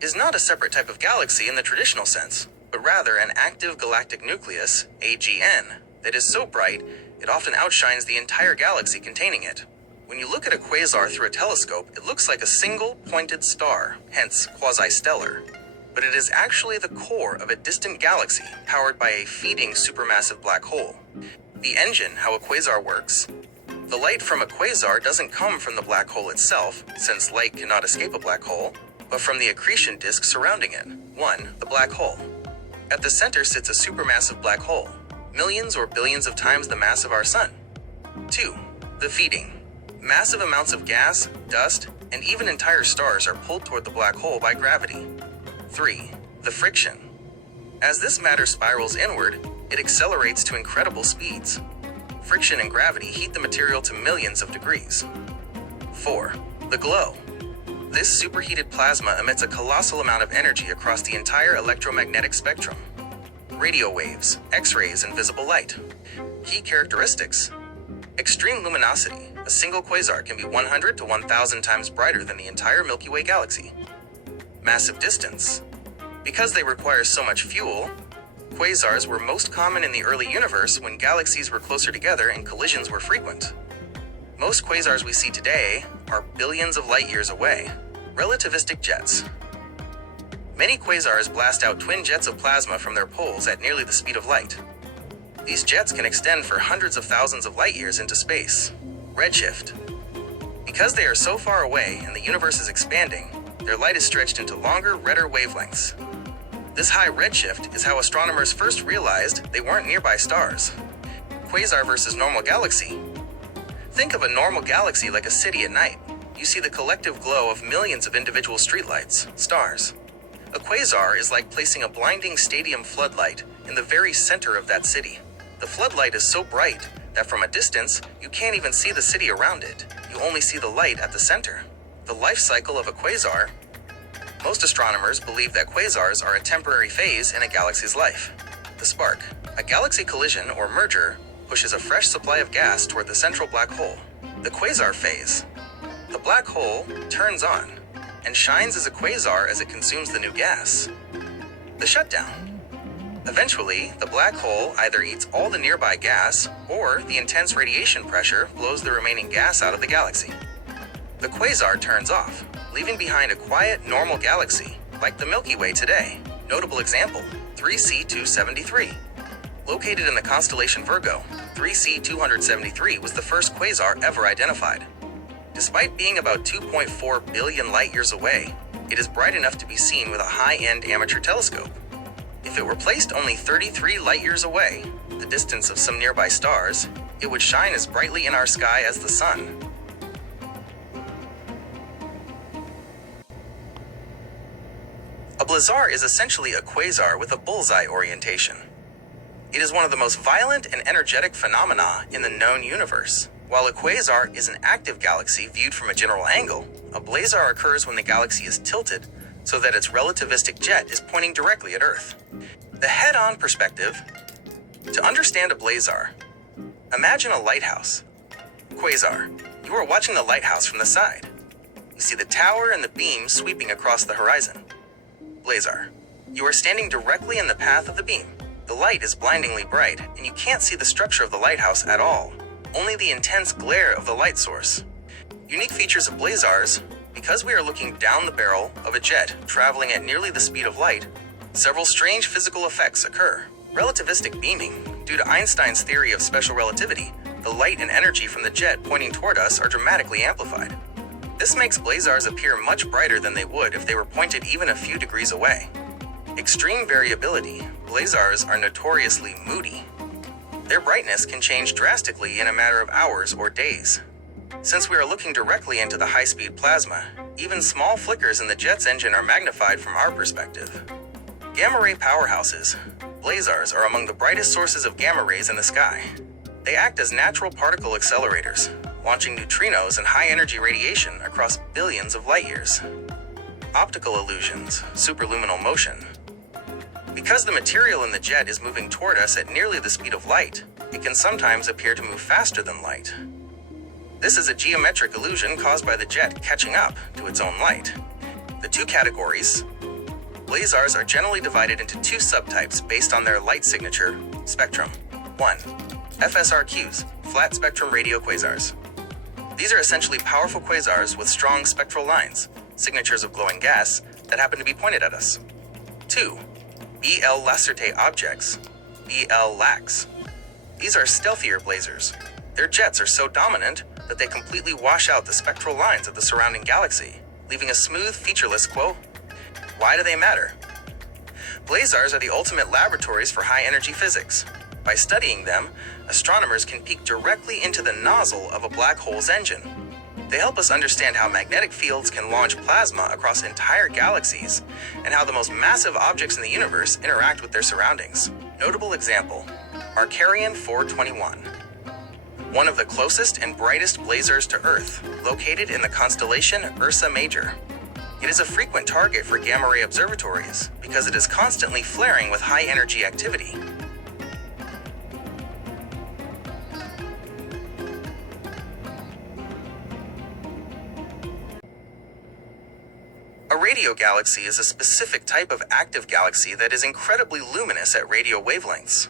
is not a separate type of galaxy in the traditional sense, but rather an active galactic nucleus, AGN, that is so bright it often outshines the entire galaxy containing it. When you look at a quasar through a telescope, it looks like a single pointed star, hence quasi-stellar. But it is actually the core of a distant galaxy powered by a feeding supermassive black hole. The engine, how a quasar works. The light from a quasar doesn't come from the black hole itself, since light cannot escape a black hole, but from the accretion disk surrounding it. 1. The black hole. At the center sits a supermassive black hole, millions or billions of times the mass of our sun. 2. The feeding. Massive amounts of gas, dust, and even entire stars are pulled toward the black hole by gravity. 3. The friction. As this matter spirals inward, it accelerates to incredible speeds. Friction and gravity heat the material to millions of degrees. 4. The glow. This superheated plasma emits a colossal amount of energy across the entire electromagnetic spectrum. Radio waves, X-rays, and visible light. Key characteristics. Extreme luminosity. A single quasar can be 100 to 1,000 times brighter than the entire Milky Way galaxy. Massive distance. Because they require so much fuel, quasars were most common in the early universe when galaxies were closer together and collisions were frequent. Most quasars we see today are billions of light years away. Relativistic jets. Many quasars blast out twin jets of plasma from their poles at nearly the speed of light. These jets can extend for hundreds of thousands of light years into space. Redshift. Because they are so far away and the universe is expanding, their light is stretched into longer, redder wavelengths. This high redshift is how astronomers first realized they weren't nearby stars. Quasar versus normal galaxy. Think of a normal galaxy like a city at night. You see the collective glow of millions of individual streetlights, stars. A quasar is like placing a blinding stadium floodlight in the very center of that city. The floodlight is so bright that from a distance, you can't even see the city around it. You only see the light at the center. The life cycle of a quasar. Most astronomers believe that quasars are a temporary phase in a galaxy's life. The spark. A galaxy collision or merger pushes a fresh supply of gas toward the central black hole. The quasar phase. The black hole turns on and shines as a quasar as it consumes the new gas. The shutdown. Eventually, the black hole either eats all the nearby gas or the intense radiation pressure blows the remaining gas out of the galaxy. The quasar turns off, leaving behind a quiet, normal galaxy, like the Milky Way today. Notable example, 3C273. Located in the constellation Virgo, 3C273 was the first quasar ever identified. Despite being about 2.4 billion light-years away, it is bright enough to be seen with a high-end amateur telescope. If it were placed only 33 light-years away, the distance of some nearby stars, it would shine as brightly in our sky as the sun. A blazar is essentially a quasar with a bullseye orientation. It is one of the most violent and energetic phenomena in the known universe. While a quasar is an active galaxy viewed from a general angle, a blazar occurs when the galaxy is tilted so that its relativistic jet is pointing directly at Earth. The head-on perspective. To understand a blazar, imagine a lighthouse. Quasar. You are watching the lighthouse from the side. You see the tower and the beam sweeping across the horizon. Blazar. You are standing directly in the path of the beam. The light is blindingly bright, and you can't see the structure of the lighthouse at all. Only the intense glare of the light source. Unique features of blazars. Because we are looking down the barrel of a jet traveling at nearly the speed of light, several strange physical effects occur. Relativistic beaming. Due to Einstein's theory of special relativity, the light and energy from the jet pointing toward us are dramatically amplified. This makes blazars appear much brighter than they would if they were pointed even a few degrees away. Extreme variability. Blazars are notoriously moody. Their brightness can change drastically in a matter of hours or days. Since we are looking directly into the high-speed plasma, even small flickers in the jet's engine are magnified from our perspective. Gamma-ray powerhouses. Blazars are among the brightest sources of gamma rays in the sky. They act as natural particle accelerators, launching neutrinos and high-energy radiation across billions of light-years. Optical illusions. Superluminal motion. Because the material in the jet is moving toward us at nearly the speed of light, it can sometimes appear to move faster than light. This is a geometric illusion caused by the jet catching up to its own light. The two categories. Blazars are generally divided into two subtypes based on their light signature spectrum. 1. FSRQs, flat spectrum radio quasars. These are essentially powerful quasars with strong spectral lines, signatures of glowing gas, that happen to be pointed at us. 2. BL Lacertae objects, BL Lax. These are stealthier blazars. Their jets are so dominant that they completely wash out the spectral lines of the surrounding galaxy, leaving a smooth, featureless quo. Why do they matter? Blazars are the ultimate laboratories for high-energy physics. By studying them, astronomers can peek directly into the nozzle of a black hole's engine. They help us understand how magnetic fields can launch plasma across entire galaxies, and how the most massive objects in the universe interact with their surroundings. Notable example, Markarian 421. One of the closest and brightest blazars to Earth, located in the constellation Ursa Major. It is a frequent target for gamma-ray observatories because it is constantly flaring with high-energy activity. A radio galaxy is a specific type of active galaxy that is incredibly luminous at radio wavelengths.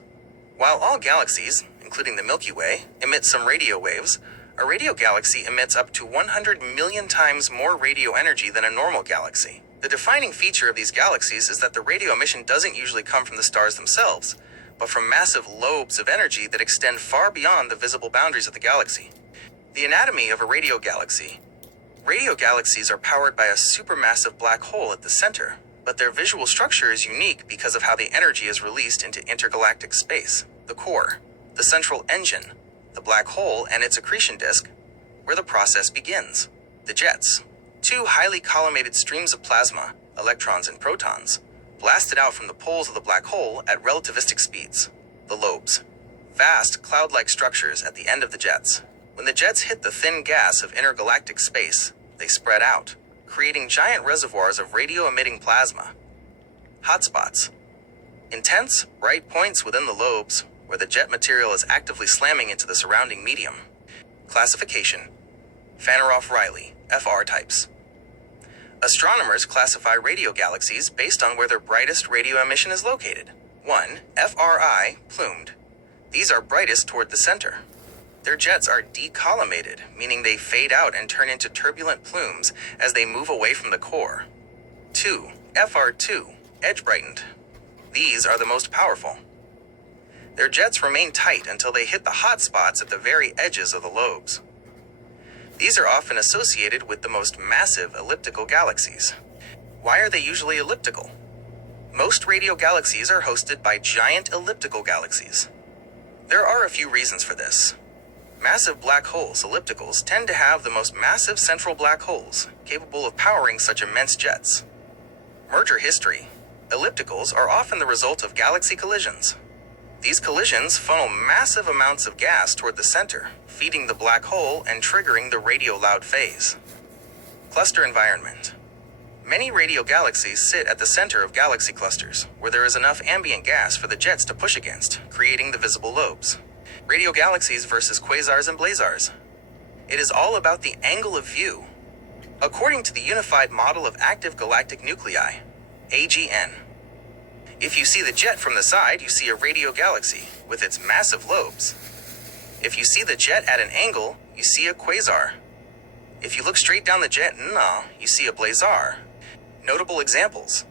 While all galaxies, including the Milky Way, emit some radio waves, a radio galaxy emits up to 100 million times more radio energy than a normal galaxy. The defining feature of these galaxies is that the radio emission doesn't usually come from the stars themselves, but from massive lobes of energy that extend far beyond the visible boundaries of the galaxy. The anatomy of a radio galaxy. Radio galaxies are powered by a supermassive black hole at the center, but their visual structure is unique because of how the energy is released into intergalactic space. The core, the central engine, the black hole and its accretion disk, where the process begins. The jets, two highly collimated streams of plasma, electrons and protons, blasted out from the poles of the black hole at relativistic speeds. The lobes, vast cloud-like structures at the end of the jets. When the jets hit the thin gas of intergalactic space, they spread out, creating giant reservoirs of radio-emitting plasma. Hotspots, intense, bright points within the lobes where the jet material is actively slamming into the surrounding medium. Classification, Fanaroff-Riley, FR types. Astronomers classify radio galaxies based on where their brightest radio emission is located. 1. FRI, plumed. These are brightest toward the center. Their jets are decollimated, meaning they fade out and turn into turbulent plumes as they move away from the core. 2. FR2, edge brightened. These are the most powerful. Their jets remain tight until they hit the hot spots at the very edges of the lobes. These are often associated with the most massive elliptical galaxies. Why are they usually elliptical? Most radio galaxies are hosted by giant elliptical galaxies. There are a few reasons for this. Massive black holes, ellipticals, tend to have the most massive central black holes, capable of powering such immense jets. Merger history. Ellipticals are often the result of galaxy collisions. These collisions funnel massive amounts of gas toward the center, feeding the black hole and triggering the radio-loud phase. Cluster environment. Many radio galaxies sit at the center of galaxy clusters, where there is enough ambient gas for the jets to push against, creating the visible lobes. Radio galaxies versus quasars and blazars. It is all about the angle of view. According to the Unified Model of Active Galactic Nuclei, AGN, if you see the jet from the side, you see a radio galaxy with its massive lobes. If you see the jet at an angle, you see a quasar. If you look straight down the jet, you see a blazar. Notable examples.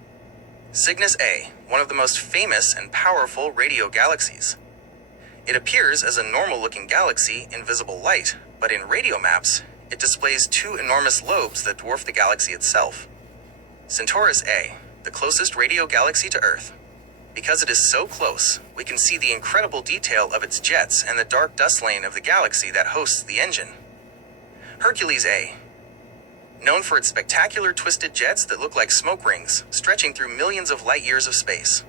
Cygnus A, one of the most famous and powerful radio galaxies. It appears as a normal-looking galaxy in visible light, but in radio maps, it displays two enormous lobes that dwarf the galaxy itself. Centaurus A, the closest radio galaxy to Earth. Because it is so close, we can see the incredible detail of its jets and the dark dust lane of the galaxy that hosts the engine. Hercules A, known for its spectacular twisted jets that look like smoke rings, stretching through millions of light-years of space.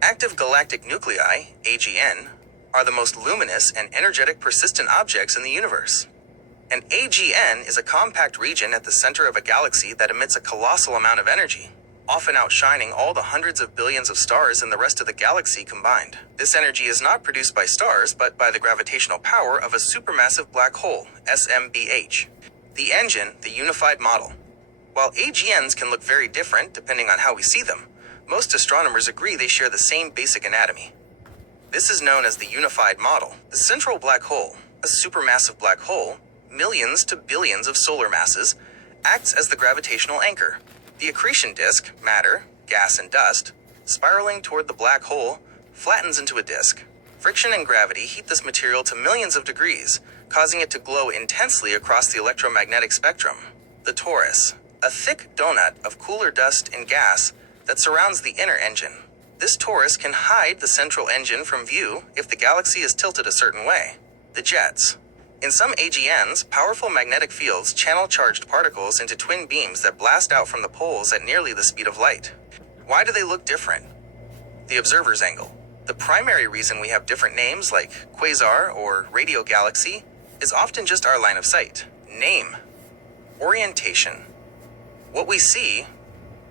Active galactic nuclei, AGN, are the most luminous and energetic persistent objects in the universe. An AGN is a compact region at the center of a galaxy that emits a colossal amount of energy, often outshining all the hundreds of billions of stars in the rest of the galaxy combined. This energy is not produced by stars, but by the gravitational power of a supermassive black hole, SMBH. The engine, the unified model. While AGNs can look very different depending on how we see them, most astronomers agree they share the same basic anatomy. This is known as the unified model. The central black hole, a supermassive black hole, millions to billions of solar masses, acts as the gravitational anchor. The accretion disk, matter, gas and dust, spiraling toward the black hole, flattens into a disk. Friction and gravity heat this material to millions of degrees, causing it to glow intensely across the electromagnetic spectrum. The torus, a thick donut of cooler dust and gas that surrounds the inner engine. This torus can hide the central engine from view if the galaxy is tilted a certain way. The jets. In some AGNs, powerful magnetic fields channel charged particles into twin beams that blast out from the poles at nearly the speed of light. Why do they look different? The observer's angle. The primary reason we have different names like quasar or radio galaxy is often just our line of sight. Name. Orientation. What we see,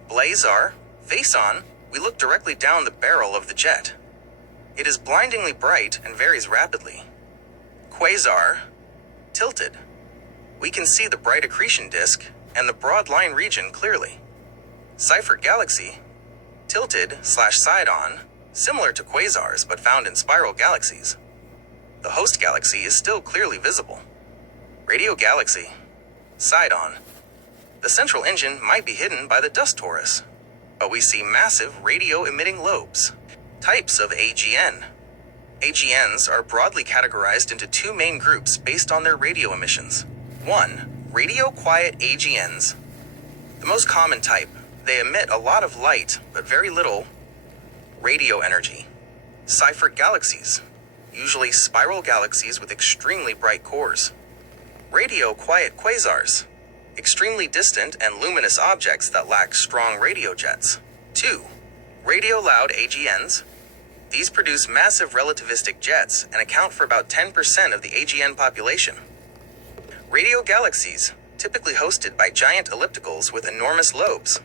blazar, face on, we look directly down the barrel of the jet. It is blindingly bright and varies rapidly. Quasar, tilted. We can see the bright accretion disk and the broad line region clearly. Seyfert Galaxy, tilted/side-on, similar to quasars but found in spiral galaxies. The host galaxy is still clearly visible. Radio Galaxy, side-on. The central engine might be hidden by the dust torus, but we see massive radio-emitting lobes. Types of AGN. AGNs are broadly categorized into two main groups based on their radio emissions. 1. Radio-quiet AGNs. The most common type, they emit a lot of light but very little radio energy. Seyfert galaxies, usually spiral galaxies with extremely bright cores. Radio-quiet quasars, extremely distant and luminous objects that lack strong radio jets. 2. Radio-loud AGNs. These produce massive relativistic jets and account for about 10% of the AGN population. Radio galaxies, typically hosted by giant ellipticals with enormous lobes.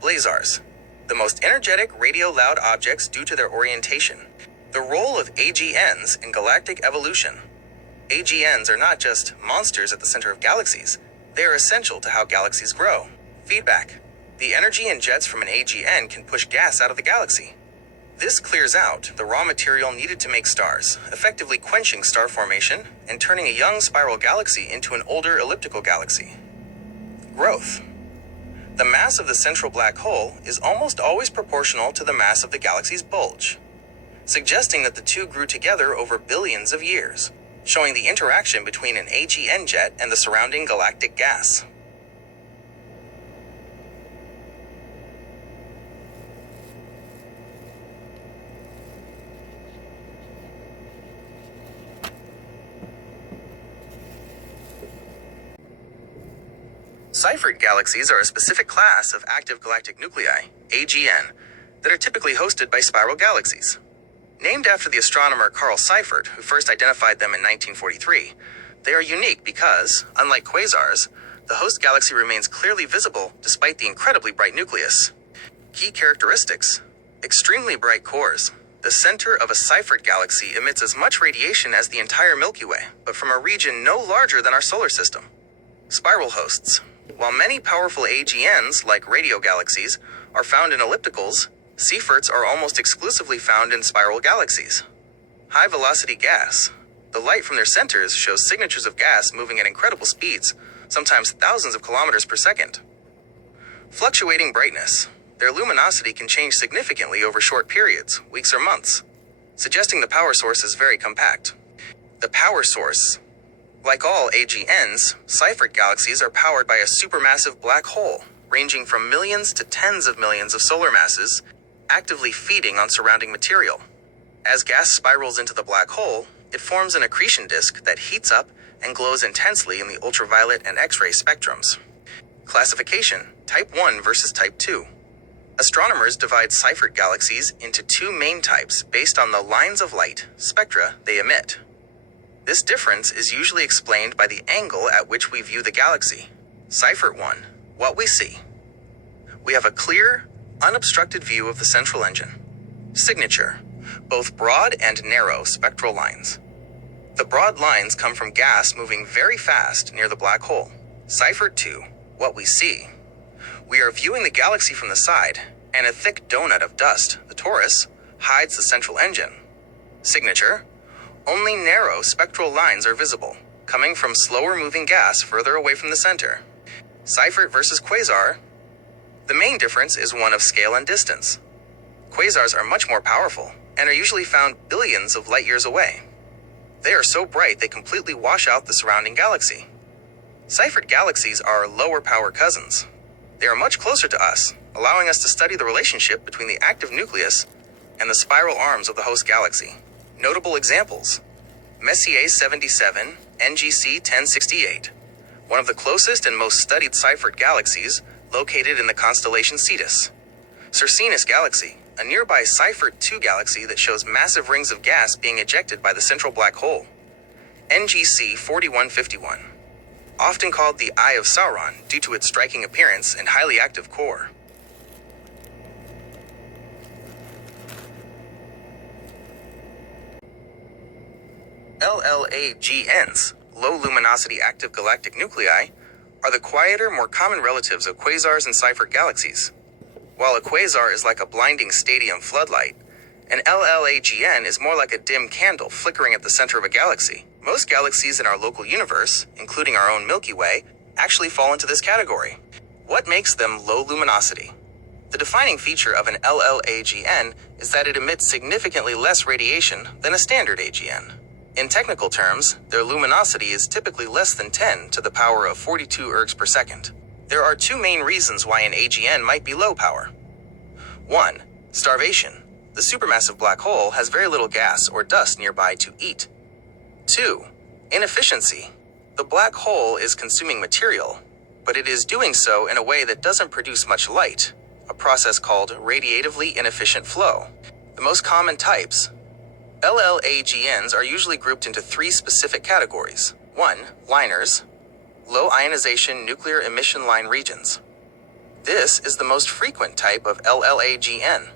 Blazars, the most energetic radio-loud objects due to their orientation. The role of AGNs in galactic evolution. AGNs are not just monsters at the center of galaxies, they are essential to how galaxies grow. Feedback. The energy and jets from an AGN can push gas out of the galaxy. This clears out the raw material needed to make stars, effectively quenching star formation and turning a young spiral galaxy into an older elliptical galaxy. Growth. The mass of the central black hole is almost always proportional to the mass of the galaxy's bulge, suggesting that the two grew together over billions of years, showing the interaction between an AGN jet and the surrounding galactic gas. Seyfert galaxies are a specific class of active galactic nuclei, AGN, that are typically hosted by spiral galaxies. Named after the astronomer Carl Seyfert, who first identified them in 1943, they are unique because, unlike quasars, the host galaxy remains clearly visible despite the incredibly bright nucleus. Key characteristics: extremely bright cores. The center of a Seyfert galaxy emits as much radiation as the entire Milky Way, but from a region no larger than our solar system. Spiral hosts. While many powerful AGNs, like radio galaxies, are found in ellipticals, Seyferts are almost exclusively found in spiral galaxies. High-velocity gas. The light from their centers shows signatures of gas moving at incredible speeds, sometimes thousands of kilometers per second. Fluctuating brightness. Their luminosity can change significantly over short periods, weeks or months, suggesting the power source is very compact. The power source. Like all AGNs, Seyfert galaxies are powered by a supermassive black hole, ranging from millions to tens of millions of solar masses, actively feeding on surrounding material. As gas spirals into the black hole, it forms an accretion disk that heats up and glows intensely in the ultraviolet and X-ray spectrums. Classification: Type 1 versus Type 2. Astronomers divide Seyfert galaxies into two main types based on the lines of light, spectra, they emit. This difference is usually explained by the angle at which we view the galaxy. Seyfert 1. What we see. We have a clear, unobstructed view of the central engine. Signature. Both broad and narrow spectral lines. The broad lines come from gas moving very fast near the black hole. Seyfert 2. What we see. We are viewing the galaxy from the side, and a thick donut of dust, the torus, hides the central engine. Signature. Only narrow spectral lines are visible, coming from slower moving gas further away from the center. Seyfert versus quasar. The main difference is one of scale and distance. Quasars are much more powerful, and are usually found billions of light years away. They are so bright they completely wash out the surrounding galaxy. Seyfert galaxies are lower power cousins. They are much closer to us, allowing us to study the relationship between the active nucleus and the spiral arms of the host galaxy. Notable examples: Messier 77, NGC 1068, one of the closest and most studied Seyfert galaxies located in the constellation Cetus. Circinus Galaxy, a nearby Seyfert 2 galaxy that shows massive rings of gas being ejected by the central black hole. NGC 4151, often called the Eye of Sauron due to its striking appearance and highly active core. LLAGNs, low luminosity active galactic nuclei, are the quieter, more common relatives of quasars and Seyfert galaxies. While a quasar is like a blinding stadium floodlight, an LLAGN is more like a dim candle flickering at the center of a galaxy. Most galaxies in our local universe, including our own Milky Way, actually fall into this category. What makes them low luminosity? The defining feature of an LLAGN is that it emits significantly less radiation than a standard AGN. In technical terms, their luminosity is typically less than 10 to the power of 42 ergs per second. There are two main reasons why an AGN might be low power. 1. Starvation. The supermassive black hole has very little gas or dust nearby to eat. 2. Inefficiency. The black hole is consuming material, but it is doing so in a way that doesn't produce much light, a process called radiatively inefficient flow. The most common types. LLAGNs are usually grouped into three specific categories. 1. Liners. Low ionization nuclear emission line regions. This is the most frequent type of LLAGN.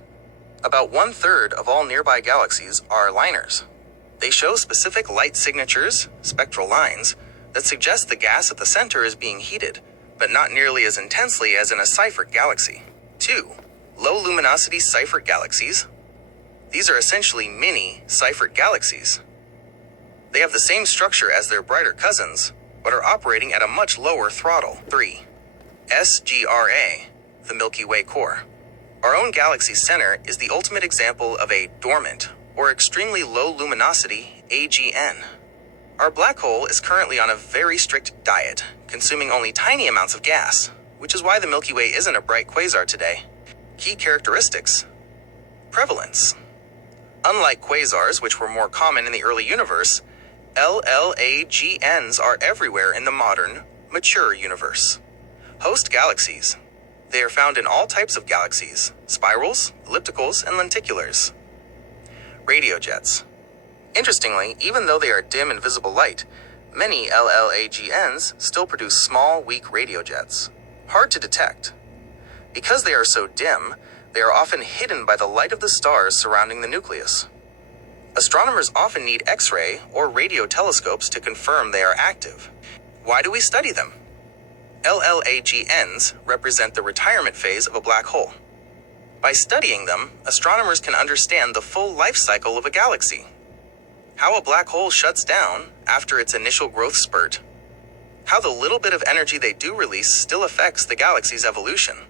About 1/3 of all nearby galaxies are liners. They show specific light signatures, spectral lines, that suggest the gas at the center is being heated, but not nearly as intensely as in a Seyfert galaxy. 2. Low luminosity Seyfert galaxies. These are essentially mini Seyfert galaxies. They have the same structure as their brighter cousins, but are operating at a much lower throttle. 3. SGRA, the Milky Way core. Our own galaxy's center is the ultimate example of a dormant, or extremely low luminosity AGN. Our black hole is currently on a very strict diet, consuming only tiny amounts of gas, which is why the Milky Way isn't a bright quasar today. Key characteristics. Prevalence. Unlike quasars, which were more common in the early universe, LLAGNs are everywhere in the modern, mature universe. Host galaxies. They are found in all types of galaxies, spirals, ellipticals, and lenticulars. Radio jets. Interestingly, even though they are dim and visible light, many LLAGNs still produce small, weak radio jets. Hard to detect. Because they are so dim, they are often hidden by the light of the stars surrounding the nucleus. Astronomers often need X-ray or radio telescopes to confirm they are active. Why do we study them? LLAGNs represent the retirement phase of a black hole. By studying them, astronomers can understand the full life cycle of a galaxy. How a black hole shuts down after its initial growth spurt. How the little bit of energy they do release still affects the galaxy's evolution.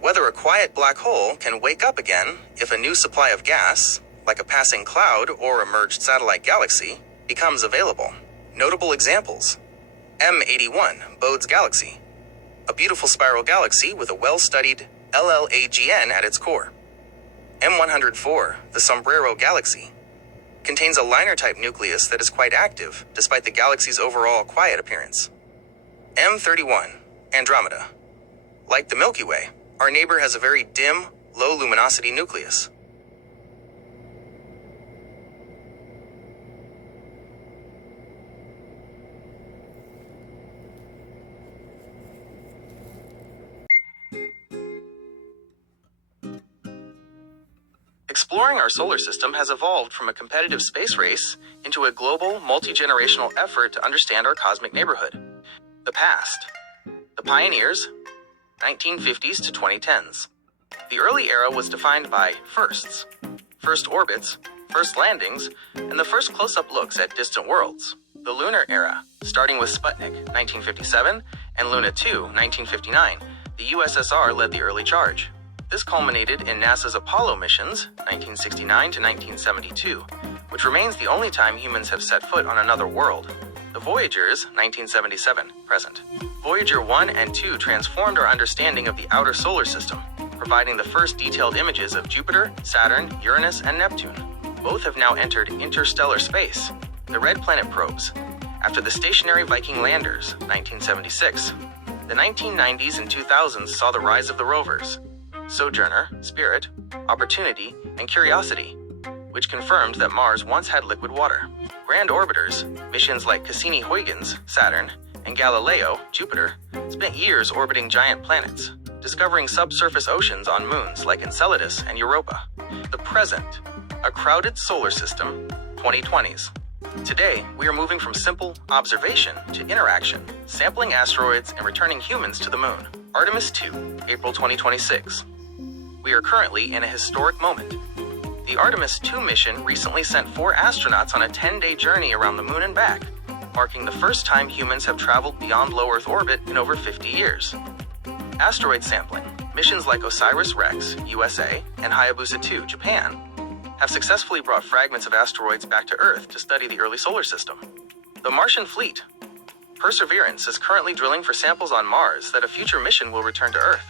Whether a quiet black hole can wake up again if a new supply of gas, like a passing cloud or a merged satellite galaxy, becomes available. Notable examples. M81, Bode's Galaxy, a beautiful spiral galaxy with a well-studied LLAGN at its core. M104, the Sombrero Galaxy, contains a liner-type nucleus that is quite active despite the galaxy's overall quiet appearance. M31, Andromeda. Like the Milky Way, our neighbor has a very dim, low-luminosity nucleus. Exploring our solar system has evolved from a competitive space race into a global, multi-generational effort to understand our cosmic neighborhood. The past. The pioneers, 1950s to 2010s. The early era was defined by firsts, first orbits, first landings, and the first close-up looks at distant worlds. The lunar era, starting with Sputnik, 1957, and Luna 2, 1959, the USSR led the early charge. This culminated in NASA's Apollo missions, 1969 to 1972, which remains the only time humans have set foot on another world. The Voyagers, 1977, present. Voyager 1 and 2 transformed our understanding of the outer solar system, providing the first detailed images of Jupiter, Saturn, Uranus, and Neptune. Both have now entered interstellar space, the Red Planet probes, after the stationary Viking landers, 1976. The 1990s and 2000s saw the rise of the rovers, Sojourner, Spirit, Opportunity, and Curiosity, which confirmed that Mars once had liquid water. Grand orbiters, missions like Cassini-Huygens, Saturn, and Galileo, Jupiter, spent years orbiting giant planets, discovering subsurface oceans on moons like Enceladus and Europa. The present, a crowded solar system, 2020s. Today, we are moving from simple observation to interaction, sampling asteroids and returning humans to the moon. Artemis 2, April 2026. We are currently in a historic moment. The Artemis 2 mission recently sent 4 astronauts on a 10-day journey around the moon and back, marking the first time humans have traveled beyond low Earth orbit in over 50 years. Asteroid sampling. Missions like OSIRIS-REx, USA, and Hayabusa 2, Japan, have successfully brought fragments of asteroids back to Earth to study the early solar system. The Martian fleet. Perseverance is currently drilling for samples on Mars that a future mission will return to Earth,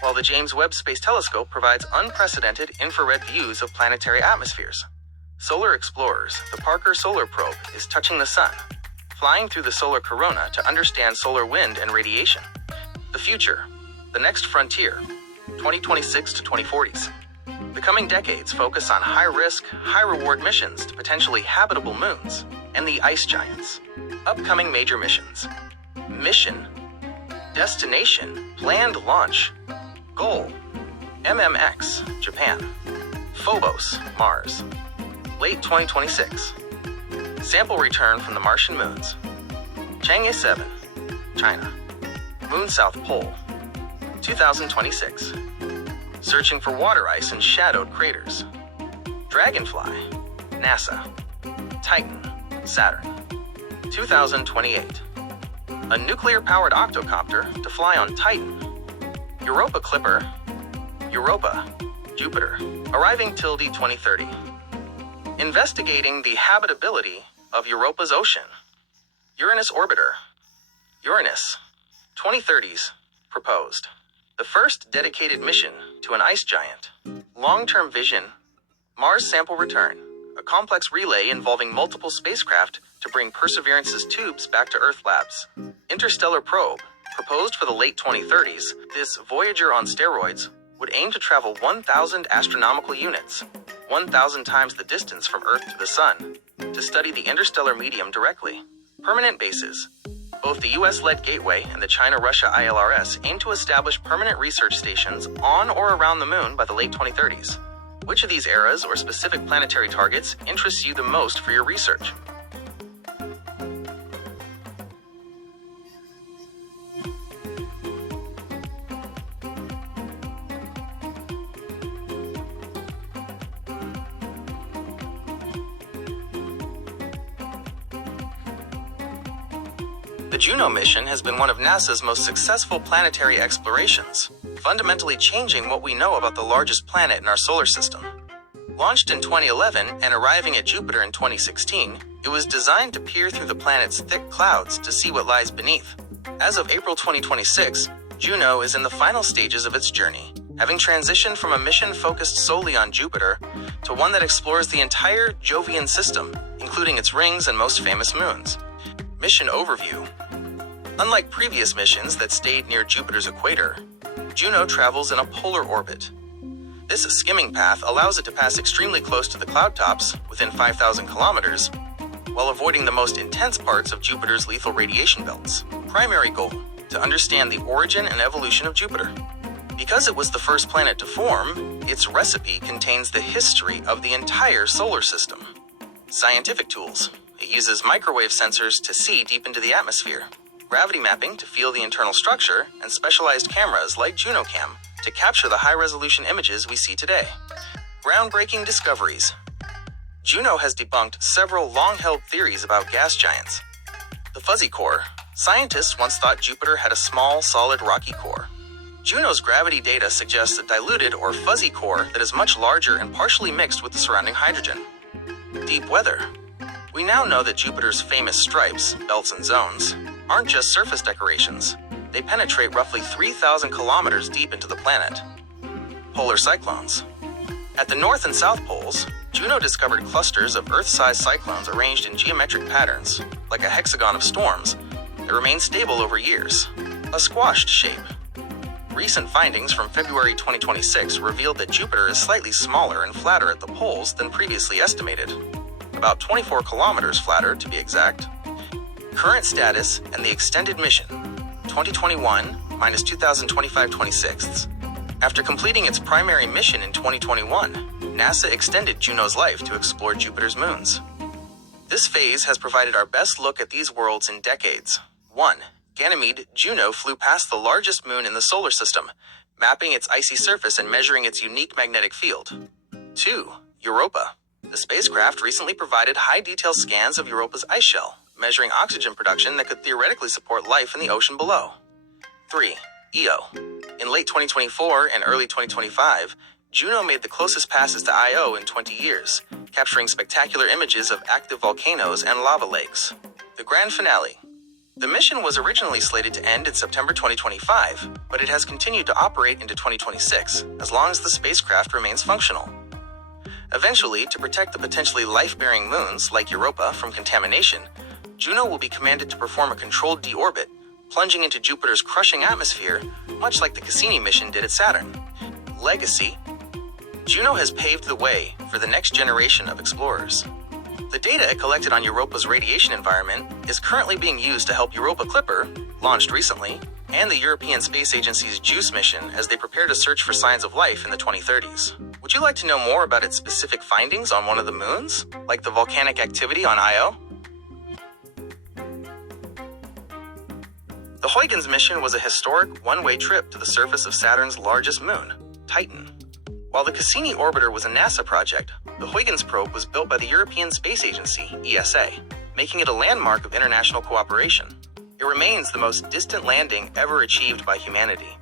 while the James Webb Space Telescope provides unprecedented infrared views of planetary atmospheres. Solar Explorers. The Parker Solar Probe is touching the sun, flying through the solar corona to understand solar wind and radiation. The future. The next frontier, 2026 to 2040s. The coming decades focus on high-risk, high-reward missions to potentially habitable moons and the ice giants. Upcoming major missions. Mission. Destination. Planned launch. Goal. MMX, Japan. Phobos, Mars. Late 2026. Sample return from the Martian moons. Chang'e 7, China. Moon South Pole. 2026. Searching for water ice in shadowed craters. Dragonfly, NASA. Titan, Saturn. 2028. A nuclear-powered octocopter to fly on Titan. Europa Clipper, Europa, Jupiter, arriving Tilde 2030. Investigating the habitability of Europa's ocean. Uranus Orbiter, Uranus, 2030s, proposed. The first dedicated mission to an ice giant. Long-term vision. Mars sample return, a complex relay involving multiple spacecraft to bring Perseverance's tubes back to Earth labs. Interstellar probe, proposed for the late 2030s, this Voyager on steroids would aim to travel 1,000 astronomical units, 1,000 times the distance from Earth to the Sun, to study the interstellar medium directly. Permanent bases. Both the US-led Gateway and the China-Russia ILRS aim to establish permanent research stations on or around the moon by the late 2030s. Which of these eras or specific planetary targets interests you the most for your research? The Juno mission has been one of NASA's most successful planetary explorations, fundamentally changing what we know about the largest planet in our solar system. Launched in 2011 and arriving at Jupiter in 2016, it was designed to peer through the planet's thick clouds to see what lies beneath. As of April 2026, Juno is in the final stages of its journey, having transitioned from a mission focused solely on Jupiter to one that explores the entire Jovian system, including its rings and most famous moons. Mission overview. Unlike previous missions that stayed near Jupiter's equator, Juno travels in a polar orbit. This skimming path allows it to pass extremely close to the cloud tops, within 5,000 kilometers, while avoiding the most intense parts of Jupiter's lethal radiation belts. Primary goal: to understand the origin and evolution of Jupiter. Because it was the first planet to form, its recipe contains the history of the entire solar system. Scientific tools. It uses microwave sensors to see deep into the atmosphere, gravity mapping to feel the internal structure, and specialized cameras like JunoCam to capture the high-resolution images we see today. Groundbreaking discoveries. Juno has debunked several long-held theories about gas giants. The fuzzy core. Scientists once thought Jupiter had a small, solid, rocky core. Juno's gravity data suggests a diluted or fuzzy core that is much larger and partially mixed with the surrounding hydrogen. Deep weather. We now know that Jupiter's famous stripes, belts and zones, aren't just surface decorations. They penetrate roughly 3,000 kilometers deep into the planet. Polar cyclones. At the North and South Poles, Juno discovered clusters of Earth-sized cyclones arranged in geometric patterns, like a hexagon of storms, that remain stable over years. A squashed shape. Recent findings from February 2026 revealed that Jupiter is slightly smaller and flatter at the poles than previously estimated. About 24 kilometers flatter, to be exact. Current status and the extended mission, 2021 minus 2025/26. After completing its primary mission in 2021, NASA extended Juno's life to explore Jupiter's moons. This phase has provided our best look at these worlds in decades. 1. Ganymede, Juno flew past the largest moon in the solar system, mapping its icy surface and measuring its unique magnetic field. 2. Europa. The spacecraft recently provided high-detail scans of Europa's ice shell, measuring oxygen production that could theoretically support life in the ocean below. 3. Io. In late 2024 and early 2025, Juno made the closest passes to Io in 20 years, capturing spectacular images of active volcanoes and lava lakes. The grand finale. The mission was originally slated to end in September 2025, but it has continued to operate into 2026, as long as the spacecraft remains functional. Eventually, to protect the potentially life-bearing moons, like Europa, from contamination, Juno will be commanded to perform a controlled deorbit, plunging into Jupiter's crushing atmosphere, much like the Cassini mission did at Saturn. Legacy. Juno has paved the way for the next generation of explorers. The data it collected on Europa's radiation environment is currently being used to help Europa Clipper, launched recently, and the European Space Agency's JUICE mission as they prepare to search for signs of life in the 2030s. Would you like to know more about its specific findings on one of the moons, like the volcanic activity on Io? The Huygens mission was a historic one-way trip to the surface of Saturn's largest moon, Titan. While the Cassini orbiter was a NASA project, the Huygens probe was built by the European Space Agency, ESA, making it a landmark of international cooperation. It remains the most distant landing ever achieved by humanity.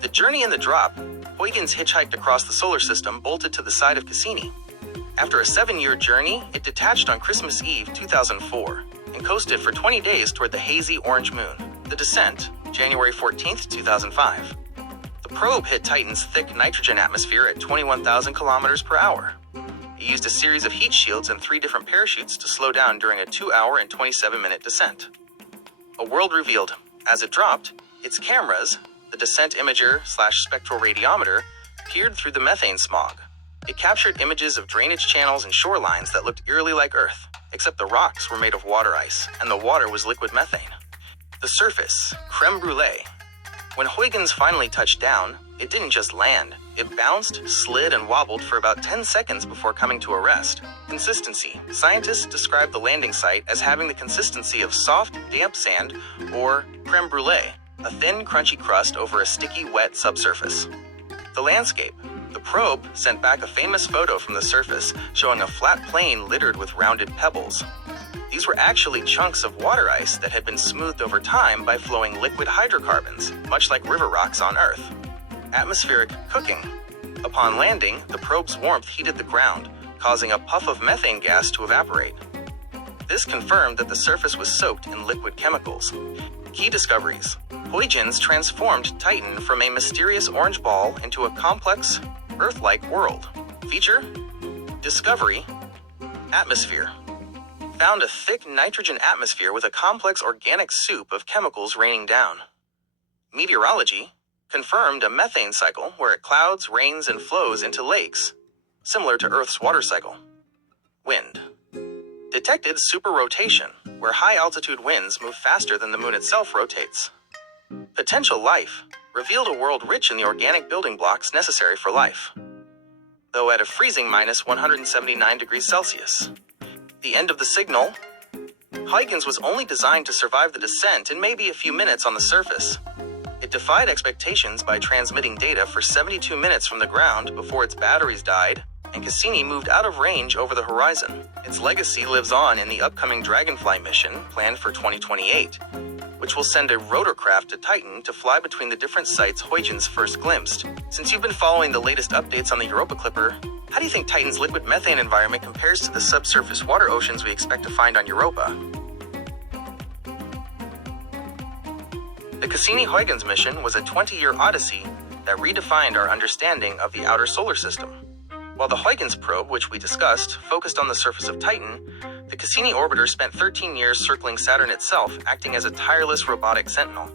The journey and the drop, Huygens hitchhiked across the solar system, bolted to the side of Cassini. After a 7-year journey, it detached on Christmas Eve 2004 and coasted for 20 days toward the hazy orange moon. The descent, January 14, 2005. The probe hit Titan's thick nitrogen atmosphere at 21,000 kilometers per hour. It used a series of heat shields and 3 different parachutes to slow down during a 2-hour and 27-minute descent. A world revealed. As it dropped, its cameras, the descent imager/spectral radiometer, peered through the methane smog. It captured images of drainage channels and shorelines that looked eerily like Earth, except the rocks were made of water ice, and the water was liquid methane. The surface, creme brulee. When Huygens finally touched down, it didn't just land. It bounced, slid, and wobbled for about 10 seconds before coming to a rest. Consistency. Scientists describe the landing site as having the consistency of soft, damp sand, or creme brulee, a thin, crunchy crust over a sticky, wet subsurface. The landscape. The probe sent back a famous photo from the surface showing a flat plain littered with rounded pebbles. These were actually chunks of water ice that had been smoothed over time by flowing liquid hydrocarbons, much like river rocks on Earth. Atmospheric cooking. Upon landing, the probe's warmth heated the ground, causing a puff of methane gas to evaporate. This confirmed that the surface was soaked in liquid chemicals. Key discoveries. Huygens transformed Titan from a mysterious orange ball into a complex, Earth-like world. Feature: discovery, atmosphere. Found a thick nitrogen atmosphere with a complex organic soup of chemicals raining down. Meteorology confirmed a methane cycle where it clouds, rains, and flows into lakes, similar to Earth's water cycle. Wind detected superrotation, where high-altitude winds move faster than the moon itself rotates. Potential life revealed a world rich in the organic building blocks necessary for life, though at a freezing minus 179 degrees Celsius. The end of the signal. Huygens was only designed to survive the descent and maybe a few minutes on the surface. It defied expectations by transmitting data for 72 minutes from the ground before its batteries died, and Cassini moved out of range over the horizon. Its legacy lives on in the upcoming Dragonfly mission, planned for 2028, which will send a rotorcraft to Titan to fly between the different sites Huygens first glimpsed. Since you've been following the latest updates on the Europa Clipper, how do you think Titan's liquid methane environment compares to the subsurface water oceans we expect to find on Europa? The Cassini-Huygens mission was a 20-year odyssey that redefined our understanding of the outer solar system. While the Huygens probe, which we discussed, focused on the surface of Titan, the Cassini orbiter spent 13 years circling Saturn itself, acting as a tireless robotic sentinel.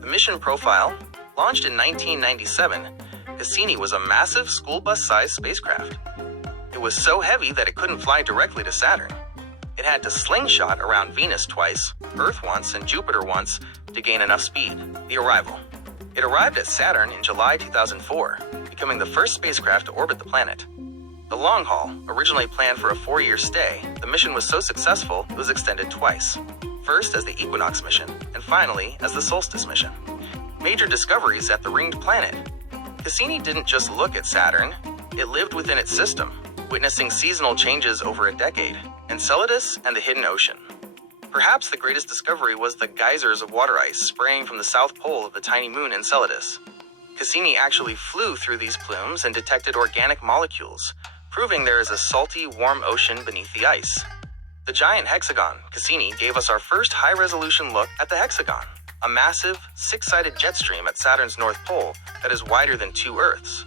The mission profile, launched in 1997, Cassini was a massive school bus-sized spacecraft. It was so heavy that it couldn't fly directly to Saturn. It had to slingshot around Venus twice, Earth once, and Jupiter once to gain enough speed. The arrival. It arrived at Saturn in July 2004, becoming the first spacecraft to orbit the planet. The long haul, originally planned for a 4-year stay, the mission was so successful it was extended twice. First as the Equinox mission, and finally as the Solstice mission. Major discoveries at the ringed planet. Cassini didn't just look at Saturn, it lived within its system, witnessing seasonal changes over a decade, Enceladus and the hidden ocean. Perhaps the greatest discovery was the geysers of water ice spraying from the south pole of the tiny moon Enceladus. Cassini actually flew through these plumes and detected organic molecules, proving there is a salty, warm ocean beneath the ice. The giant hexagon, Cassini, gave us our first high-resolution look at the hexagon, a massive, six-sided jet stream at Saturn's north pole that is wider than 2 Earths.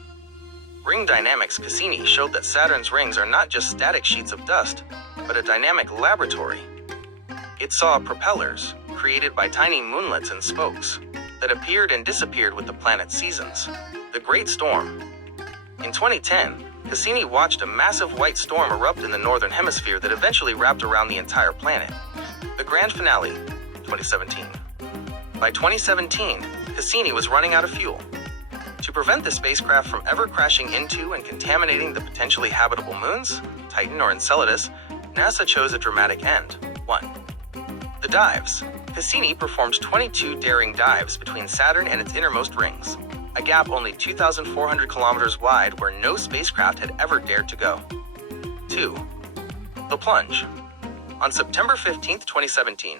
Ring dynamics Cassini showed that Saturn's rings are not just static sheets of dust, but a dynamic laboratory. It saw propellers, created by tiny moonlets and spokes, that appeared and disappeared with the planet's seasons. The Great Storm. In 2010, Cassini watched a massive white storm erupt in the northern hemisphere that eventually wrapped around the entire planet. The grand finale, 2017. By 2017, Cassini was running out of fuel. To prevent the spacecraft from ever crashing into and contaminating the potentially habitable moons, Titan or Enceladus, NASA chose a dramatic end. 1. The dives. Cassini performed 22 daring dives between Saturn and its innermost rings, a gap only 2,400 kilometers wide where no spacecraft had ever dared to go. 2. The plunge. On September 15, 2017,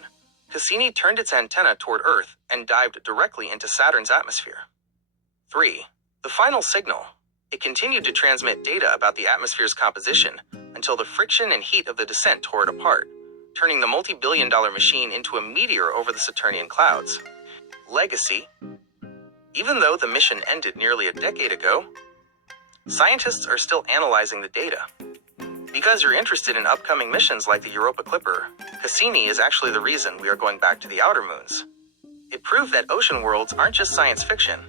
Cassini turned its antenna toward Earth and dived directly into Saturn's atmosphere. 3. The final signal. It continued to transmit data about the atmosphere's composition until the friction and heat of the descent tore it apart, turning the multi-billion-dollar machine into a meteor over the Saturnian clouds. Legacy. Even though the mission ended nearly a decade ago, scientists are still analyzing the data. Because you're interested in upcoming missions like the Europa Clipper, Cassini is actually the reason we are going back to the outer moons. It proved that ocean worlds aren't just science fiction.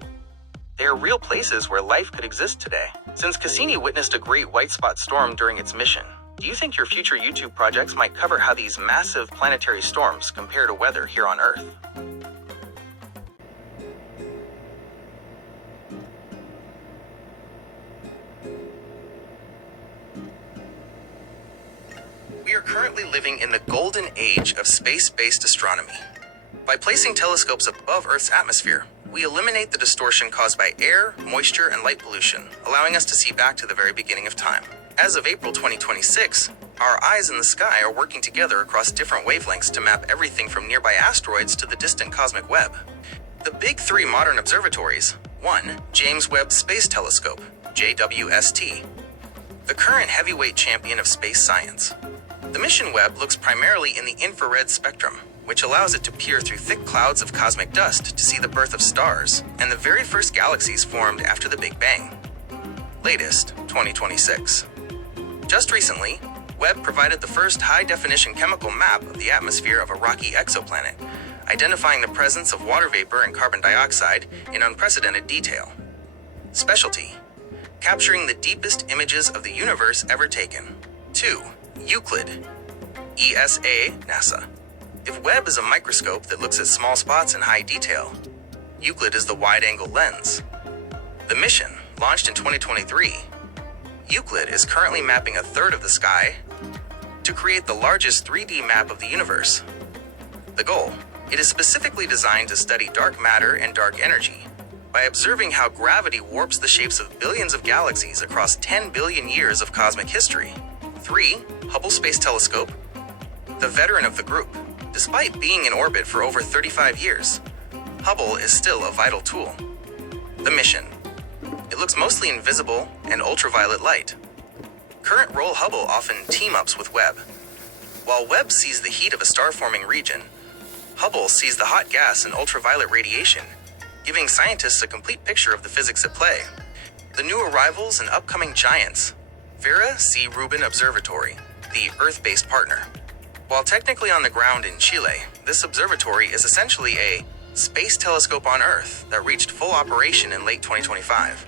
They are real places where life could exist today. Since Cassini witnessed a great white spot storm during its mission, do you think your future YouTube projects might cover how these massive planetary storms compare to weather here on Earth? We are currently living in the golden age of space-based astronomy. By placing telescopes above Earth's atmosphere, we eliminate the distortion caused by air, moisture, and light pollution, allowing us to see back to the very beginning of time. As of April 2026, our eyes in the sky are working together across different wavelengths to map everything from nearby asteroids to the distant cosmic web. The big 3 modern observatories. 1. James Webb Space Telescope, JWST, the current heavyweight champion of space science. The mission Webb looks primarily in the infrared spectrum, which allows it to peer through thick clouds of cosmic dust to see the birth of stars and the very first galaxies formed after the Big Bang. Latest, 2026. Just recently, Webb provided the first high-definition chemical map of the atmosphere of a rocky exoplanet, identifying the presence of water vapor and carbon dioxide in unprecedented detail. Specialty: capturing the deepest images of the universe ever taken. 2. Euclid, ESA, NASA. If Webb is a microscope that looks at small spots in high detail, Euclid is the wide-angle lens. The mission, launched in 2023, Euclid is currently mapping a third of the sky to create the largest 3D map of the universe. The goal: it is specifically designed to study dark matter and dark energy by observing how gravity warps the shapes of billions of galaxies across 10 billion years of cosmic history. 3. Hubble Space Telescope, the veteran of the group. Despite being in orbit for over 35 years, Hubble is still a vital tool. The mission: it looks mostly invisible and ultraviolet light. Current role Hubble often team-ups with Webb. While Webb sees the heat of a star-forming region, Hubble sees the hot gas and ultraviolet radiation, giving scientists a complete picture of the physics at play. The new arrivals and upcoming giants: Vera C. Rubin Observatory, the Earth-based partner. While technically on the ground in Chile, this observatory is essentially a space telescope on Earth that reached full operation in late 2025.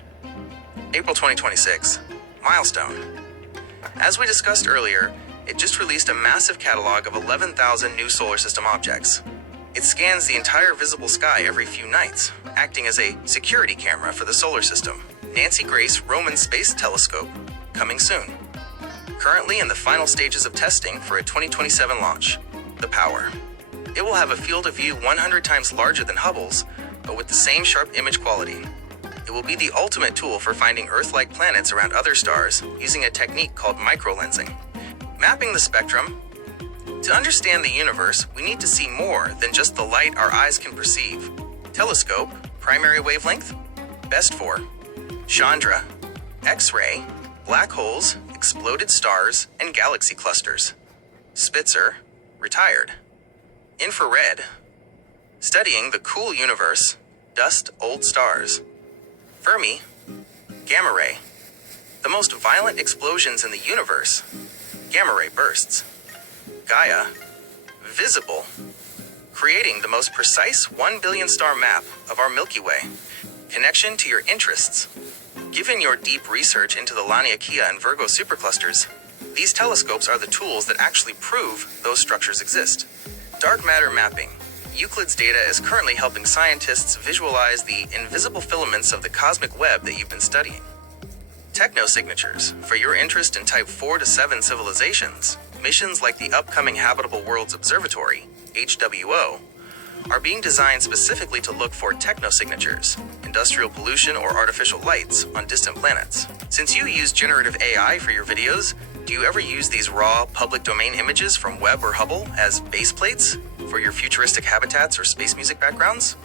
April 2026. Milestone. As we discussed earlier, it just released a massive catalog of 11,000 new solar system objects. It scans the entire visible sky every few nights, acting as a security camera for the solar system. Nancy Grace Roman Space Telescope, coming soon. Currently in the final stages of testing for a 2027 launch. The power. It will have a field of view 100 times larger than Hubble's, but with the same sharp image quality. It will be the ultimate tool for finding Earth-like planets around other stars using a technique called microlensing. Mapping the spectrum. To understand the universe, we need to see more than just the light our eyes can perceive. Telescope, primary wavelength, best for Chandra, X-ray, black holes, exploded stars, and galaxy clusters. Spitzer, retired. Infrared, studying the cool universe, dust old stars. Fermi, gamma ray, the most violent explosions in the universe, gamma ray bursts. Gaia, visible, creating the most precise 1 billion star map of our Milky Way. Connection to your interests. Given your deep research into the Laniakea and Virgo superclusters, these telescopes are the tools that actually prove those structures exist. Dark matter mapping. Euclid's data is currently helping scientists visualize the invisible filaments of the cosmic web that you've been studying. Technosignatures. For your interest in Type 4 to 7 civilizations, missions like the upcoming Habitable Worlds Observatory, HWO, are being designed specifically to look for technosignatures, industrial pollution or artificial lights on distant planets. Since you use generative AI for your videos, do you ever use these raw, public domain images from Webb or Hubble as base plates for your futuristic habitats or space music backgrounds?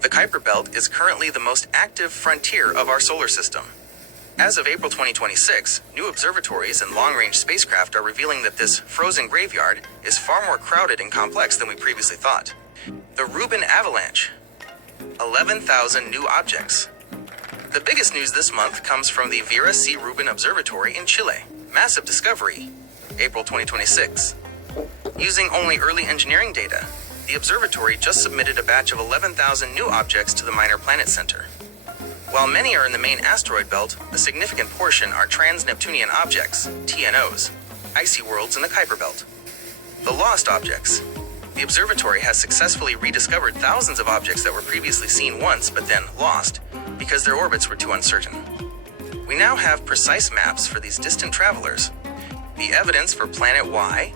The Kuiper Belt is currently the most active frontier of our solar system. As of April 2026, new observatories and long-range spacecraft are revealing that this frozen graveyard is far more crowded and complex than we previously thought. The Rubin Avalanche. 11,000 new objects. The biggest news this month comes from the Vera C. Rubin Observatory in Chile. Massive discovery, April 2026. Using only early engineering data, the observatory just submitted a batch of 11,000 new objects to the Minor Planet Center. While many are in the main asteroid belt, a significant portion are trans-Neptunian objects, TNOs, icy worlds in the Kuiper Belt. The lost objects. The observatory has successfully rediscovered thousands of objects that were previously seen once but then lost because their orbits were too uncertain. We now have precise maps for these distant travelers. The evidence for Planet Y.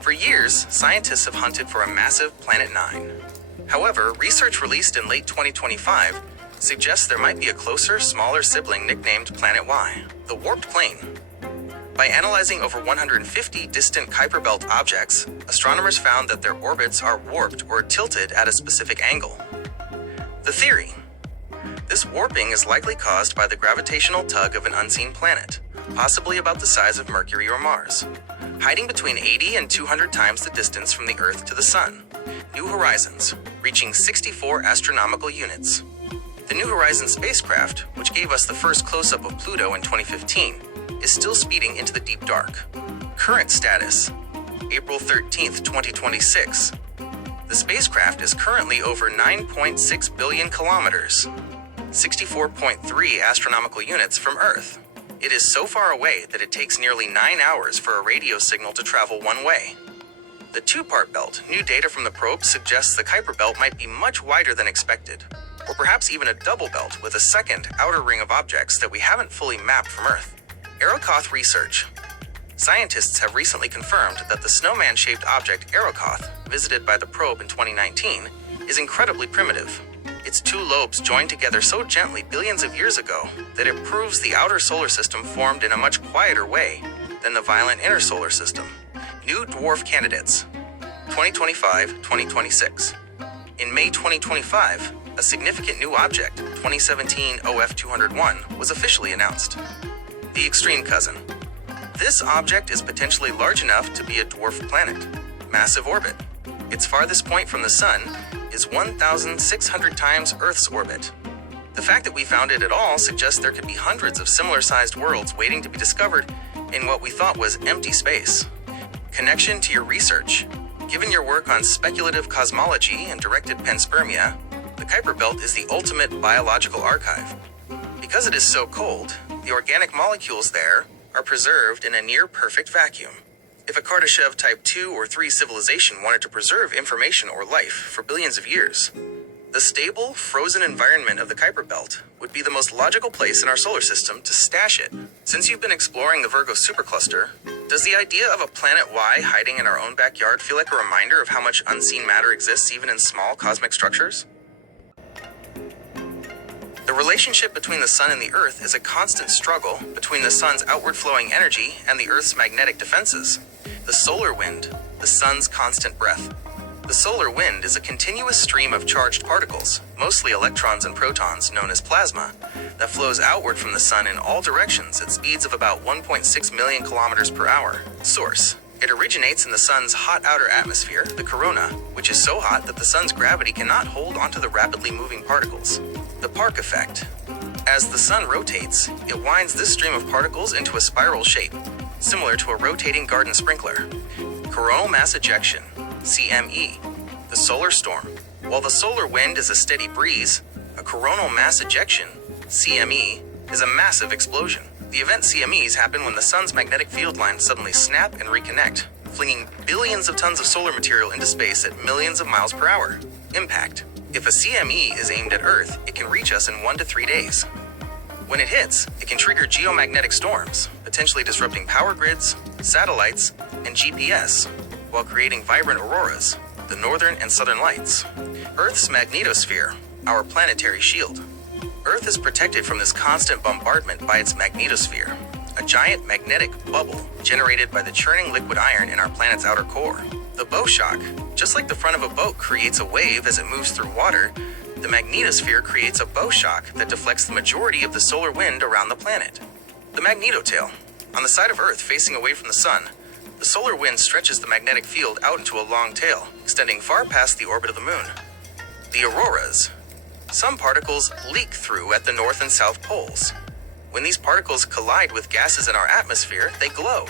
For years, scientists have hunted for a massive Planet 9. However, research released in late 2025 suggests there might be a closer, smaller sibling nicknamed Planet Y, the Warped Plane. By analyzing over 150 distant Kuiper Belt objects, astronomers found that their orbits are warped or tilted at a specific angle. The theory. This warping is likely caused by the gravitational tug of an unseen planet, possibly about the size of Mercury or Mars, hiding between 80 and 200 times the distance from the Earth to the Sun. New Horizons, reaching 64 astronomical units. The New Horizons spacecraft, which gave us the first close-up of Pluto in 2015, is still speeding into the deep dark. Current status, April 13th, 2026. The spacecraft is currently over 9.6 billion kilometers, 64.3 astronomical units from Earth. It is so far away that it takes nearly 9 hours for a radio signal to travel one way. The two-part belt, new data from the probe suggests the Kuiper Belt might be much wider than expected, or perhaps even a double belt with a second outer ring of objects that we haven't fully mapped from Earth. Arrokoth research. Scientists have recently confirmed that the snowman-shaped object Arrokoth, visited by the probe in 2019, is incredibly primitive. Its two lobes joined together so gently billions of years ago that it proves the outer solar system formed in a much quieter way than the violent inner solar system. New dwarf candidates. 2025-2026. In May 2025, a significant new object, 2017 OF201, was officially announced. The Extreme Cousin. This object is potentially large enough to be a dwarf planet. Massive orbit. Its farthest point from the Sun is 1,600 times Earth's orbit. The fact that we found it at all suggests there could be hundreds of similar-sized worlds waiting to be discovered in what we thought was empty space. Connection to your research. Given your work on speculative cosmology and directed panspermia, the Kuiper Belt is the ultimate biological archive. Because it is so cold, the organic molecules there are preserved in a near-perfect vacuum. if a Kardashev Type 2 or 3 civilization wanted to preserve information or life for billions of years, the stable, frozen environment of the Kuiper Belt would be the most logical place in our solar system to stash it. Since you've been exploring the Virgo supercluster, does the idea of a planet Y hiding in our own backyard feel like a reminder of how much unseen matter exists even in small cosmic structures? The relationship between the Sun and the Earth is a constant struggle between the Sun's outward-flowing energy and the Earth's magnetic defenses. The solar wind, the Sun's constant breath. The solar wind is a continuous stream of charged particles, mostly electrons and protons known as plasma, that flows outward from the Sun in all directions at speeds of about 1.6 million kilometers per hour. Source: it originates in the Sun's hot outer atmosphere, the corona, which is so hot that the Sun's gravity cannot hold onto the rapidly moving particles. The Park effect. As the Sun rotates, it winds this stream of particles into a spiral shape, similar to a rotating garden sprinkler. Coronal mass ejection, CME. The solar storm. While the solar wind is a steady breeze, a coronal mass ejection, CME, is a massive explosion. The event CMEs happen when the Sun's magnetic field lines suddenly snap and reconnect, flinging billions of tons of solar material into space at millions of miles per hour. Impact. If a CME is aimed at Earth, it can reach us in 1 to 3 days. When it hits, it can trigger geomagnetic storms, potentially disrupting power grids, satellites, and GPS, while creating vibrant auroras, the northern and southern lights. Earth's magnetosphere, our planetary shield. Earth is protected from this constant bombardment by its magnetosphere, a giant magnetic bubble generated by the churning liquid iron in our planet's outer core. The bow shock, just like the front of a boat creates a wave as it moves through water, the magnetosphere creates a bow shock that deflects the majority of the solar wind around the planet. The magnetotail. On the side of Earth facing away from the Sun, the solar wind stretches the magnetic field out into a long tail, extending far past the orbit of the Moon. The auroras. Some particles leak through at the north and south poles. When these particles collide with gases in our atmosphere, they glow,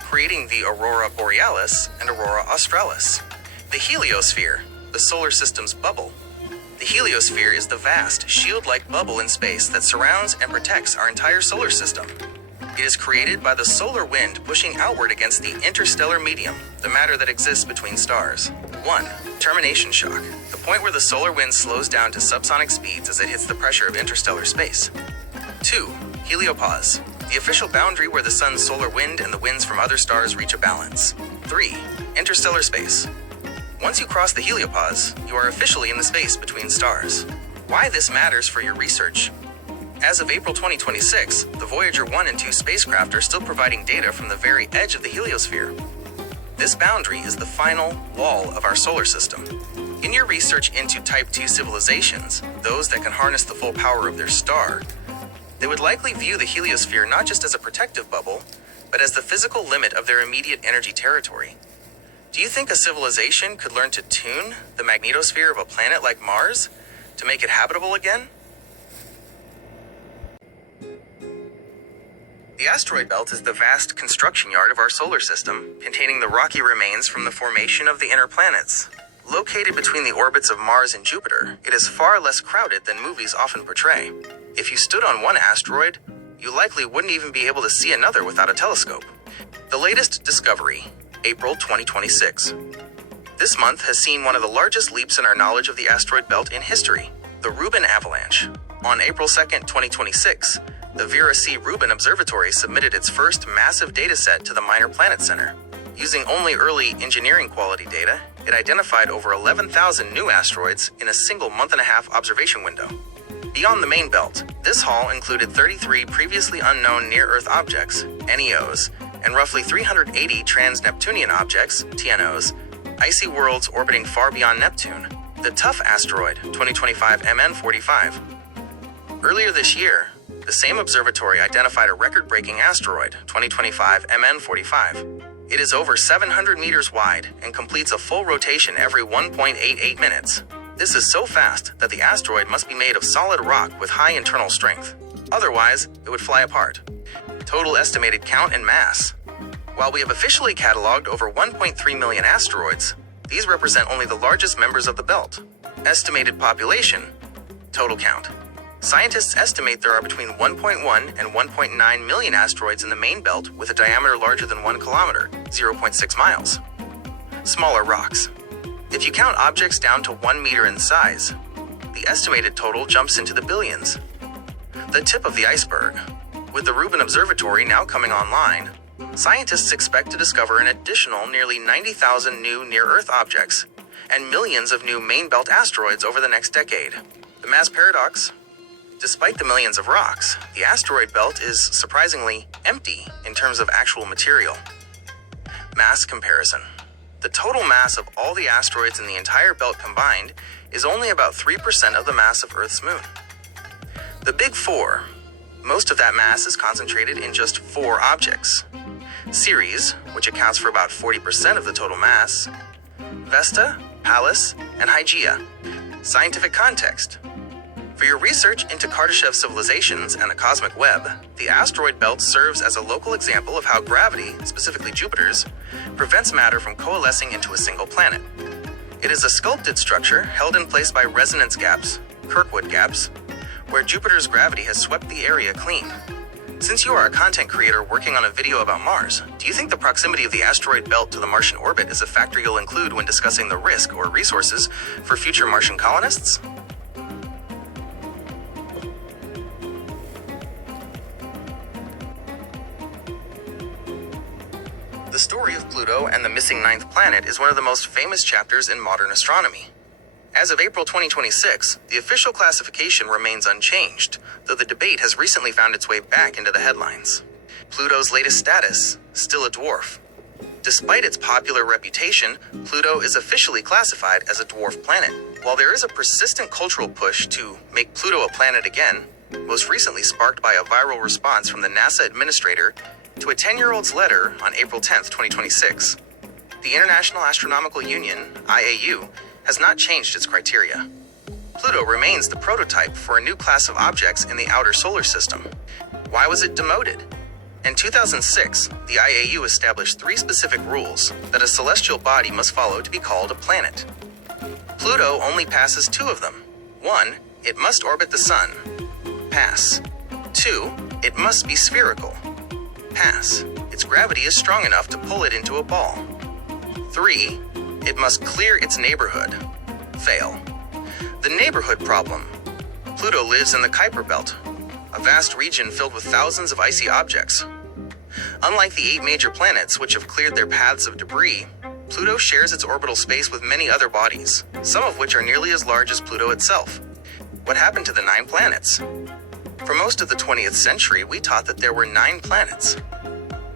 creating the aurora borealis and aurora australis. The heliosphere, the solar system's bubble. The heliosphere is the vast, shield-like bubble in space that surrounds and protects our entire solar system. It is created by the solar wind pushing outward against the interstellar medium, the matter that exists between stars. 1. Termination shock, the point where the solar wind slows down to subsonic speeds as it hits the pressure of interstellar space. 2. Heliopause, the official boundary where the Sun's solar wind and the winds from other stars reach a balance. 3. Interstellar space. Once you cross the heliopause, you are officially in the space between stars. Why this matters for your research? As of April 2026, the Voyager 1 and 2 spacecraft are still providing data from the very edge of the heliosphere. This boundary is the final wall of our solar system. In your research into Type 2 civilizations, those that can harness the full power of their star, they would likely view the heliosphere not just as a protective bubble, but as the physical limit of their immediate energy territory. Do you think a civilization could learn to tune the magnetosphere of a planet like Mars to make it habitable again? The asteroid belt is the vast construction yard of our solar system, containing the rocky remains from the formation of the inner planets. Located between the orbits of Mars and Jupiter, it is far less crowded than movies often portray. If you stood on one asteroid, you likely wouldn't even be able to see another without a telescope. The latest discovery, April 2026. This month has seen one of the largest leaps in our knowledge of the asteroid belt in history, the Rubin Avalanche. On April 2nd, 2026, the Vera C. Rubin Observatory submitted its first massive dataset to the Minor Planet Center. Using only early engineering quality data, it identified over 11,000 new asteroids in a single month-and-a-half observation window. Beyond the main belt, this haul included 33 previously unknown near-Earth objects, NEOs, and roughly 380 trans-Neptunian objects, TNOs, icy worlds orbiting far beyond Neptune, the Tough Asteroid 2025 MN45. Earlier this year, the same observatory identified a record-breaking asteroid, 2025 MN45. It is over 700 meters wide and completes a full rotation every 1.88 minutes. This is so fast that the asteroid must be made of solid rock with high internal strength. Otherwise, it would fly apart. Total estimated count and mass. While we have officially cataloged over 1.3 million asteroids, these represent only the largest members of the belt. Estimated population. Total count. Scientists estimate there are between 1.1 and 1.9 million asteroids in the main belt with a diameter larger than 1 kilometer, 0.6 miles. Smaller rocks. If you count objects down to 1 meter in size, the estimated total jumps into the billions. The tip of the iceberg. With the Rubin Observatory now coming online, scientists expect to discover an additional nearly 90,000 new near-Earth objects and millions of new main belt asteroids over the next decade. The mass paradox. Despite the millions of rocks, the asteroid belt is surprisingly empty in terms of actual material. Mass comparison. The total mass of all the asteroids in the entire belt combined is only about 3% of the mass of Earth's moon. The Big Four. Most of that mass is concentrated in just 4 objects. Ceres, which accounts for about 40% of the total mass. Vesta, Pallas, and Hygeia. Scientific context. For your research into Kardashev civilizations and the cosmic web, the asteroid belt serves as a local example of how gravity, specifically Jupiter's, prevents matter from coalescing into a single planet. It is a sculpted structure held in place by resonance gaps, Kirkwood gaps, where Jupiter's gravity has swept the area clean. Since you are a content creator working on a video about Mars, do you think the proximity of the asteroid belt to the Martian orbit is a factor you'll include when discussing the risk or resources for future Martian colonists? The story of Pluto and the missing 9th planet is one of the most famous chapters in modern astronomy. As of April 2026, the official classification remains unchanged, though the debate has recently found its way back into the headlines. Pluto's latest status, still a dwarf. Despite its popular reputation, Pluto is officially classified as a dwarf planet. While there is a persistent cultural push to make Pluto a planet again, most recently sparked by a viral response from the NASA administrator to a 10-year-old's letter on April 10, 2026. The International Astronomical Union, IAU, has not changed its criteria. Pluto remains the prototype for a new class of objects in the outer solar system. Why was it demoted? In 2006, the IAU established 3 specific rules that a celestial body must follow to be called a planet. Pluto only passes 2 of them. 1, it must orbit the Sun. Pass. 2, it must be spherical. Pass. Its gravity is strong enough to pull it into a ball. 3, it must clear its neighborhood. Fail. The neighborhood problem. Pluto lives in the Kuiper Belt, a vast region filled with thousands of icy objects. Unlike the 8 major planets which have cleared their paths of debris, Pluto shares its orbital space with many other bodies, some of which are nearly as large as Pluto itself. What happened to the 9 planets? For most of the 20th century, we taught that there were 9 planets.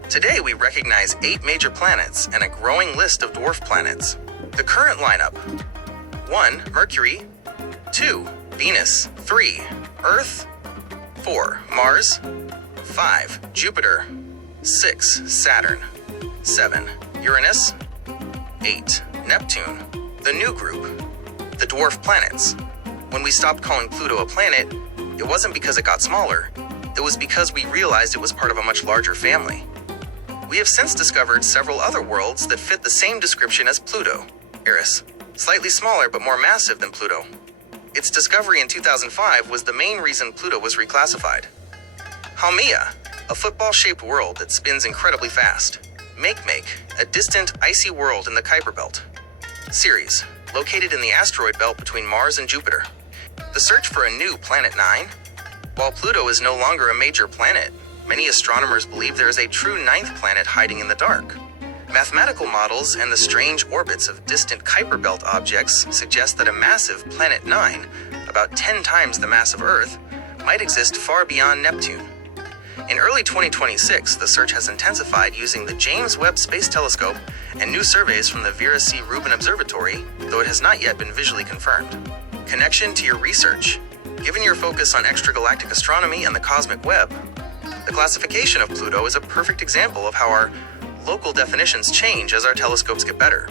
Today, we recognize 8 major planets and a growing list of dwarf planets. The current lineup: 1, Mercury; 2, Venus; 3, Earth; 4, Mars; 5, Jupiter; 6, Saturn; 7, Uranus; 8, Neptune. The new group, the dwarf planets. When we stopped calling Pluto a planet, it wasn't because it got smaller, it was because we realized it was part of a much larger family. We have since discovered several other worlds that fit the same description as Pluto. Eris, slightly smaller but more massive than Pluto. Its discovery in 2005 was the main reason Pluto was reclassified. Haumea, a football-shaped world that spins incredibly fast. Makemake, a distant, icy world in the Kuiper Belt. Ceres, located in the asteroid belt between Mars and Jupiter. The search for a new Planet 9? While Pluto is no longer a major planet, many astronomers believe there is a true 9th planet hiding in the dark. Mathematical models and the strange orbits of distant Kuiper Belt objects suggest that a massive Planet 9, about 10 times the mass of Earth, might exist far beyond Neptune. In early 2026, the search has intensified using the James Webb Space Telescope and new surveys from the Vera C. Rubin Observatory, though it has not yet been visually confirmed. Connection to your research. Given your focus on extragalactic astronomy and the cosmic web, the classification of Pluto is a perfect example of how our local definitions change as our telescopes get better.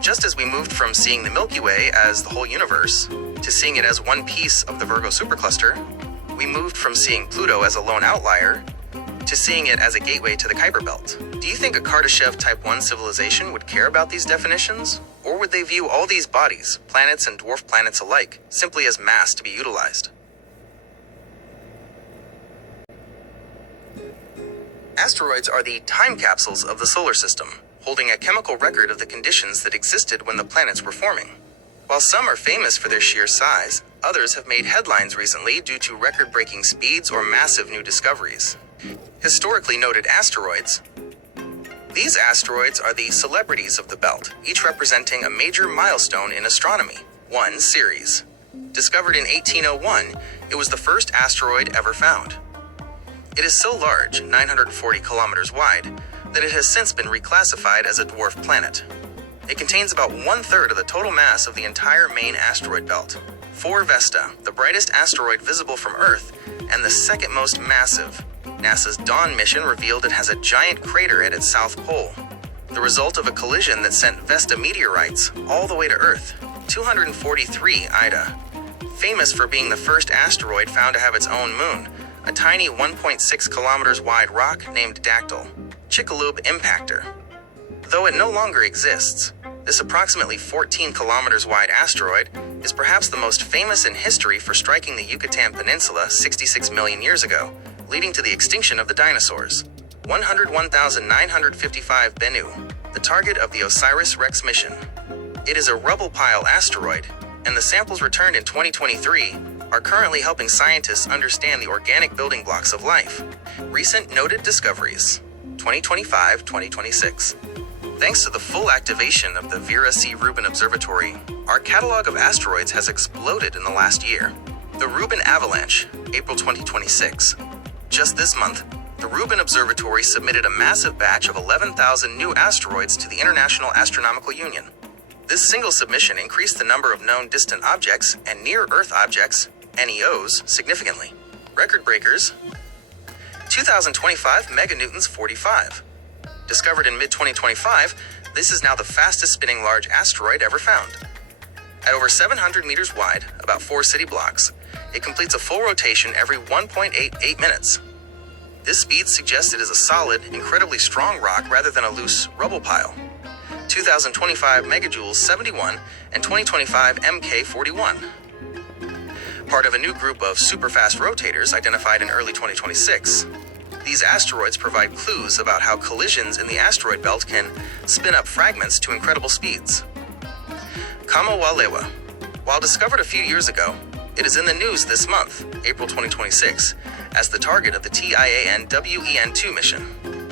Just as we moved from seeing the Milky Way as the whole universe to seeing it as one piece of the Virgo supercluster, we moved from seeing Pluto as a lone outlier to seeing it as a gateway to the Kuiper Belt. Do you think a Kardashev Type 1 civilization would care about these definitions? Or would they view all these bodies, planets and dwarf planets alike, simply as mass to be utilized? Asteroids are the time capsules of the solar system. holding a chemical record of the conditions that existed when the planets were forming. While some are famous for their sheer size, others have made headlines recently due to record-breaking speeds or massive new discoveries. Historically noted asteroids. These asteroids are the celebrities of the belt, each representing a major milestone in astronomy. 1 Ceres. Discovered in 1801, it was the first asteroid ever found. It is so large, 940 kilometers wide, that it has since been reclassified as a dwarf planet. It contains about 1/3 of the total mass of the entire main asteroid belt. 4 Vesta, the brightest asteroid visible from Earth, and the second most massive. NASA's Dawn mission revealed it has a giant crater at its south pole, the result of a collision that sent Vesta meteorites all the way to Earth. 243 Ida, famous for being the first asteroid found to have its own moon, a tiny 1.6 kilometers wide rock named Dactyl. Chicxulub Impactor. Though it no longer exists, this approximately 14 kilometers wide asteroid is perhaps the most famous in history for striking the Yucatan Peninsula 66 million years ago, leading to the extinction of the dinosaurs. 101,955 Bennu, the target of the OSIRIS-REx mission. It is a rubble pile asteroid, and the samples returned in 2023 are currently helping scientists understand the organic building blocks of life. Recent noted discoveries. 2025-2026. Thanks to the full activation of the Vera C. Rubin Observatory, our catalog of asteroids has exploded in the last year. The Rubin Avalanche, April 2026. Just this month, the Rubin Observatory submitted a massive batch of 11,000 new asteroids to the International Astronomical Union. This single submission increased the number of known distant objects and near-Earth objects, NEOs, significantly. Record breakers. 2025 meganewtons 45. Discovered in mid-2025, this is now the fastest spinning large asteroid ever found. At over 700 meters wide, about 4 city blocks, it completes a full rotation every 1.88 minutes. This speed suggests it is a solid, incredibly strong rock rather than a loose rubble pile. 2025 megajoules 71 and 2025 MK 41. Part of a new group of superfast rotators identified in early 2026. These asteroids provide clues about how collisions in the asteroid belt can spin up fragments to incredible speeds. Kama Walewa. While discovered a few years ago, it is in the news this month, April 2026, as the target of the TIAN WEN-2 mission.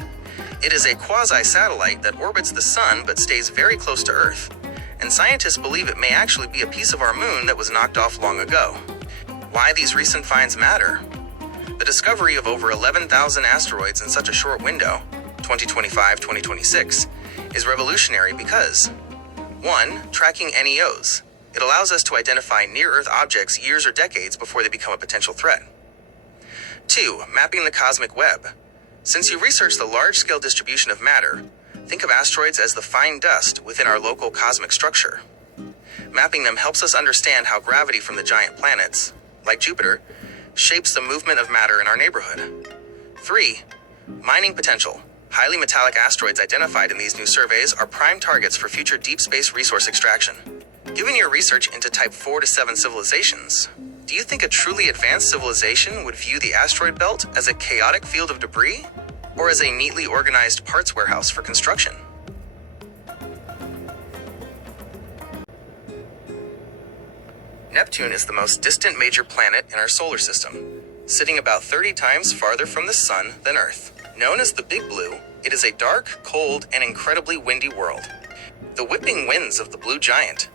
It is a quasi-satellite that orbits the Sun but stays very close to Earth, and scientists believe it may actually be a piece of our moon that was knocked off long ago. Why these recent finds matter? The discovery of over 11,000 asteroids in such a short window, 2025-2026, is revolutionary because 1. Tracking NEOs. It allows us to identify near-Earth objects years or decades before they become a potential threat. 2. Mapping the cosmic web. Since you research the large-scale distribution of matter, think of asteroids as the fine dust within our local cosmic structure. Mapping them helps us understand how gravity from the giant planets, like Jupiter, shapes the movement of matter in our neighborhood. 3. Mining potential. Highly metallic asteroids identified in these new surveys are prime targets for future deep space resource extraction. Given your research into Type 4 to 7 civilizations, do you think a truly advanced civilization would view the asteroid belt as a chaotic field of debris, or as a neatly organized parts warehouse for construction? Neptune is the most distant major planet in our solar system, sitting about 30 times farther from the Sun than Earth. Known as the Big Blue, it is a dark, cold, and incredibly windy world. The whipping winds of the blue giant.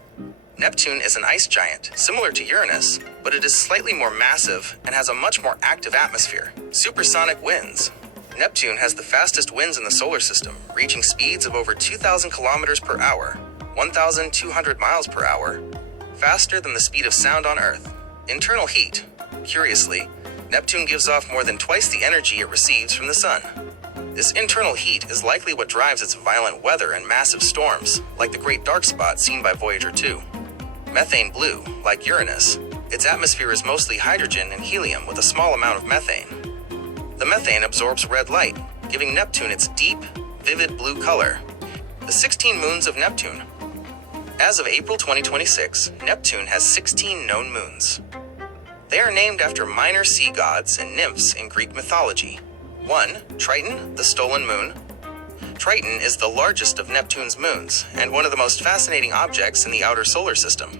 Neptune is an ice giant, similar to Uranus, but it is slightly more massive and has a much more active atmosphere. Supersonic winds. Neptune has the fastest winds in the solar system, reaching speeds of over 2,000 kilometers per hour, 1,200 miles per hour, faster than the speed of sound on Earth. Internal heat. Curiously, Neptune gives off more than twice the energy it receives from the Sun. This internal heat is likely what drives its violent weather and massive storms, like the Great Dark Spot seen by Voyager 2. Methane blue, like Uranus, its atmosphere is mostly hydrogen and helium with a small amount of methane. The methane absorbs red light, giving Neptune its deep, vivid blue color. The 16 moons of Neptune. As of April 2026, Neptune has 16 known moons. They are named after minor sea gods and nymphs in Greek mythology. 1. Triton, the stolen moon. Triton is the largest of Neptune's moons and one of the most fascinating objects in the outer solar system.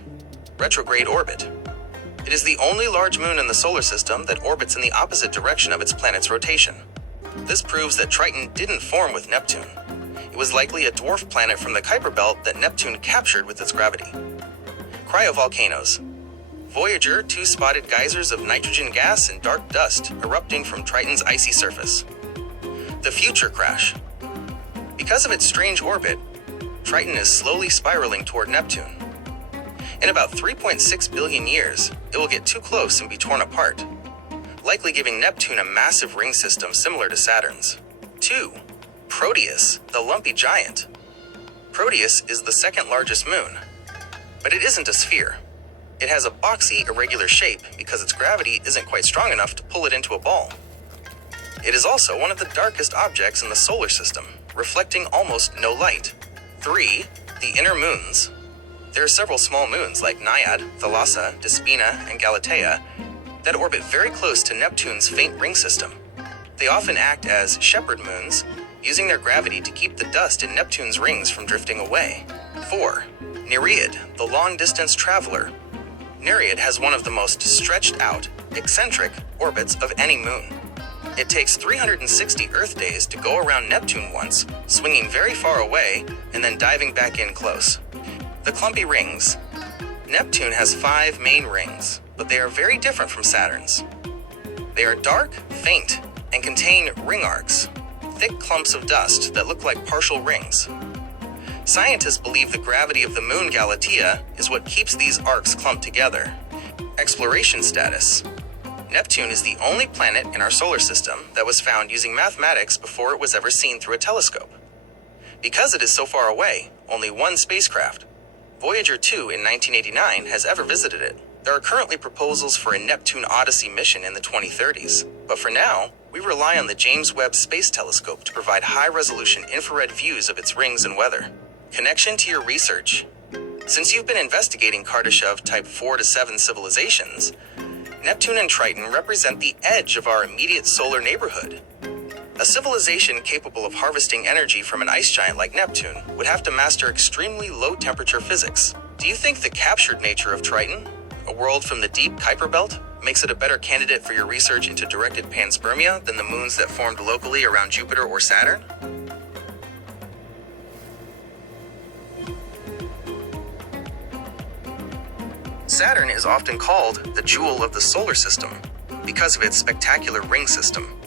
Retrograde orbit. It is the only large moon in the solar system that orbits in the opposite direction of its planet's rotation. This proves that Triton didn't form with Neptune. It was likely a dwarf planet from the Kuiper Belt that Neptune captured with its gravity. Cryovolcanoes. Voyager 2 spotted geysers of nitrogen gas and dark dust erupting from Triton's icy surface. The Future Crash. Because of its strange orbit, Triton is slowly spiraling toward Neptune. In about 3.6 billion years, it will get too close and be torn apart, likely giving Neptune a massive ring system similar to Saturn's. 2. Proteus, the lumpy giant. Proteus is the second largest moon, but it isn't a sphere. It has a boxy, irregular shape because its gravity isn't quite strong enough to pull it into a ball. It is also one of the darkest objects in the solar system, reflecting almost no light. 3. The inner moons. There are several small moons like Naiad, Thalassa, Despina, and Galatea that orbit very close to Neptune's faint ring system. They often act as shepherd moons, using their gravity to keep the dust in Neptune's rings from drifting away. 4. Nereid, the long-distance traveler. Nereid has one of the most stretched out, eccentric orbits of any moon. It takes 360 Earth days to go around Neptune once, swinging very far away and then diving back in close. The clumpy rings. Neptune has 5 main rings, but they are very different from Saturn's. They are dark, faint, and contain ring arcs, thick clumps of dust that look like partial rings. Scientists believe the gravity of the moon Galatea is what keeps these arcs clumped together. Exploration status. Neptune is the only planet in our solar system that was found using mathematics before it was ever seen through a telescope. Because it is so far away, only one spacecraft, Voyager 2 in 1989, has ever visited it. There are currently proposals for a Neptune Odyssey mission in the 2030s, but for now, we rely on the James Webb Space Telescope to provide high-resolution infrared views of its rings and weather. Connection to your research. Since you've been investigating Kardashev Type 4 to 7 civilizations, Neptune and Triton represent the edge of our immediate solar neighborhood. A civilization capable of harvesting energy from an ice giant like Neptune would have to master extremely low-temperature physics. Do you think the captured nature of Triton, a world from the deep Kuiper Belt, makes it a better candidate for your research into directed panspermia than the moons that formed locally around Jupiter or Saturn? Saturn is often called the jewel of the solar system because of its spectacular ring system.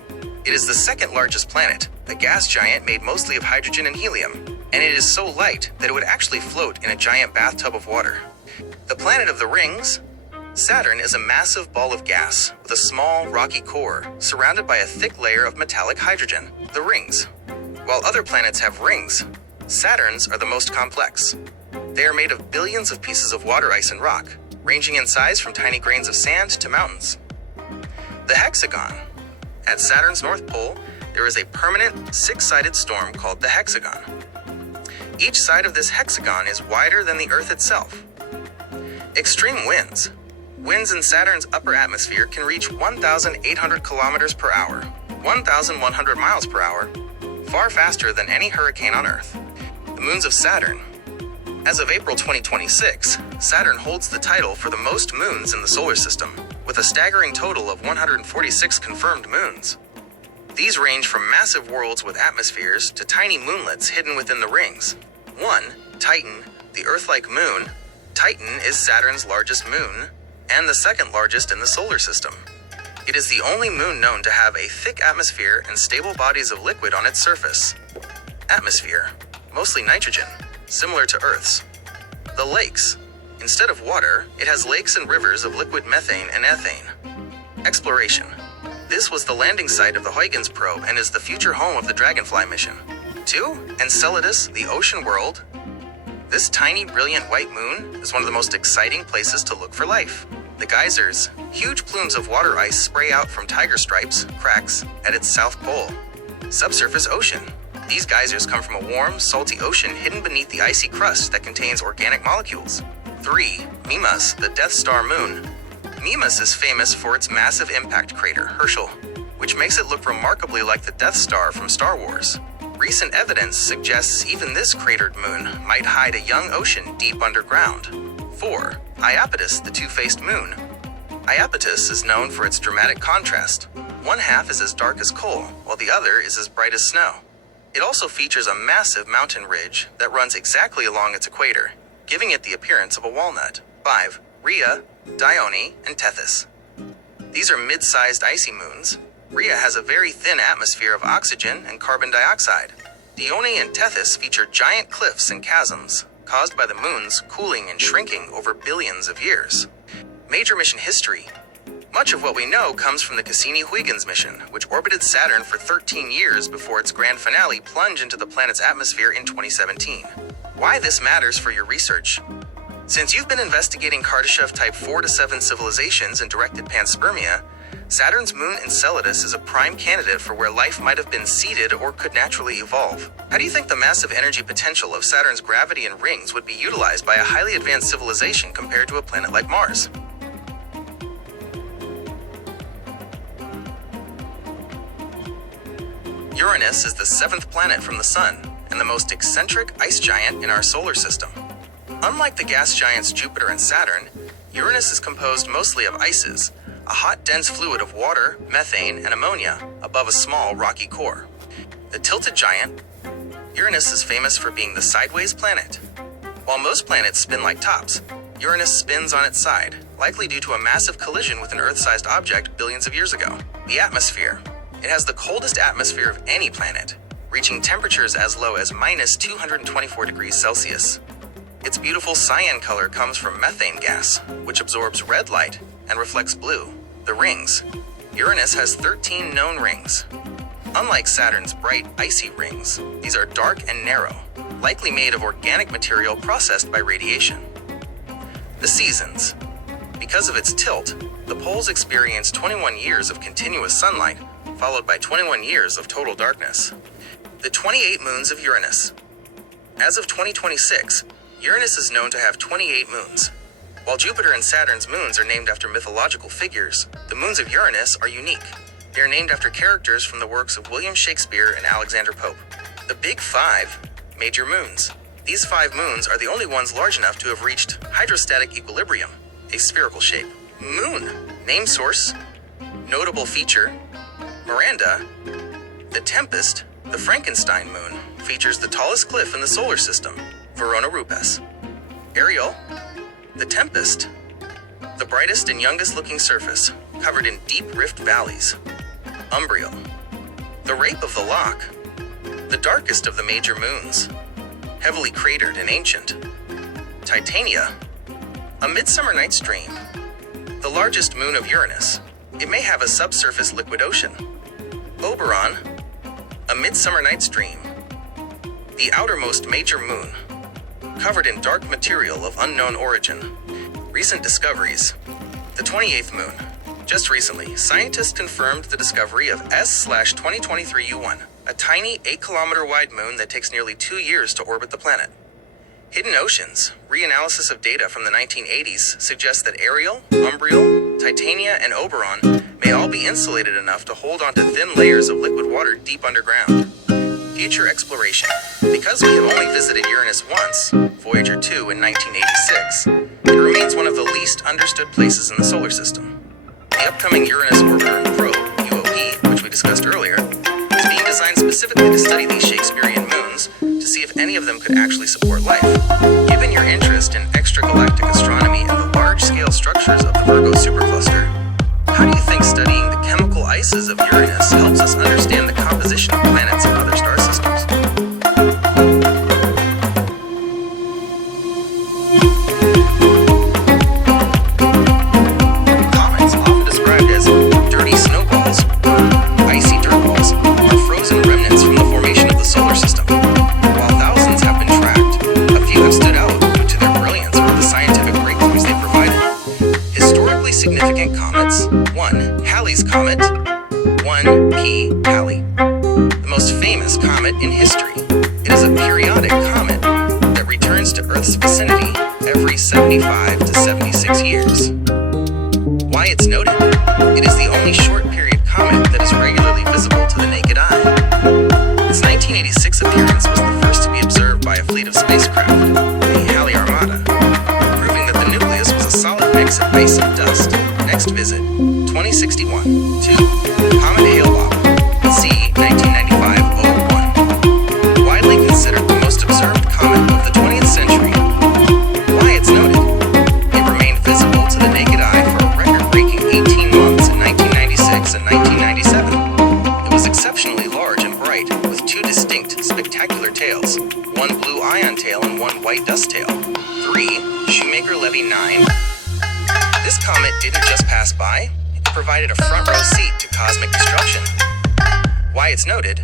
It is the second largest planet, a gas giant made mostly of hydrogen and helium, and it is so light that it would actually float in a giant bathtub of water. The planet of the rings? Saturn is a massive ball of gas with a small, rocky core surrounded by a thick layer of metallic hydrogen, the rings. While other planets have rings, Saturn's are the most complex. They are made of billions of pieces of water ice and rock, ranging in size from tiny grains of sand to mountains. The hexagon. At Saturn's North Pole, there is a permanent 6-sided storm called the hexagon. Each side of this hexagon is wider than the Earth itself. Extreme winds. Winds in Saturn's upper atmosphere can reach 1,800 kilometers per hour, 1,100 miles per hour, far faster than any hurricane on Earth. The moons of Saturn. As of April 2026, Saturn holds the title for the most moons in the solar system, with a staggering total of 146 confirmed moons. These range from massive worlds with atmospheres to tiny moonlets hidden within the rings. 1. Titan, the Earth-like moon. Titan is Saturn's largest moon, and the second largest in the solar system. It is the only moon known to have a thick atmosphere and stable bodies of liquid on its surface. Atmosphere, mostly nitrogen, similar to Earth's. The lakes. Instead of water, it has lakes and rivers of liquid methane and ethane. Exploration. This was the landing site of the Huygens probe and is the future home of the Dragonfly mission. 2. Enceladus, the ocean world. This tiny, brilliant white moon is one of the most exciting places to look for life. The geysers, huge plumes of water ice spray out from tiger stripes, cracks, at its south pole. Subsurface ocean. These geysers come from a warm, salty ocean hidden beneath the icy crust that contains organic molecules. 3. Mimas, the Death Star moon. Mimas is famous for its massive impact crater, Herschel, which makes it look remarkably like the Death Star from Star Wars. Recent evidence suggests even this cratered moon might hide a young ocean deep underground. 4. Iapetus, the two-faced moon. Iapetus is known for its dramatic contrast. One half is as dark as coal, while the other is as bright as snow. It also features a massive mountain ridge that runs exactly along its equator, giving it the appearance of a walnut. 5. Rhea, Dione, and Tethys. These are mid-sized icy moons. Rhea has a very thin atmosphere of oxygen and carbon dioxide. Dione and Tethys feature giant cliffs and chasms, caused by the moons cooling and shrinking over billions of years. Major mission history. Much of what we know comes from the Cassini-Huygens mission, which orbited Saturn for 13 years before its grand finale plunged into the planet's atmosphere in 2017. Why this matters for your research. Since you've been investigating Kardashev Type 4 to 7 civilizations and directed panspermia, Saturn's moon Enceladus is a prime candidate for where life might have been seeded or could naturally evolve. How do you think the massive energy potential of Saturn's gravity and rings would be utilized by a highly advanced civilization compared to a planet like Mars? Uranus is the 7th planet from the Sun and the most eccentric ice giant in our solar system. Unlike the gas giants Jupiter and Saturn, Uranus is composed mostly of ices, a hot, dense fluid of water, methane, and ammonia above a small, rocky core. The tilted giant, Uranus is famous for being the sideways planet. While most planets spin like tops, Uranus spins on its side, likely due to a massive collision with an Earth-sized object billions of years ago. The atmosphere. It has the coldest atmosphere of any planet, reaching temperatures as low as minus 224 degrees Celsius. Its beautiful cyan color comes from methane gas, which absorbs red light and reflects blue. The rings. Uranus has 13 known rings. Unlike Saturn's bright, icy rings, these are dark and narrow, likely made of organic material processed by radiation. The seasons. Because of its tilt, the poles experience 21 years of continuous sunlight, followed by 21 years of total darkness. The 28 moons of Uranus. As of 2026, Uranus is known to have 28 moons. While Jupiter and Saturn's moons are named after mythological figures, the moons of Uranus are unique. They are named after characters from the works of William Shakespeare and Alexander Pope. The Big Five, major moons. These 5 moons are the only ones large enough to have reached hydrostatic equilibrium, a spherical shape. Moon, name source, notable feature, Miranda. The Tempest, the Frankenstein moon, features the tallest cliff in the solar system, Verona Rupes. Ariel, the Tempest, the brightest and youngest looking surface, covered in deep rift valleys. Umbriel, the Rape of the Lock, the darkest of the major moons, heavily cratered and ancient. Titania, a Midsummer Night's Dream, the largest moon of Uranus. It may have a subsurface liquid ocean. Oberon, a Midsummer Night's Dream, the outermost major moon, covered in dark material of unknown origin. Recent discoveries. The 28th moon. Just recently, scientists confirmed the discovery of S/2023 a tiny 8-kilometer wide moon that takes nearly 2 years to orbit the planet. Hidden oceans. Reanalysis of data from the 1980s suggests that Ariel, Umbriel, Titania, and Oberon may all be insulated enough to hold onto thin layers of liquid water deep underground. Future exploration. Because we have only visited Uranus once, Voyager 2 in 1986, it remains one of the least understood places in the solar system. The upcoming Uranus Orbiter Probe, UOP, which we discussed earlier, is being designed specifically to study these Shakespearean moons to see if any of them could actually support life. Given your interest in extragalactic astronomy and the large-scale structures of the Virgo supercluster, how do you think studying the chemical ices of Uranus helps us understand the composition of planets and other star systems? Comets, often described as dirty snowballs or icy dirt balls, are frozen remnants from the formation of the solar system. While thousands have been tracked, a few have stood out due to their brilliance or the scientific breakthroughs they provided. Historically significant comets. 1. Halley's Comet. 1P Halley. The most famous comet in history. It is a periodic comet that returns to Earth's vicinity every 75 to 76 years. Why it's noted? It is the only short period comet that is regularly visible to the naked eye. Its 1986 2. Comet Hale-Bopp, C. 1995-01. Widely considered the most observed comet of the 20th century. Why it's noted? It remained visible to the naked eye for a record-breaking 18 months in 1996 and 1997. It was exceptionally large and bright, with two distinct, spectacular tails, one blue ion tail and one white dust tail. 3. Shoemaker-Levy 9. This comet didn't just pass by, it provided a front-row seat to cosmic destruction. Why it's noted?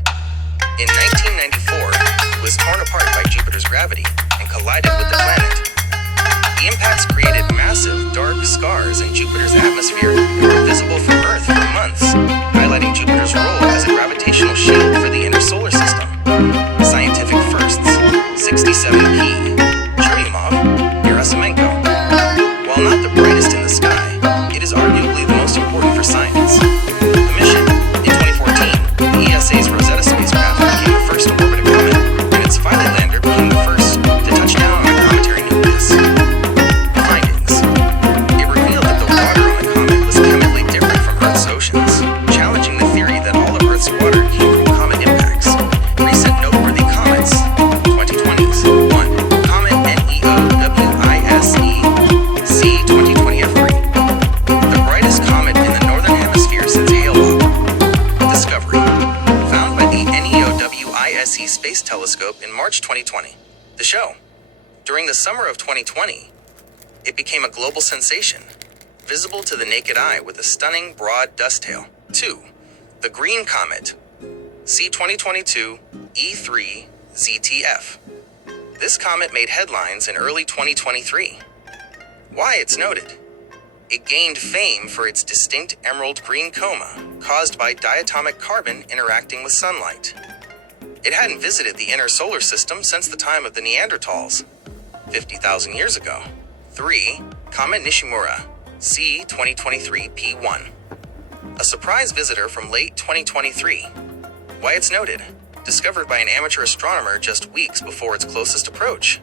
In 1994, it was torn apart by Jupiter's gravity and collided with the planet. The impacts created massive, dark scars in Jupiter's atmosphere that were visible from Earth for months, highlighting Jupiter's role as a gravitational shield for the inner solar system. Scientific firsts: 67P, Churyumov, Gerasimenko. While not the brightest in the sky, it is arguably the most important for science. The mission: in 2014, the ESA's Rosetta spacecraft became the first to orbit a comet, and its Philae lander became the first to touch down on a cometary nucleus. Findings: it revealed that the water on the comet was chemically different from Earth's oceans, challenging the theory that all of Earth's water came from comet impacts. Recent noteworthy comets: 2020s. 1. Comet NEOWISE C 2020F3. The brightest comet in the northern hemisphere since Hale-Bopp. Discovery. Found by the NEOWISE Space Telescope in March 2020. The show. During the summer of 2020, it became a global sensation, visible to the naked eye with a stunning broad dust tail. 2. The Green Comet, C 2022 E3 ZTF. This comet made headlines in early 2023. Why it's noted? It gained fame for its distinct emerald green coma caused by diatomic carbon interacting with sunlight. It hadn't visited the inner solar system since the time of the Neanderthals, 50,000 years ago. 3. Comet Nishimura, C 2023 P1. A surprise visitor from late 2023. Why it's noted? Discovered by an amateur astronomer just weeks before its closest approach.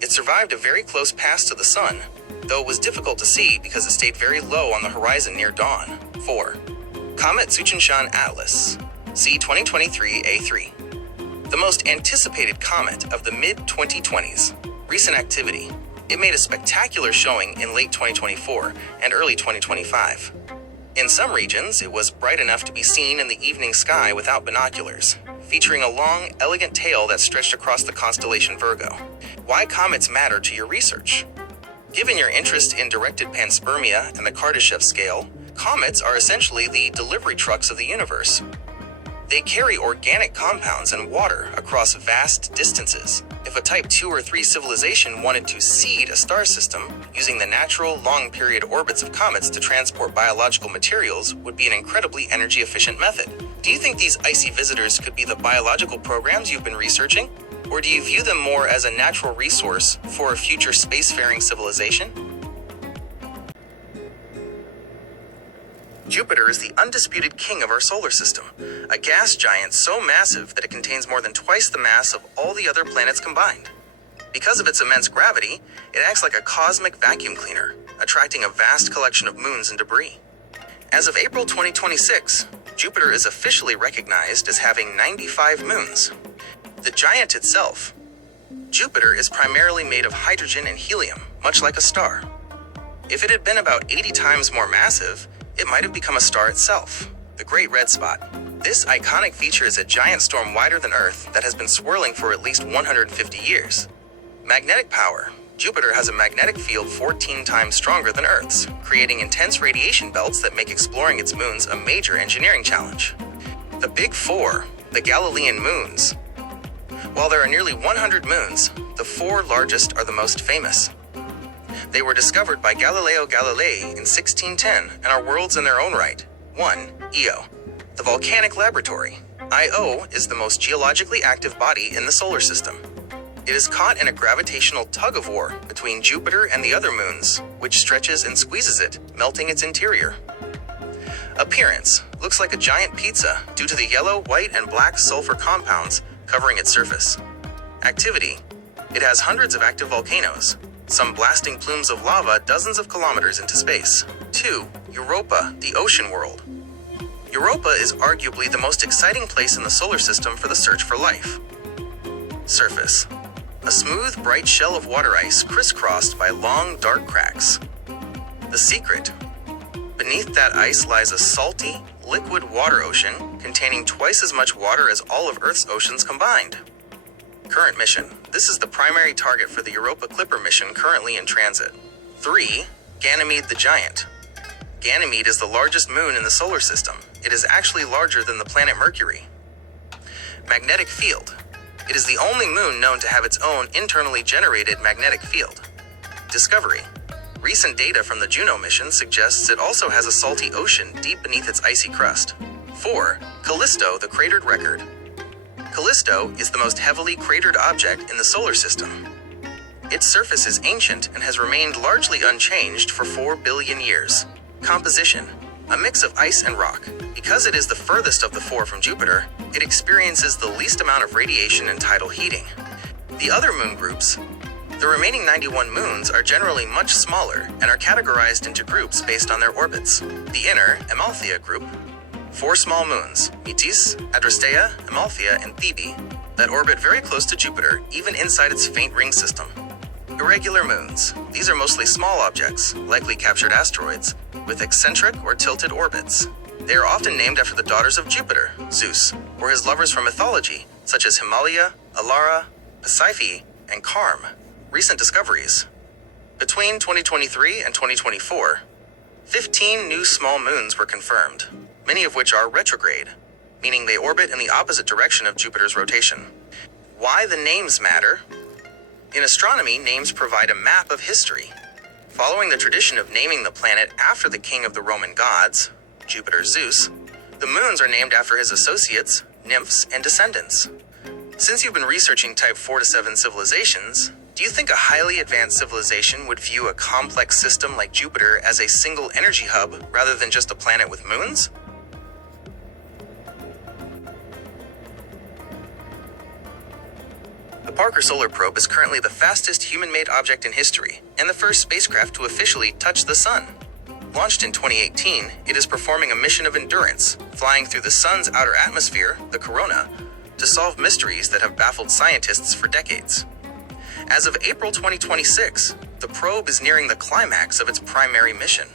It survived a very close pass to the sun, though it was difficult to see because it stayed very low on the horizon near dawn. 4. Comet Tsuchinshan Atlas, C 2023 A3. The most anticipated comet of the mid-2020s. Recent activity. It made a spectacular showing in late 2024 and early 2025. In some regions, it was bright enough to be seen in the evening sky without binoculars, featuring a long, elegant tail that stretched across the constellation Virgo. Why comets matter to your research? Given your interest in directed panspermia and the Kardashev scale, comets are essentially the delivery trucks of the universe. They carry organic compounds and water across vast distances. If a Type 2 or 3 civilization wanted to seed a star system, using the natural long-period orbits of comets to transport biological materials would be an incredibly energy-efficient method. Do you think these icy visitors could be the biological programs you've been researching? Or do you view them more as a natural resource for a future spacefaring civilization? Jupiter is the undisputed king of our solar system, a gas giant so massive that it contains more than twice the mass of all the other planets combined. Because of its immense gravity, it acts like a cosmic vacuum cleaner, attracting a vast collection of moons and debris. As of April 2026, Jupiter is officially recognized as having 95 moons. The giant itself, Jupiter, is primarily made of hydrogen and helium, much like a star. If it had been about 80 times more massive, it might have become a star itself, the Great Red Spot. This iconic feature is a giant storm wider than Earth that has been swirling for at least 150 years. Magnetic power. Jupiter has a magnetic field 14 times stronger than Earth's, creating intense radiation belts that make exploring its moons a major engineering challenge. The Big Four, the Galilean moons. While there are nearly 100 moons, the four largest are the most famous. They were discovered by Galileo Galilei in 1610 and are worlds in their own right. 1. Io, the volcanic laboratory. Io is the most geologically active body in the solar system. It is caught in a gravitational tug-of-war between Jupiter and the other moons, which stretches and squeezes it, melting its interior. Appearance: looks like a giant pizza due to the yellow, white, and black sulfur compounds covering its surface. Activity: it has hundreds of active volcanoes, some blasting plumes of lava dozens of kilometers into space. 2. Europa, the ocean world. Europa is arguably the most exciting place in the solar system for the search for life. Surface. A smooth, bright shell of water ice crisscrossed by long, dark cracks. The secret. Beneath that ice lies a salty, liquid water ocean containing twice as much water as all of Earth's oceans combined. Current mission. This is the primary target for the Europa Clipper mission currently in transit. 3. Ganymede the Giant. Ganymede is the largest moon in the solar system. It is actually larger than the planet Mercury. Magnetic field. It is the only moon known to have its own internally generated magnetic field. Discovery. Recent data from the Juno mission suggests it also has a salty ocean deep beneath its icy crust. 4. Callisto, the cratered record. Callisto is the most heavily cratered object in the solar system. Its surface is ancient and has remained largely unchanged for 4 billion years. Composition. A mix of ice and rock. Because it is the furthest of the four from Jupiter, it experiences the least amount of radiation and tidal heating. The other moon groups. The remaining 91 moons are generally much smaller and are categorized into groups based on their orbits. The inner, Amalthea group. 4 small moons, Metis, Adrastea, Amalthea, and Thebe, that orbit very close to Jupiter, even inside its faint ring system. Irregular moons. These are mostly small objects, likely captured asteroids, with eccentric or tilted orbits. They are often named after the daughters of Jupiter, Zeus, or his lovers from mythology, such as Himalaya, Alara, Pasiphae, and Karm. Recent discoveries. Between 2023 and 2024, 15 new small moons were confirmed, many of which are retrograde, meaning they orbit in the opposite direction of Jupiter's rotation. Why the names matter? In astronomy, names provide a map of history. Following the tradition of naming the planet after the king of the Roman gods, Jupiter Zeus, the moons are named after his associates, nymphs, and descendants. Since you've been researching Type 4 to 7 civilizations, do you think a highly advanced civilization would view a complex system like Jupiter as a single energy hub rather than just a planet with moons? The Parker Solar Probe is currently the fastest human-made object in history and the first spacecraft to officially touch the Sun. Launched in 2018, it is performing a mission of endurance, flying through the Sun's outer atmosphere, the corona, to solve mysteries that have baffled scientists for decades. As of April 2026, the probe is nearing the climax of its primary mission.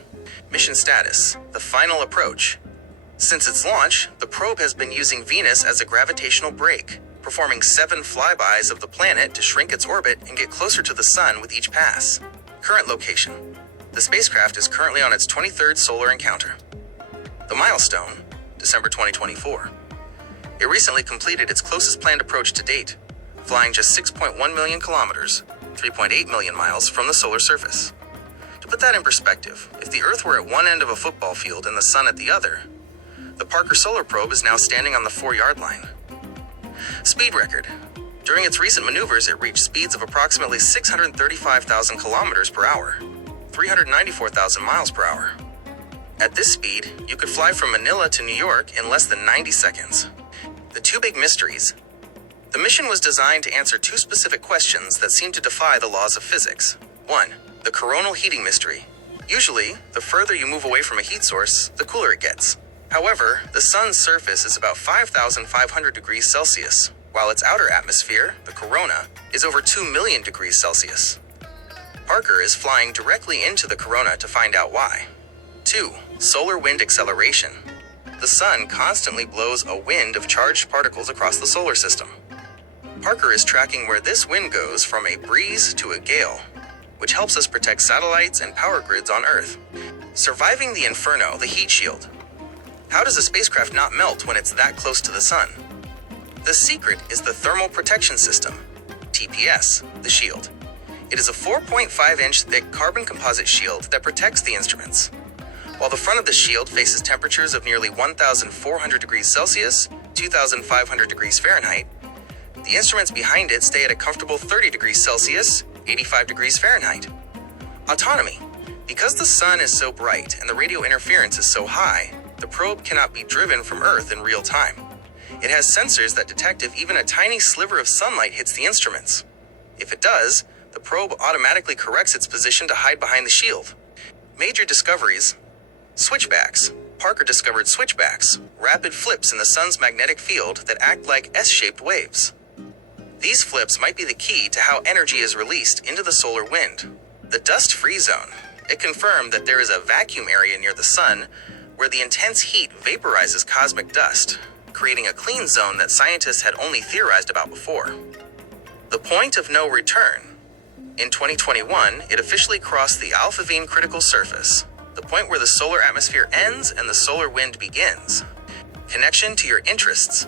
Mission status: the final approach. Since its launch, the probe has been using Venus as a gravitational brake, performing 7 flybys of the planet to shrink its orbit and get closer to the Sun with each pass. Current location: the spacecraft is currently on its 23rd solar encounter. The milestone: December 2024. It recently completed its closest planned approach to date, flying just 6.1 million kilometers, 3.8 million miles from the solar surface. To put that in perspective, if the Earth were at one end of a football field and the Sun at the other, the Parker Solar Probe is now standing on the 4-yard line. Speed record. During its recent maneuvers, it reached speeds of approximately 635,000 kilometers per hour, 394,000 miles per hour. At this speed, you could fly from Manila to New York in less than 90 seconds. The 2 big mysteries. The mission was designed to answer 2 specific questions that seem to defy the laws of physics. 1. The coronal heating mystery. Usually, the further you move away from a heat source, the cooler it gets. However, the Sun's surface is about 5,500 degrees Celsius, while its outer atmosphere, the corona, is over 2 million degrees Celsius. Parker is flying directly into the corona to find out why. 2. Solar wind acceleration. The Sun constantly blows a wind of charged particles across the solar system. Parker is tracking where this wind goes from a breeze to a gale, which helps us protect satellites and power grids on Earth. Surviving the inferno, the heat shield. How does a spacecraft not melt when it's that close to the Sun? The secret is the Thermal Protection System, TPS, the shield. It is a 4.5-inch thick carbon composite shield that protects the instruments. While the front of the shield faces temperatures of nearly 1,400 degrees Celsius, 2,500 degrees Fahrenheit, the instruments behind it stay at a comfortable 30 degrees Celsius, 85 degrees Fahrenheit. Autonomy. Because the Sun is so bright and the radio interference is so high, the probe cannot be driven from Earth in real time. It has sensors that detect if even a tiny sliver of sunlight hits the instruments. If it does, the probe automatically corrects its position to hide behind the shield. Major discoveries. Switchbacks. Parker discovered switchbacks, rapid flips in the sun's magnetic field that act like S-shaped waves. These flips might be the key to how energy is released into the solar wind. The dust-free zone. It confirmed that there is a vacuum area near the sun where the intense heat vaporizes cosmic dust, creating a clean zone that scientists had only theorized about before. The point of no return. In 2021, it officially crossed the Alphavine critical surface, the point where the solar atmosphere ends and the solar wind begins. Connection to your interests.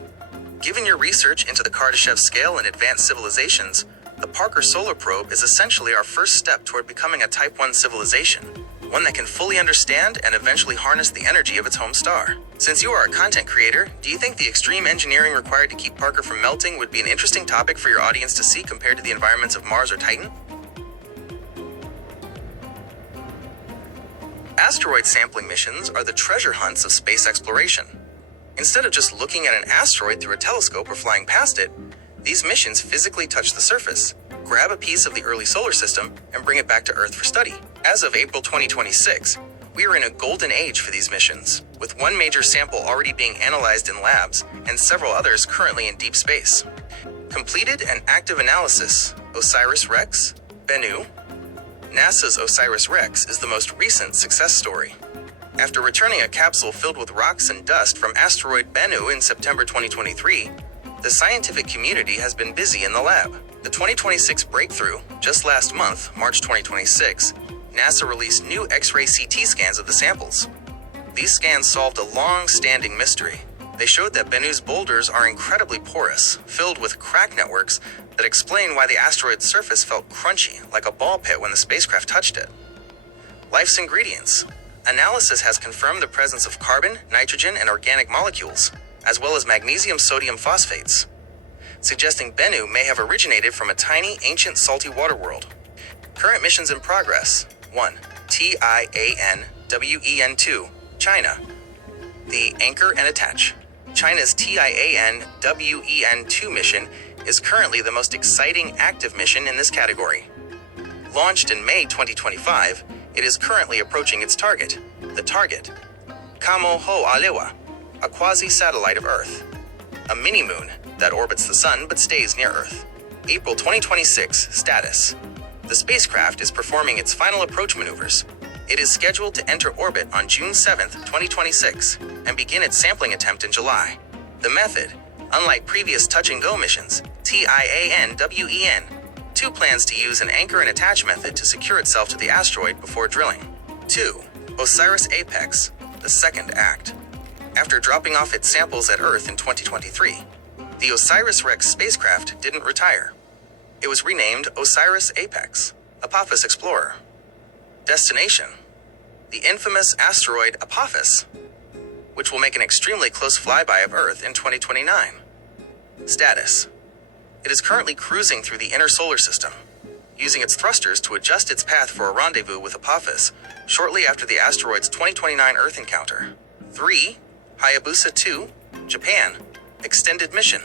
Given your research into the Kardashev scale and advanced civilizations, the Parker Solar Probe is essentially our first step toward becoming a Type 1 civilization, one that can fully understand and eventually harness the energy of its home star. Since you are a content creator, do you think the extreme engineering required to keep Parker from melting would be an interesting topic for your audience to see compared to the environments of Mars or Titan? Asteroid sampling missions are the treasure hunts of space exploration. Instead of just looking at an asteroid through a telescope or flying past it, these missions physically touch the surface, grab a piece of the early solar system, and bring it back to Earth for study. As of April 2026, we are in a golden age for these missions, with one major sample already being analyzed in labs and several others currently in deep space. Completed and active analysis, OSIRIS-REx, Bennu. NASA's OSIRIS-REx is the most recent success story. After returning a capsule filled with rocks and dust from asteroid Bennu in September 2023, the scientific community has been busy in the lab. The 2026 breakthrough, just last month, March 2026, NASA released new X-ray CT scans of the samples. These scans solved a long-standing mystery. They showed that Bennu's boulders are incredibly porous, filled with crack networks that explain why the asteroid's surface felt crunchy, like a ball pit when the spacecraft touched it. Life's ingredients. Analysis has confirmed the presence of carbon, nitrogen, and organic molecules, as well as magnesium-sodium phosphates, suggesting Bennu may have originated from a tiny, ancient salty water world. Current missions in progress. 1. TIAN-WEN-2, China. The Anchor and Attach. China's TIAN-WEN-2 mission is currently the most exciting active mission in this category. Launched in May 2025, it is currently approaching its target. The target, Kamo Ho Alewa, a quasi-satellite of Earth, a mini-moon that orbits the Sun but stays near Earth. April 2026 status. The spacecraft is performing its final approach maneuvers. It is scheduled to enter orbit on June 7, 2026, and begin its sampling attempt in July. The method, unlike previous touch-and-go missions, TIAN-WEN-2 plans to use an anchor and attach method to secure itself to the asteroid before drilling. 2. OSIRIS-APEX, the second act. After dropping off its samples at Earth in 2023, the OSIRIS-REx spacecraft didn't retire. It was renamed OSIRIS-APEX, Apophis Explorer. Destination: the infamous asteroid Apophis, which will make an extremely close flyby of Earth in 2029. Status: it is currently cruising through the inner solar system, using its thrusters to adjust its path for a rendezvous with Apophis shortly after the asteroid's 2029 Earth encounter. 3. Hayabusa 2, Japan. Extended mission.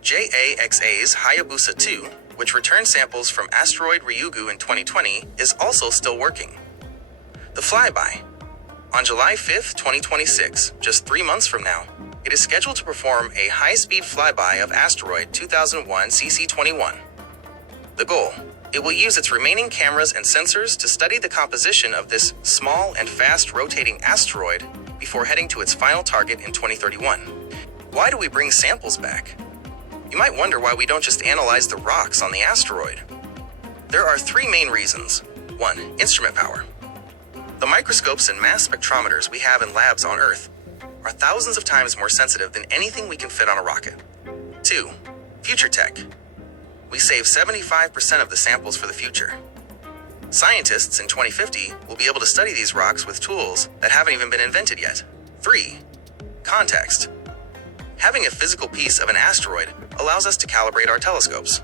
JAXA's Hayabusa 2, which returned samples from asteroid Ryugu in 2020, is also still working. The flyby. On July 5, 2026, just 3 months from now, it is scheduled to perform a high-speed flyby of asteroid 2001 CC21. The goal: it will use its remaining cameras and sensors to study the composition of this small and fast-rotating asteroid before heading to its final target in 2031. Why do we bring samples back? You might wonder why we don't just analyze the rocks on the asteroid. There are 3 main reasons. 1. Instrument power. The microscopes and mass spectrometers we have in labs on Earth are thousands of times more sensitive than anything we can fit on a rocket. 2. Future tech. We save 75% of the samples for the future. Scientists in 2050 will be able to study these rocks with tools that haven't even been invented yet. 3. Context. Having a physical piece of an asteroid allows us to calibrate our telescopes.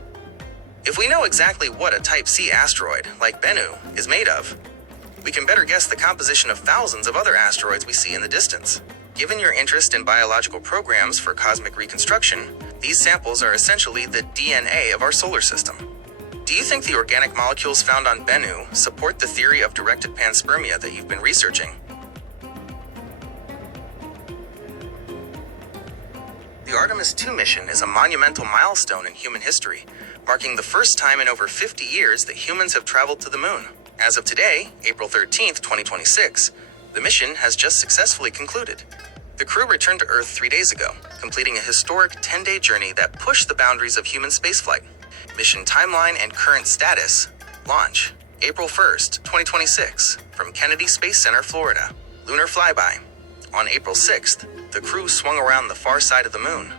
If we know exactly what a Type C asteroid, like Bennu, is made of, we can better guess the composition of thousands of other asteroids we see in the distance. Given your interest in biological programs for cosmic reconstruction, these samples are essentially the DNA of our solar system. Do you think the organic molecules found on Bennu support the theory of directed panspermia that you've been researching? Artemis II mission is a monumental milestone in human history, marking the first time in over 50 years that humans have traveled to the moon. As of today, April 13th, 2026, the mission has just successfully concluded. The crew returned to Earth 3 days ago, completing a historic 10-day journey that pushed the boundaries of human spaceflight. Mission timeline and current status. Launch, April 1st, 2026, from Kennedy Space Center, Florida. Lunar flyby. On April 6th, the crew swung around the far side of the moon.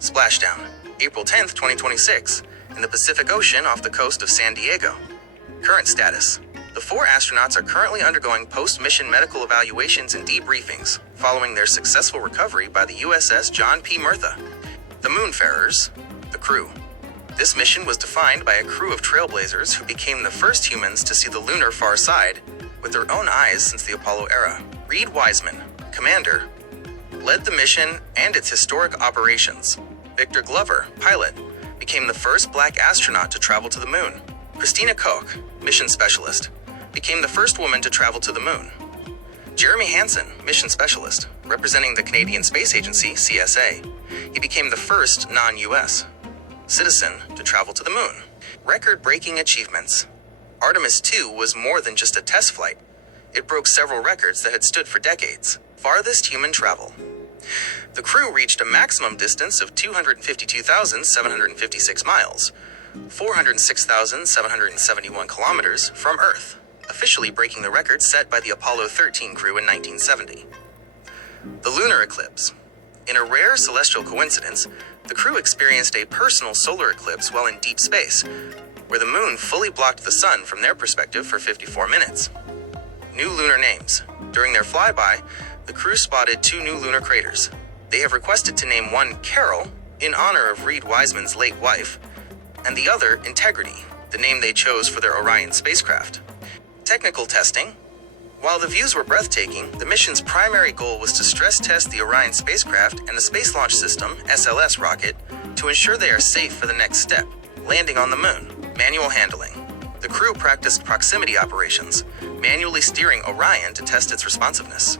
Splashdown, April 10th, 2026, in the Pacific Ocean off the coast of San Diego. Current status. The 4 astronauts are currently undergoing post-mission medical evaluations and debriefings, following their successful recovery by the USS John P. Murtha. The Moonfarers, the crew. This mission was defined by a crew of trailblazers who became the first humans to see the lunar far side with their own eyes since the Apollo era. Reed Wiseman, commander, led the mission and its historic operations. Victor Glover, pilot, became the first black astronaut to travel to the moon. Christina Koch, mission specialist, became the first woman to travel to the moon. Jeremy Hansen, mission specialist, representing the Canadian Space Agency, CSA. He became the first non-US citizen to travel to the moon. Record-breaking achievements. Artemis II was more than just a test flight. It broke several records that had stood for decades. Farthest human travel. The crew reached a maximum distance of 252,756 miles, 406,771 kilometers from Earth, officially breaking the record set by the Apollo 13 crew in 1970. The lunar eclipse. In a rare celestial coincidence, the crew experienced a personal solar eclipse while in deep space, where the moon fully blocked the sun from their perspective for 54 minutes. New lunar names. During their flyby, the crew spotted 2 new lunar craters. They have requested to name one Carol, in honor of Reed Wiseman's late wife, and the other Integrity, the name they chose for their Orion spacecraft. Technical testing. While the views were breathtaking, the mission's primary goal was to stress test the Orion spacecraft and the Space Launch System, SLS rocket, to ensure they are safe for the next step, landing on the moon. Manual handling. The crew practiced proximity operations, manually steering Orion to test its responsiveness.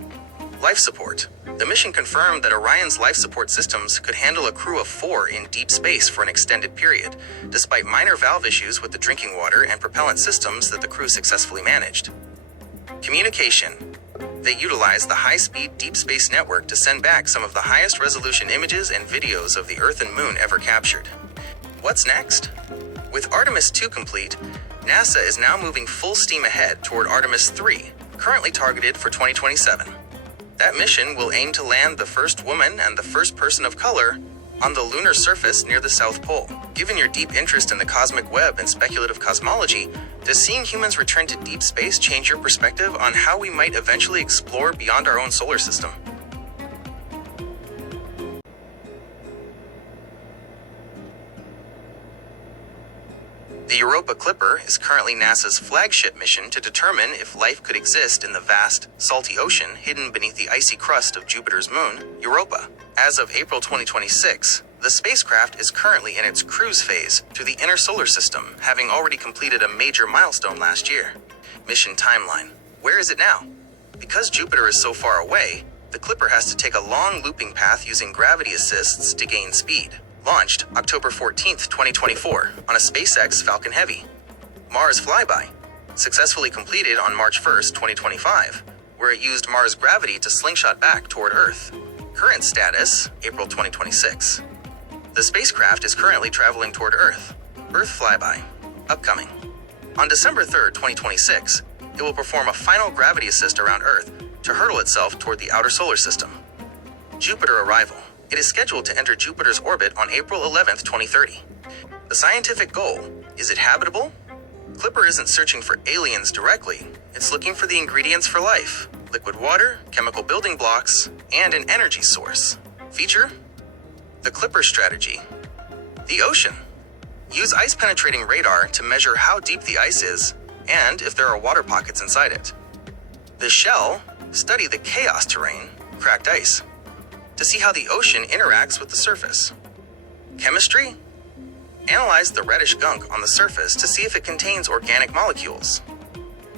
Life support. The mission confirmed that Orion's life support systems could handle a crew of 4 in deep space for an extended period, despite minor valve issues with the drinking water and propellant systems that the crew successfully managed. Communication. They utilized the high-speed deep space network to send back some of the highest resolution images and videos of the Earth and Moon ever captured. What's next? With Artemis II complete, NASA is now moving full steam ahead toward Artemis III, currently targeted for 2027. That mission will aim to land the first woman and the first person of color on the lunar surface near the South Pole. Given your deep interest in the cosmic web and speculative cosmology, does seeing humans return to deep space change your perspective on how we might eventually explore beyond our own solar system? The Europa Clipper is currently NASA's flagship mission to determine if life could exist in the vast, salty ocean hidden beneath the icy crust of Jupiter's moon, Europa. As of April 2026, the spacecraft is currently in its cruise phase through the inner solar system, having already completed a major milestone last year. Mission timeline. Where is it now? Because Jupiter is so far away, the Clipper has to take a long looping path using gravity assists to gain speed. Launched October 14th, 2024, on a SpaceX Falcon Heavy. Mars flyby. Successfully completed on March 1st, 2025, where it used Mars gravity to slingshot back toward Earth. Current status, April 2026. The spacecraft is currently traveling toward Earth. Earth flyby. Upcoming. On December 3rd, 2026, it will perform a final gravity assist around Earth to hurtle itself toward the outer solar system. Jupiter arrival. It is scheduled to enter Jupiter's orbit on April 11th, 2030. The scientific goal, is it habitable? Clipper isn't searching for aliens directly. It's looking for the ingredients for life: liquid water, chemical building blocks, and an energy source. Feature? The Clipper strategy. The ocean. Use ice-penetrating radar to measure how deep the ice is and if there are water pockets inside it. The shell. Study the chaos terrain, cracked ice, to see how the ocean interacts with the surface. Chemistry? Analyze the reddish gunk on the surface to see if it contains organic molecules.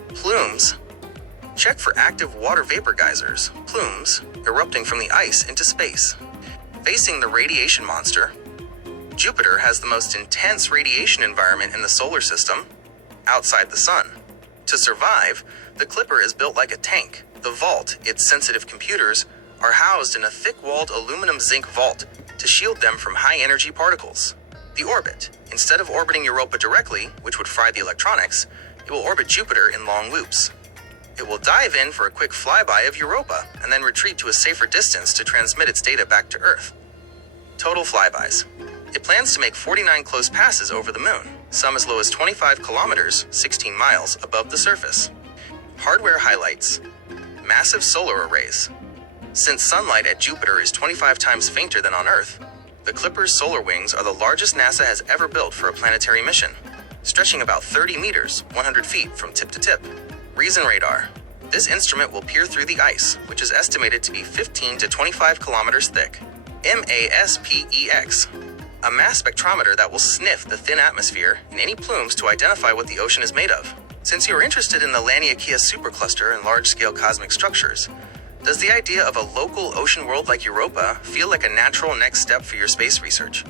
Plumes? Check for active water vapor geysers, plumes, erupting from the ice into space. Facing the radiation monster, Jupiter has the most intense radiation environment in the solar system, outside the sun. To survive, the Clipper is built like a tank. The vault, its sensitive computers, are housed in a thick-walled aluminum zinc vault to shield them from high-energy particles. The orbit. Instead of orbiting Europa directly, which would fry the electronics, it will orbit Jupiter in long loops. It will dive in for a quick flyby of Europa and then retreat to a safer distance to transmit its data back to Earth. Total flybys. It plans to make 49 close passes over the moon, some as low as 25 kilometers, 16 miles, above the surface. Hardware highlights. Massive solar arrays. Since sunlight at Jupiter is 25 times fainter than on Earth, the Clipper's solar wings are the largest NASA has ever built for a planetary mission, stretching about 30 meters, 100 feet from tip to tip. Reason radar. This instrument will peer through the ice, which is estimated to be 15 to 25 kilometers thick. MASPEX. A mass spectrometer that will sniff the thin atmosphere and any plumes to identify what the ocean is made of. Since you are interested in the Laniakea supercluster and large-scale cosmic structures, does the idea of a local ocean world like Europa feel like a natural next step for your space research?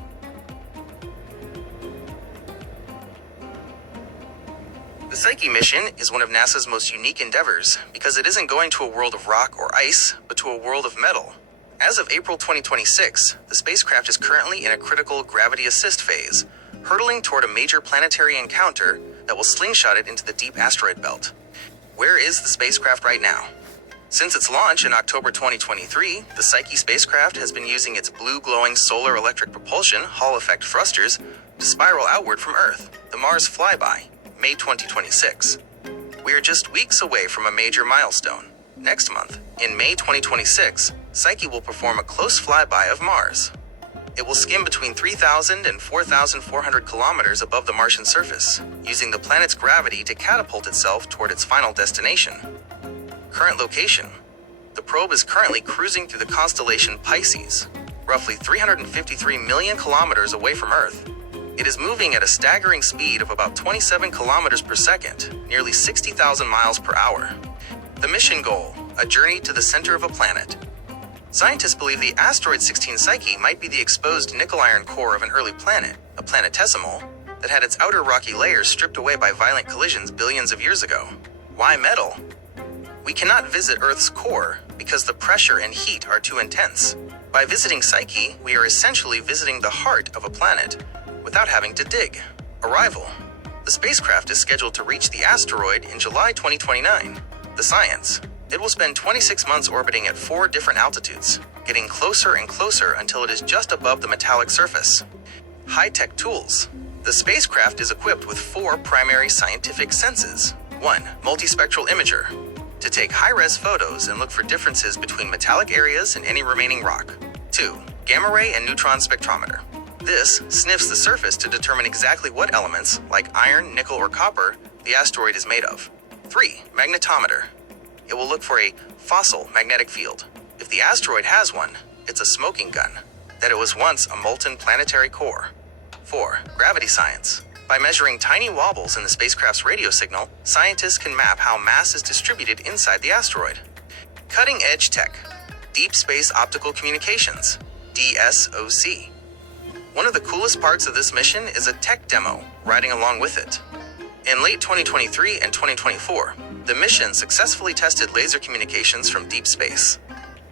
The Psyche mission is one of NASA's most unique endeavors because it isn't going to a world of rock or ice, but to a world of metal. As of April 2026, the spacecraft is currently in a critical gravity assist phase, hurtling toward a major planetary encounter that will slingshot it into the deep asteroid belt. Where is the spacecraft right now? Since its launch in October 2023, the Psyche spacecraft has been using its blue-glowing solar electric propulsion Hall-effect thrusters to spiral outward from Earth, the Mars flyby, May 2026. We are just weeks away from a major milestone. Next month, in May 2026, Psyche will perform a close flyby of Mars. It will skim between 3,000 and 4,400 kilometers above the Martian surface, using the planet's gravity to catapult itself toward its final destination. Current location. The probe is currently cruising through the constellation Pisces, roughly 353 million kilometers away from Earth. It is moving at a staggering speed of about 27 kilometers per second, nearly 60,000 miles per hour. The mission goal, a journey to the center of a planet. Scientists believe the asteroid 16 Psyche might be the exposed nickel-iron core of an early planet, a planetesimal, that had its outer rocky layers stripped away by violent collisions billions of years ago. Why metal? We cannot visit Earth's core because the pressure and heat are too intense. By visiting Psyche, we are essentially visiting the heart of a planet without having to dig. Arrival. The spacecraft is scheduled to reach the asteroid in July 2029. The science. It will spend 26 months orbiting at 4 different altitudes, getting closer and closer until it is just above the metallic surface. High-tech tools. The spacecraft is equipped with 4 primary scientific senses. 1. Multispectral imager, to take high-res photos and look for differences between metallic areas and any remaining rock. 2. Gamma ray and neutron spectrometer. This sniffs the surface to determine exactly what elements, like iron, nickel, or copper, the asteroid is made of. 3. Magnetometer. It will look for a fossil magnetic field. If the asteroid has one, it's a smoking gun, that it was once a molten planetary core. 4. Gravity science. By measuring tiny wobbles in the spacecraft's radio signal, scientists can map how mass is distributed inside the asteroid. Cutting-edge tech. Deep Space Optical Communications, DSOC. One of the coolest parts of this mission is a tech demo riding along with it. In late 2023 and 2024, the mission successfully tested laser communications from deep space.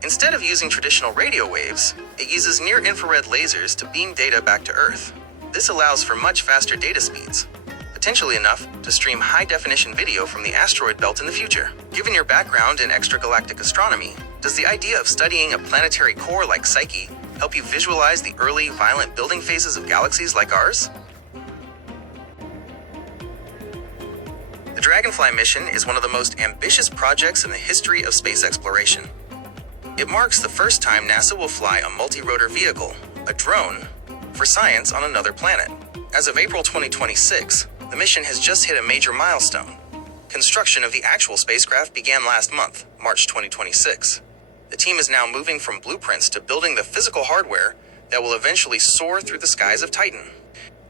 Instead of using traditional radio waves, it uses near-infrared lasers to beam data back to Earth. This allows for much faster data speeds, potentially enough to stream high-definition video from the asteroid belt in the future. Given your background in extragalactic astronomy, does the idea of studying a planetary core like Psyche help you visualize the early, violent building phases of galaxies like ours? The Dragonfly mission is one of the most ambitious projects in the history of space exploration. It marks the first time NASA will fly a multi-rotor vehicle, a drone, for science on another planet. As of April 2026, the mission has just hit a major milestone. Construction of the actual spacecraft began last month, March 2026. The team is now moving from blueprints to building the physical hardware that will eventually soar through the skies of Titan.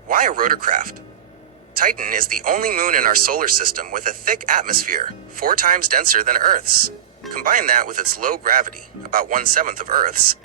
Why a rotorcraft? Titan is the only moon in our solar system with a thick atmosphere, 4 times denser than Earth's. Combine that with its low gravity, about 1/7 of Earth's,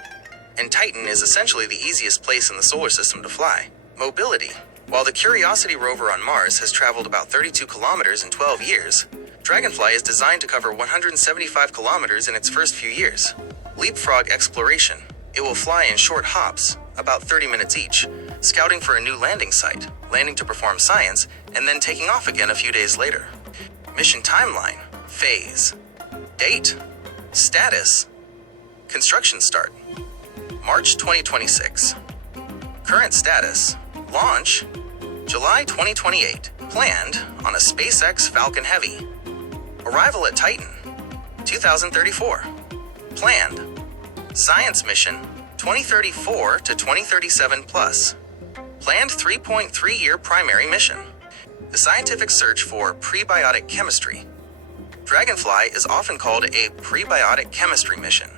and Titan is essentially the easiest place in the solar system to fly. Mobility. While the Curiosity rover on Mars has traveled about 32 kilometers in 12 years, Dragonfly is designed to cover 175 kilometers in its first few years. Leapfrog exploration. It will fly in short hops, about 30 minutes each, scouting for a new landing site, landing to perform science, and then taking off again a few days later. Mission timeline. Phase. Date. Status. Construction start. March 2026. Current status. Launch. July 2028. Planned on a SpaceX Falcon Heavy. Arrival at Titan. 2034. Planned. Science mission 2034 to 2037 plus. Planned 3.3-year primary mission. The scientific search for prebiotic chemistry. Dragonfly is often called a prebiotic chemistry mission.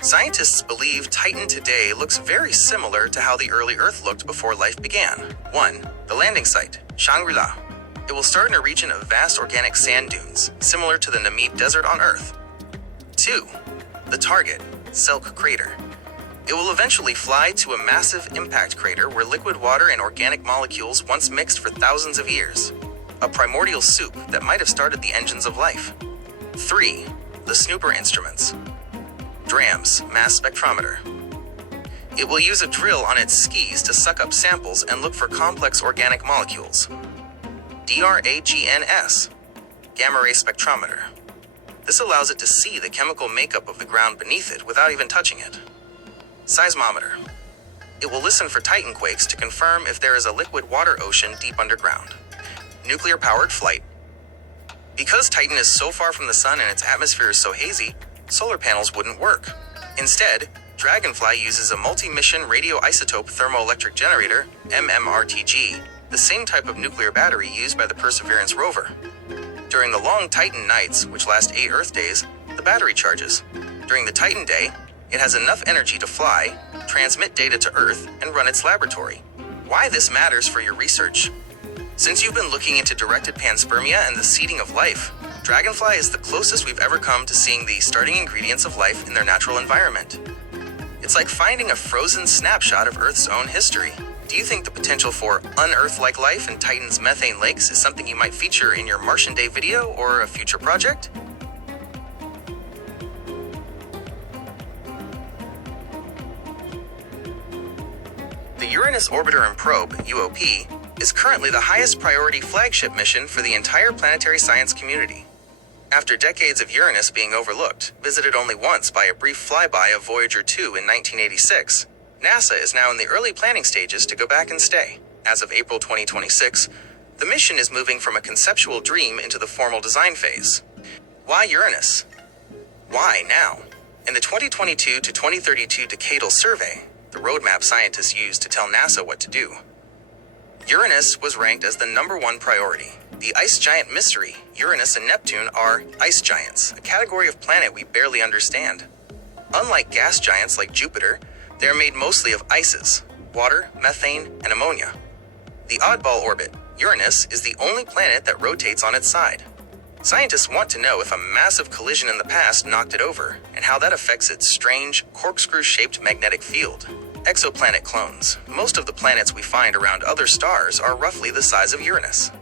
Scientists believe Titan today looks very similar to how the early Earth looked before life began. 1. The landing site, Shangri-La. It will start in a region of vast organic sand dunes, similar to the Namib Desert on Earth. 2. The target, Selk Crater. It will eventually fly to a massive impact crater where liquid water and organic molecules once mixed for thousands of years. A primordial soup that might have started the engines of life. 3. The Snooper instruments. DRAMS, mass spectrometer. It will use a drill on its skis to suck up samples and look for complex organic molecules. DRAGNS, gamma ray spectrometer. This allows it to see the chemical makeup of the ground beneath it without even touching it. Seismometer. It will listen for Titan quakes to confirm if there is a liquid water ocean deep underground. Nuclear-powered flight. Because Titan is so far from the sun and its atmosphere is so hazy, solar panels wouldn't work. Instead, Dragonfly uses a multi-mission radioisotope thermoelectric generator, MMRTG, the same type of nuclear battery used by the Perseverance rover. During the long Titan nights, which last 8 Earth days, the battery charges. During the Titan day, it has enough energy to fly, transmit data to Earth, and run its laboratory. Why this matters for your research? Since you've been looking into directed panspermia and the seeding of life, Dragonfly is the closest we've ever come to seeing the starting ingredients of life in their natural environment. It's like finding a frozen snapshot of Earth's own history. Do you think the potential for un-Earth-like life in Titan's methane lakes is something you might feature in your Martian Day video or a future project? The Uranus Orbiter and Probe, UOP, is currently the highest priority flagship mission for the entire planetary science community. After decades of Uranus being overlooked, visited only once by a brief flyby of Voyager 2 in 1986, NASA is now in the early planning stages to go back and stay. As of April 2026, the mission is moving from a conceptual dream into the formal design phase. Why Uranus? Why now? In the 2022 to 2032 Decadal Survey, the roadmap scientists used to tell NASA what to do, Uranus was ranked as the #1 priority. The ice giant mystery, Uranus and Neptune, are ice giants, a category of planet we barely understand. Unlike gas giants like Jupiter, they are made mostly of ices, water, methane, and ammonia. The oddball orbit, Uranus, is the only planet that rotates on its side. Scientists want to know if a massive collision in the past knocked it over, and how that affects its strange, corkscrew-shaped magnetic field. Exoplanet clones. Most of the planets we find around other stars are roughly the size of Uranus.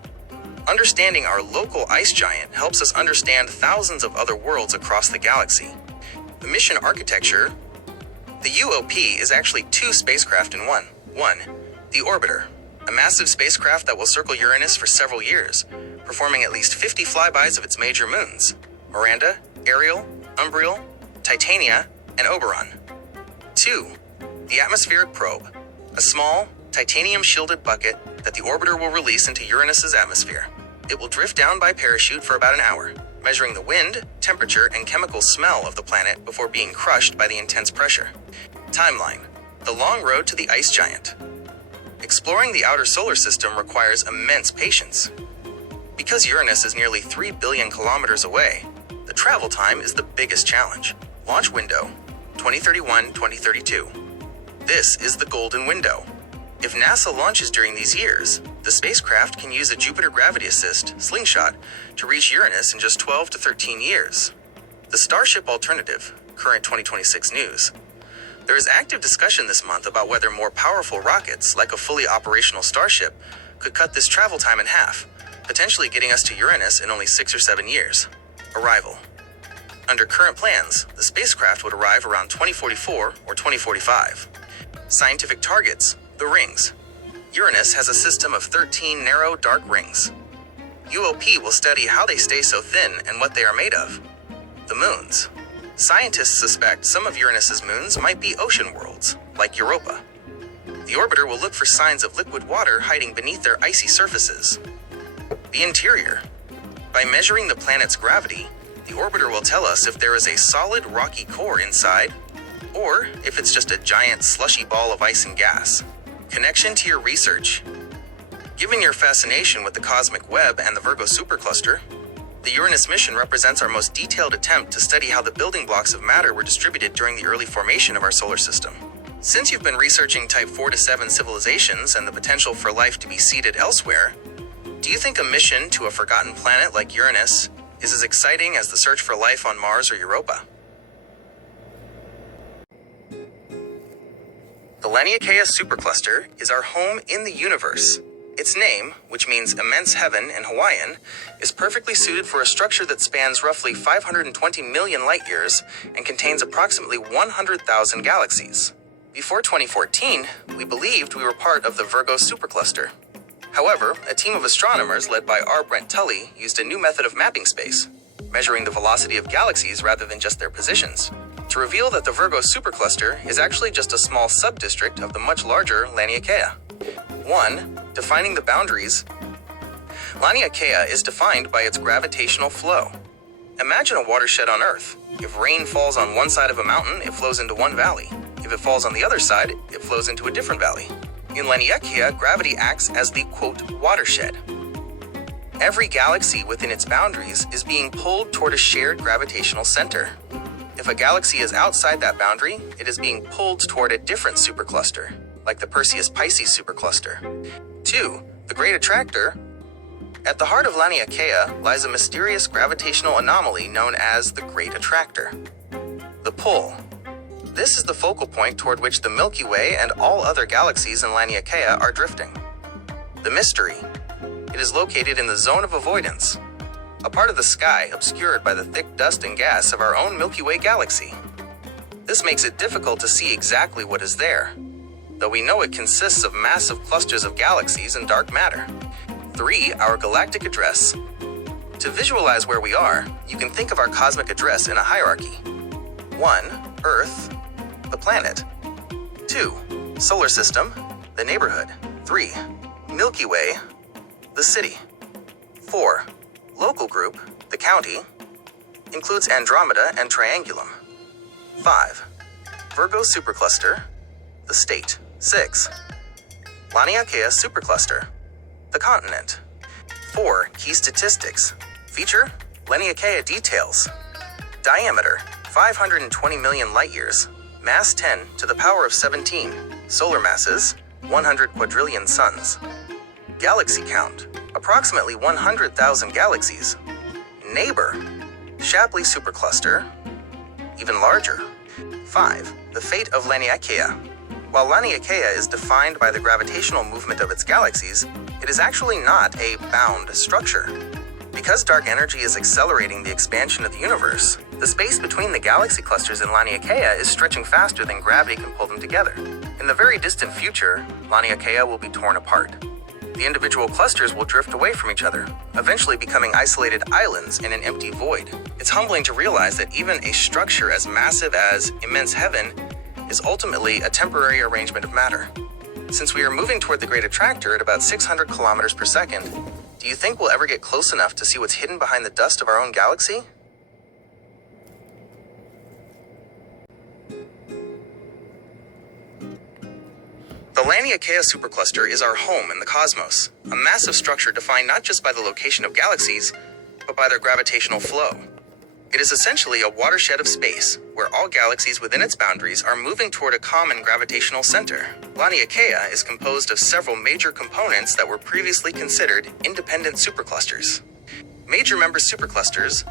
Understanding our local ice giant helps us understand thousands of other worlds across the galaxy. The mission architecture. The UOP is actually 2 spacecraft in one. 1. The Orbiter, a massive spacecraft that will circle Uranus for several years, performing at least 50 flybys of its major moons: Miranda, Ariel, Umbriel, Titania, and Oberon. 2. The Atmospheric Probe, a small, titanium-shielded bucket that the orbiter will release into Uranus's atmosphere. It will drift down by parachute for about an hour, measuring the wind, temperature, and chemical smell of the planet before being crushed by the intense pressure. Timeline: the long road to the ice giant. Exploring the outer solar system requires immense patience. Because Uranus is nearly 3 billion kilometers away, the travel time is the biggest challenge. Launch window: 2031-2032. This is the golden window. If NASA launches during these years, the spacecraft can use a Jupiter Gravity Assist slingshot to reach Uranus in just 12 to 13 years. The Starship alternative, current 2026 news. There is active discussion this month about whether more powerful rockets, like a fully operational Starship, could cut this travel time in half, potentially getting us to Uranus in only 6 or 7 years. Arrival. Under current plans, the spacecraft would arrive around 2044 or 2045. Scientific targets, the rings. Uranus has a system of 13 narrow, dark rings. UOP will study how they stay so thin and what they are made of. The moons. Scientists suspect some of Uranus's moons might be ocean worlds, like Europa. The orbiter will look for signs of liquid water hiding beneath their icy surfaces. The interior. By measuring the planet's gravity, the orbiter will tell us if there is a solid rocky core inside, or if it's just a giant slushy ball of ice and gas. Connection to your research. Given your fascination with the cosmic web and the Virgo supercluster, the Uranus mission represents our most detailed attempt to study how the building blocks of matter were distributed during the early formation of our solar system. Since you've been researching Type 4 to 7 civilizations and the potential for life to be seeded elsewhere, do you think a mission to a forgotten planet like Uranus is as exciting as the search for life on Mars or Europa? The Laniakea supercluster is our home in the universe. Its name, which means immense heaven in Hawaiian, is perfectly suited for a structure that spans roughly 520 million light-years and contains approximately 100,000 galaxies. Before 2014, we believed we were part of the Virgo supercluster. However, a team of astronomers led by R. Brent Tully used a new method of mapping space, measuring the velocity of galaxies rather than just their positions, to reveal that the Virgo supercluster is actually just a small subdistrict of the much larger Laniakea. 1. Defining the boundaries. Laniakea is defined by its gravitational flow. Imagine a watershed on Earth. If rain falls on one side of a mountain, it flows into one valley. If it falls on the other side, it flows into a different valley. In Laniakea, gravity acts as the, quote, watershed. Every galaxy within its boundaries is being pulled toward a shared gravitational center. If a galaxy is outside that boundary, it is being pulled toward a different supercluster, like the Perseus-Pisces supercluster. 2. The Great Attractor. At the heart of Laniakea lies a mysterious gravitational anomaly known as the Great Attractor. The pull. This is the focal point toward which the Milky Way and all other galaxies in Laniakea are drifting. The mystery. It is located in the zone of avoidance, a part of the sky obscured by the thick dust and gas of our own Milky Way galaxy. This makes it difficult to see exactly what is there, though we know it consists of massive clusters of galaxies and dark matter. 3. Our galactic address. To visualize where we are, you can think of our cosmic address in a hierarchy. 1. Earth, the planet. 2. Solar system, the neighborhood. 3. Milky Way, the city. 4. Local group, the county, includes Andromeda and Triangulum. 5. Virgo supercluster, the state. 6. Laniakea supercluster, the continent. 4. Key statistics. Feature, Laniakea details. Diameter, 520 million light-years. Mass 10 to the power of 17. Solar masses, 100 quadrillion suns. Galaxy count, approximately 100,000 galaxies. Neighbor, Shapley supercluster, even larger. 5. The fate of Laniakea. While Laniakea is defined by the gravitational movement of its galaxies, it is actually not a bound structure. Because dark energy is accelerating the expansion of the universe, the space between the galaxy clusters in Laniakea is stretching faster than gravity can pull them together. In the very distant future, Laniakea will be torn apart. The individual clusters will drift away from each other, eventually becoming isolated islands in an empty void. It's humbling to realize that even a structure as massive as immense heaven is ultimately a temporary arrangement of matter. Since we are moving toward the Great Attractor at about 600 kilometers per second, do you think we'll ever get close enough to see what's hidden behind the dust of our own galaxy? The Laniakea supercluster is our home in the cosmos, a massive structure defined not just by the location of galaxies, but by their gravitational flow. It is essentially a watershed of space, where all galaxies within its boundaries are moving toward a common gravitational center. Laniakea is composed of several major components that were previously considered independent superclusters. Major member superclusters,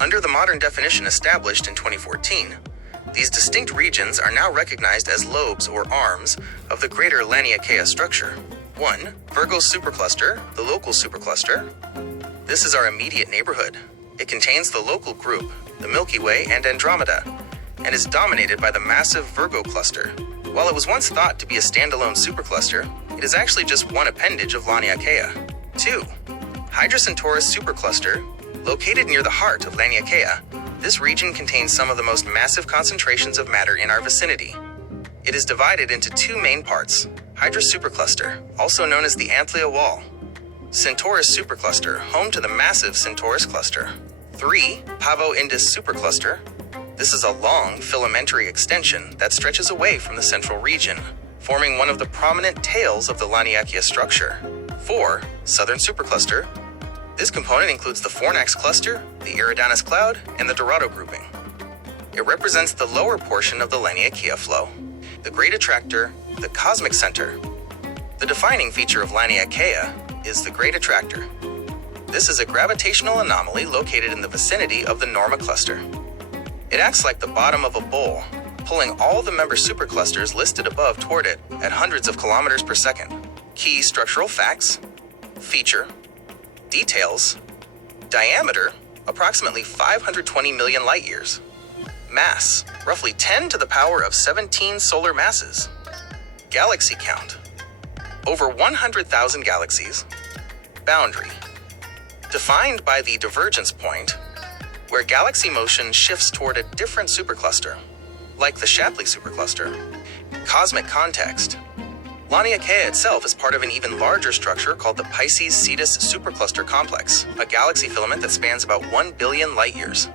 under the modern definition established in 2014, These distinct regions are now recognized as lobes or arms of the greater Laniakea structure. 1. Virgo supercluster, the local supercluster. This is our immediate neighborhood. It contains the local group, the Milky Way and Andromeda, and is dominated by the massive Virgo cluster. While it was once thought to be a standalone supercluster, it is actually just one appendage of Laniakea. 2. Hydra Centaurus supercluster, located near the heart of Laniakea. This region contains some of the most massive concentrations of matter in our vicinity. It is divided into two main parts: Hydra supercluster, also known as the Antlia Wall; Centaurus supercluster, home to the massive Centaurus cluster. 3. Pavo Indus supercluster. This is a long filamentary extension that stretches away from the central region, forming one of the prominent tails of the Laniakea structure. 4. Southern supercluster. This component includes the Fornax cluster, the Eridanus cloud, and the Dorado grouping. It represents the lower portion of the Laniakea flow, the great attractor, the cosmic center. The defining feature of Laniakea is the great attractor. This is a gravitational anomaly located in the vicinity of the Norma cluster. It acts like the bottom of a bowl, pulling all the member superclusters listed above toward it at hundreds of kilometers per second. Key structural facts: feature, details, diameter, approximately 520 million light years. Mass, roughly 10 to the power of 17 solar masses. Galaxy count, over 100,000 galaxies. Boundary, defined by the divergence point, where galaxy motion shifts toward a different supercluster, like the Shapley supercluster. Cosmic context. Laniakea itself is part of an even larger structure called the Pisces-Cetus supercluster complex, a galaxy filament that spans about 1 billion light years.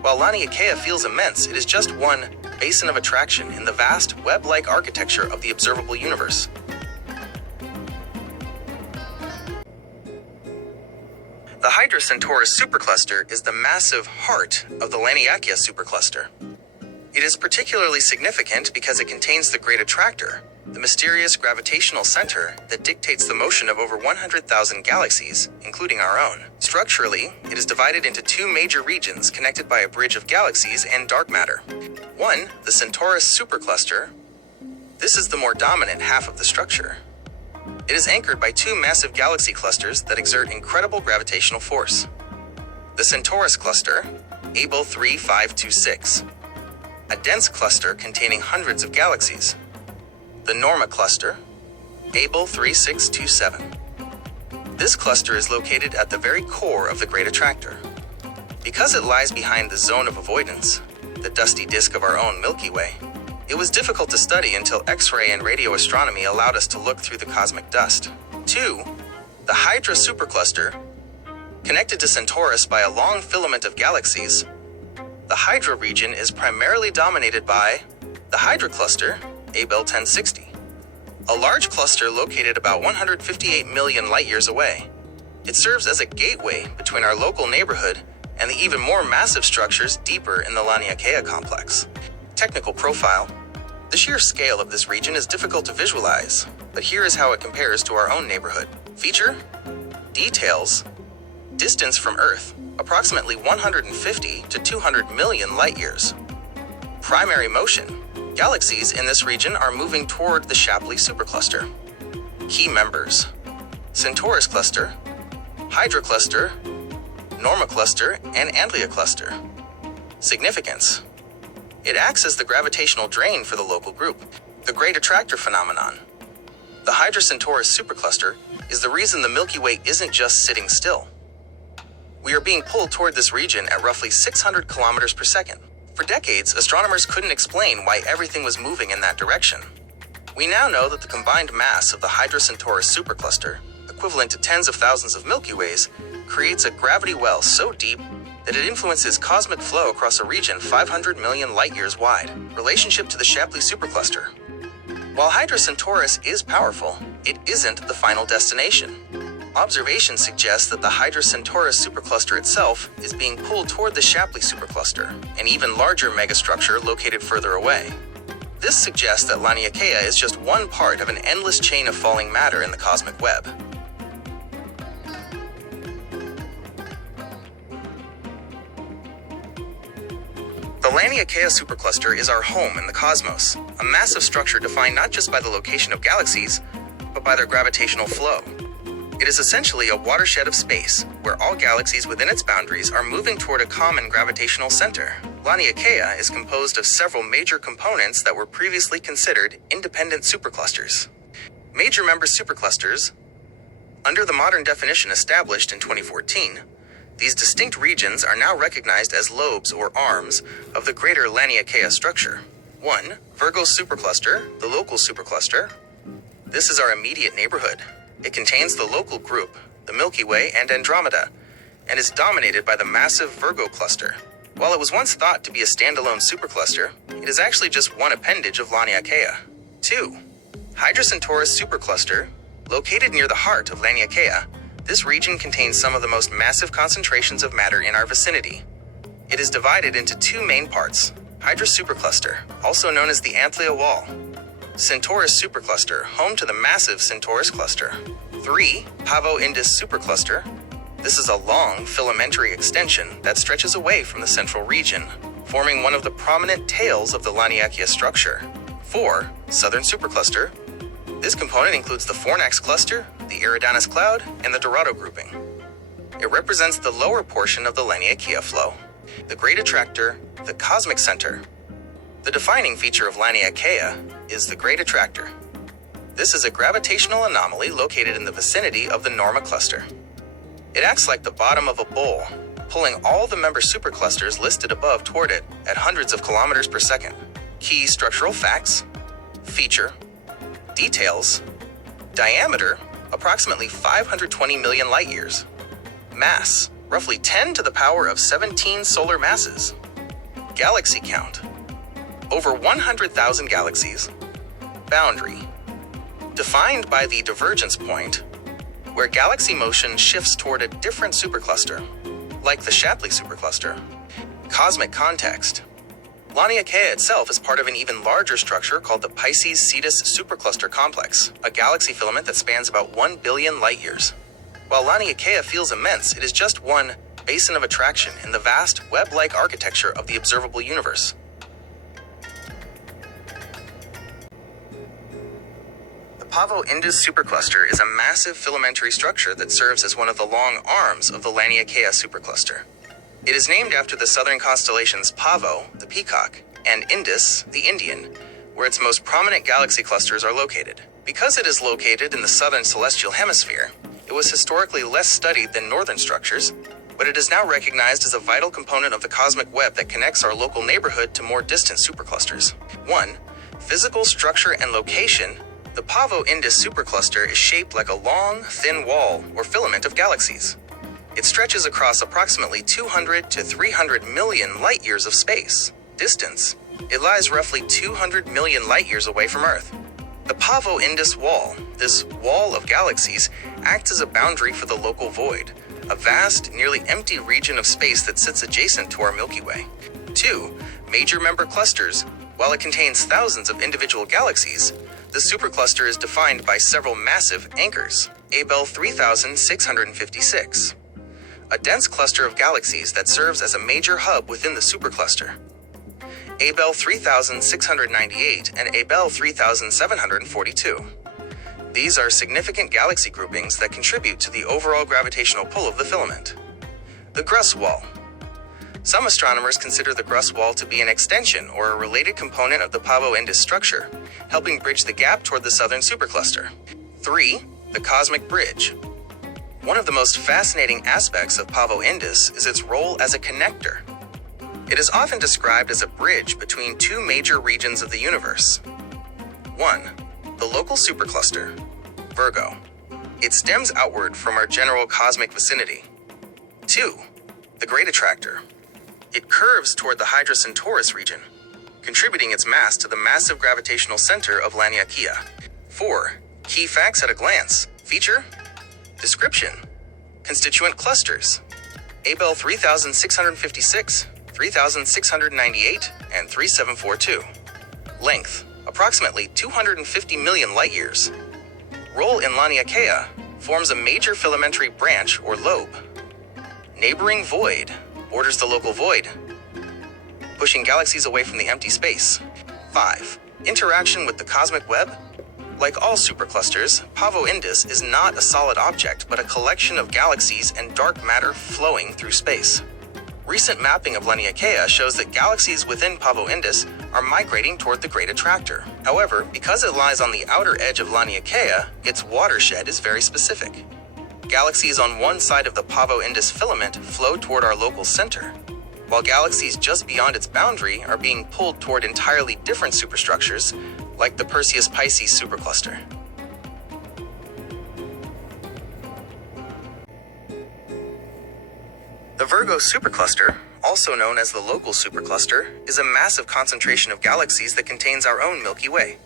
While Laniakea feels immense, it is just one basin of attraction in the vast web-like architecture of the observable universe. The Hydra Centaurus supercluster is the massive heart of the Laniakea supercluster. It is particularly significant because it contains the great attractor, the mysterious gravitational center that dictates the motion of over 100,000 galaxies, including our own. Structurally, it is divided into two major regions connected by a bridge of galaxies and dark matter. 1. The Centaurus supercluster. This is the more dominant half of the structure. It is anchored by two massive galaxy clusters that exert incredible gravitational force. The Centaurus cluster, Abell 3526, a dense cluster containing hundreds of galaxies. The Norma cluster, Abell 3627. This cluster is located at the very core of the great attractor. Because it lies behind the zone of avoidance, the dusty disk of our own Milky Way, it was difficult to study until X-ray and radio astronomy allowed us to look through the cosmic dust. 2. The Hydra supercluster. Connected to Centaurus by a long filament of galaxies, the Hydra region is primarily dominated by the Hydra cluster, Abell 1060, a large cluster located about 158 million light-years away. It serves as a gateway between our local neighborhood and the even more massive structures deeper in the Laniakea complex. Technical profile. The sheer scale of this region is difficult to visualize, but here is how it compares to our own neighborhood. Feature, details, distance from Earth, approximately 150 to 200 million light-years. Primary motion. Galaxies in this region are moving toward the Shapley supercluster. Key members: Centaurus cluster, Hydra cluster, Norma cluster, and Antlia cluster. Significance. It acts as the gravitational drain for the local group. The great attractor phenomenon. The Hydra Centaurus supercluster is the reason the Milky Way isn't just sitting still. We are being pulled toward this region at roughly 600 kilometers per second. For decades, astronomers couldn't explain why everything was moving in that direction. We now know that the combined mass of the Hydra Centaurus supercluster, equivalent to tens of thousands of Milky Ways, creates a gravity well so deep that it influences cosmic flow across a region 500 million light-years wide. Relationship to the Shapley supercluster. While Hydra Centaurus is powerful, it isn't the final destination. Observations suggest that the Hydra Centaurus supercluster itself is being pulled toward the Shapley supercluster, an even larger megastructure located further away. This suggests that Laniakea is just one part of an endless chain of falling matter in the cosmic web. The Laniakea supercluster is our home in the cosmos, a massive structure defined not just by the location of galaxies, but by their gravitational flow. It is essentially a watershed of space, where all galaxies within its boundaries are moving toward a common gravitational center. Laniakea is composed of several major components that were previously considered independent superclusters. Major member superclusters, under the modern definition established in 2014, these distinct regions are now recognized as lobes or arms of the greater Laniakea structure. 1. Virgo supercluster, the local supercluster. This is our immediate neighborhood. It contains the local group, the Milky Way and Andromeda, and is dominated by the massive Virgo cluster. While it was once thought to be a standalone supercluster, it is actually just one appendage of Laniakea. 2. Hydra Centaurus supercluster, located near the heart of Laniakea. This region contains some of the most massive concentrations of matter in our vicinity. It is divided into two main parts: Hydra supercluster, also known as the Antlia Wall; Centaurus supercluster, home to the massive Centaurus cluster. 3. Pavo Indus supercluster. This is a long filamentary extension that stretches away from the central region, forming one of the prominent tails of the Laniakea structure. 4. Southern supercluster. This component includes the Fornax cluster, the Eridanus cloud, and the Dorado grouping. It represents the lower portion of the Laniakea flow, the great attractor, the cosmic center. The defining feature of Laniakea is the great attractor. This is a gravitational anomaly located in the vicinity of the Norma cluster. It acts like the bottom of a bowl, pulling all the member superclusters listed above toward it at hundreds of kilometers per second. Key structural facts: feature, details, diameter, approximately 520 million light-years. Mass, roughly 10 to the power of 17 solar masses. Galaxy count, over 100,000 galaxies. Boundary, defined by the divergence point, where galaxy motion shifts toward a different supercluster, like the Shapley supercluster. Cosmic context. Laniakea itself is part of an even larger structure called the Pisces-Cetus supercluster complex, a galaxy filament that spans about 1 billion light-years. While Laniakea feels immense, it is just one basin of attraction in the vast web-like architecture of the observable universe. The Pavo Indus supercluster is a massive filamentary structure that serves as one of the long arms of the Laniakea supercluster. It is named after the southern constellations Pavo, the peacock, and Indus, the Indian, where its most prominent galaxy clusters are located. Because it is located in the southern celestial hemisphere, it was historically less studied than northern structures, but it is now recognized as a vital component of the cosmic web that connects our local neighborhood to more distant superclusters. 1. Physical structure and location. The Pavo Indus supercluster is shaped like a long, thin wall or filament of galaxies. It stretches across approximately 200 to 300 million light-years of space. Distance. It lies roughly 200 million light-years away from Earth. The Pavo Indus Wall, this wall of galaxies, acts as a boundary for the local void, a vast, nearly empty region of space that sits adjacent to our Milky Way. 2. Major member clusters. While it contains thousands of individual galaxies, the supercluster is defined by several massive anchors. Abell 3656. A dense cluster of galaxies that serves as a major hub within the supercluster. Abell 3698 and Abell 3742. These are significant galaxy groupings that contribute to the overall gravitational pull of the filament. The Gruss Wall. Some astronomers consider the Gruss Wall to be an extension or a related component of the Pavo Indus structure, helping bridge the gap toward the southern supercluster. 3. The Cosmic Bridge. One of the most fascinating aspects of Pavo Indus is its role as a connector. It is often described as a bridge between two major regions of the universe. 1. The local supercluster, Virgo. It stems outward from our general cosmic vicinity. 2. The Great Attractor. It curves toward the Hydra Centaurus region, contributing its mass to the massive gravitational center of Laniakea. 4. Key facts at a glance. Feature. Description. Constituent clusters. Abell 3656, 3698, and 3742. Length. Approximately 250 million light-years. Role in Laniakea. Forms a major filamentary branch or lobe. Neighboring void. Borders the local void. pushing galaxies away from the empty space. 5. Interaction with the cosmic web. Like all superclusters, Pavo Indus is not a solid object, but a collection of galaxies and dark matter flowing through space. Recent mapping of Laniakea shows that galaxies within Pavo Indus are migrating toward the Great Attractor. However, because it lies on the outer edge of Laniakea, its watershed is very specific. Galaxies on one side of the Pavo Indus filament flow toward our local center, while galaxies just beyond its boundary are being pulled toward entirely different superstructures, like the Perseus-Pisces supercluster. The Virgo supercluster, also known as the local supercluster, is a massive concentration of galaxies that contains our own Milky Way.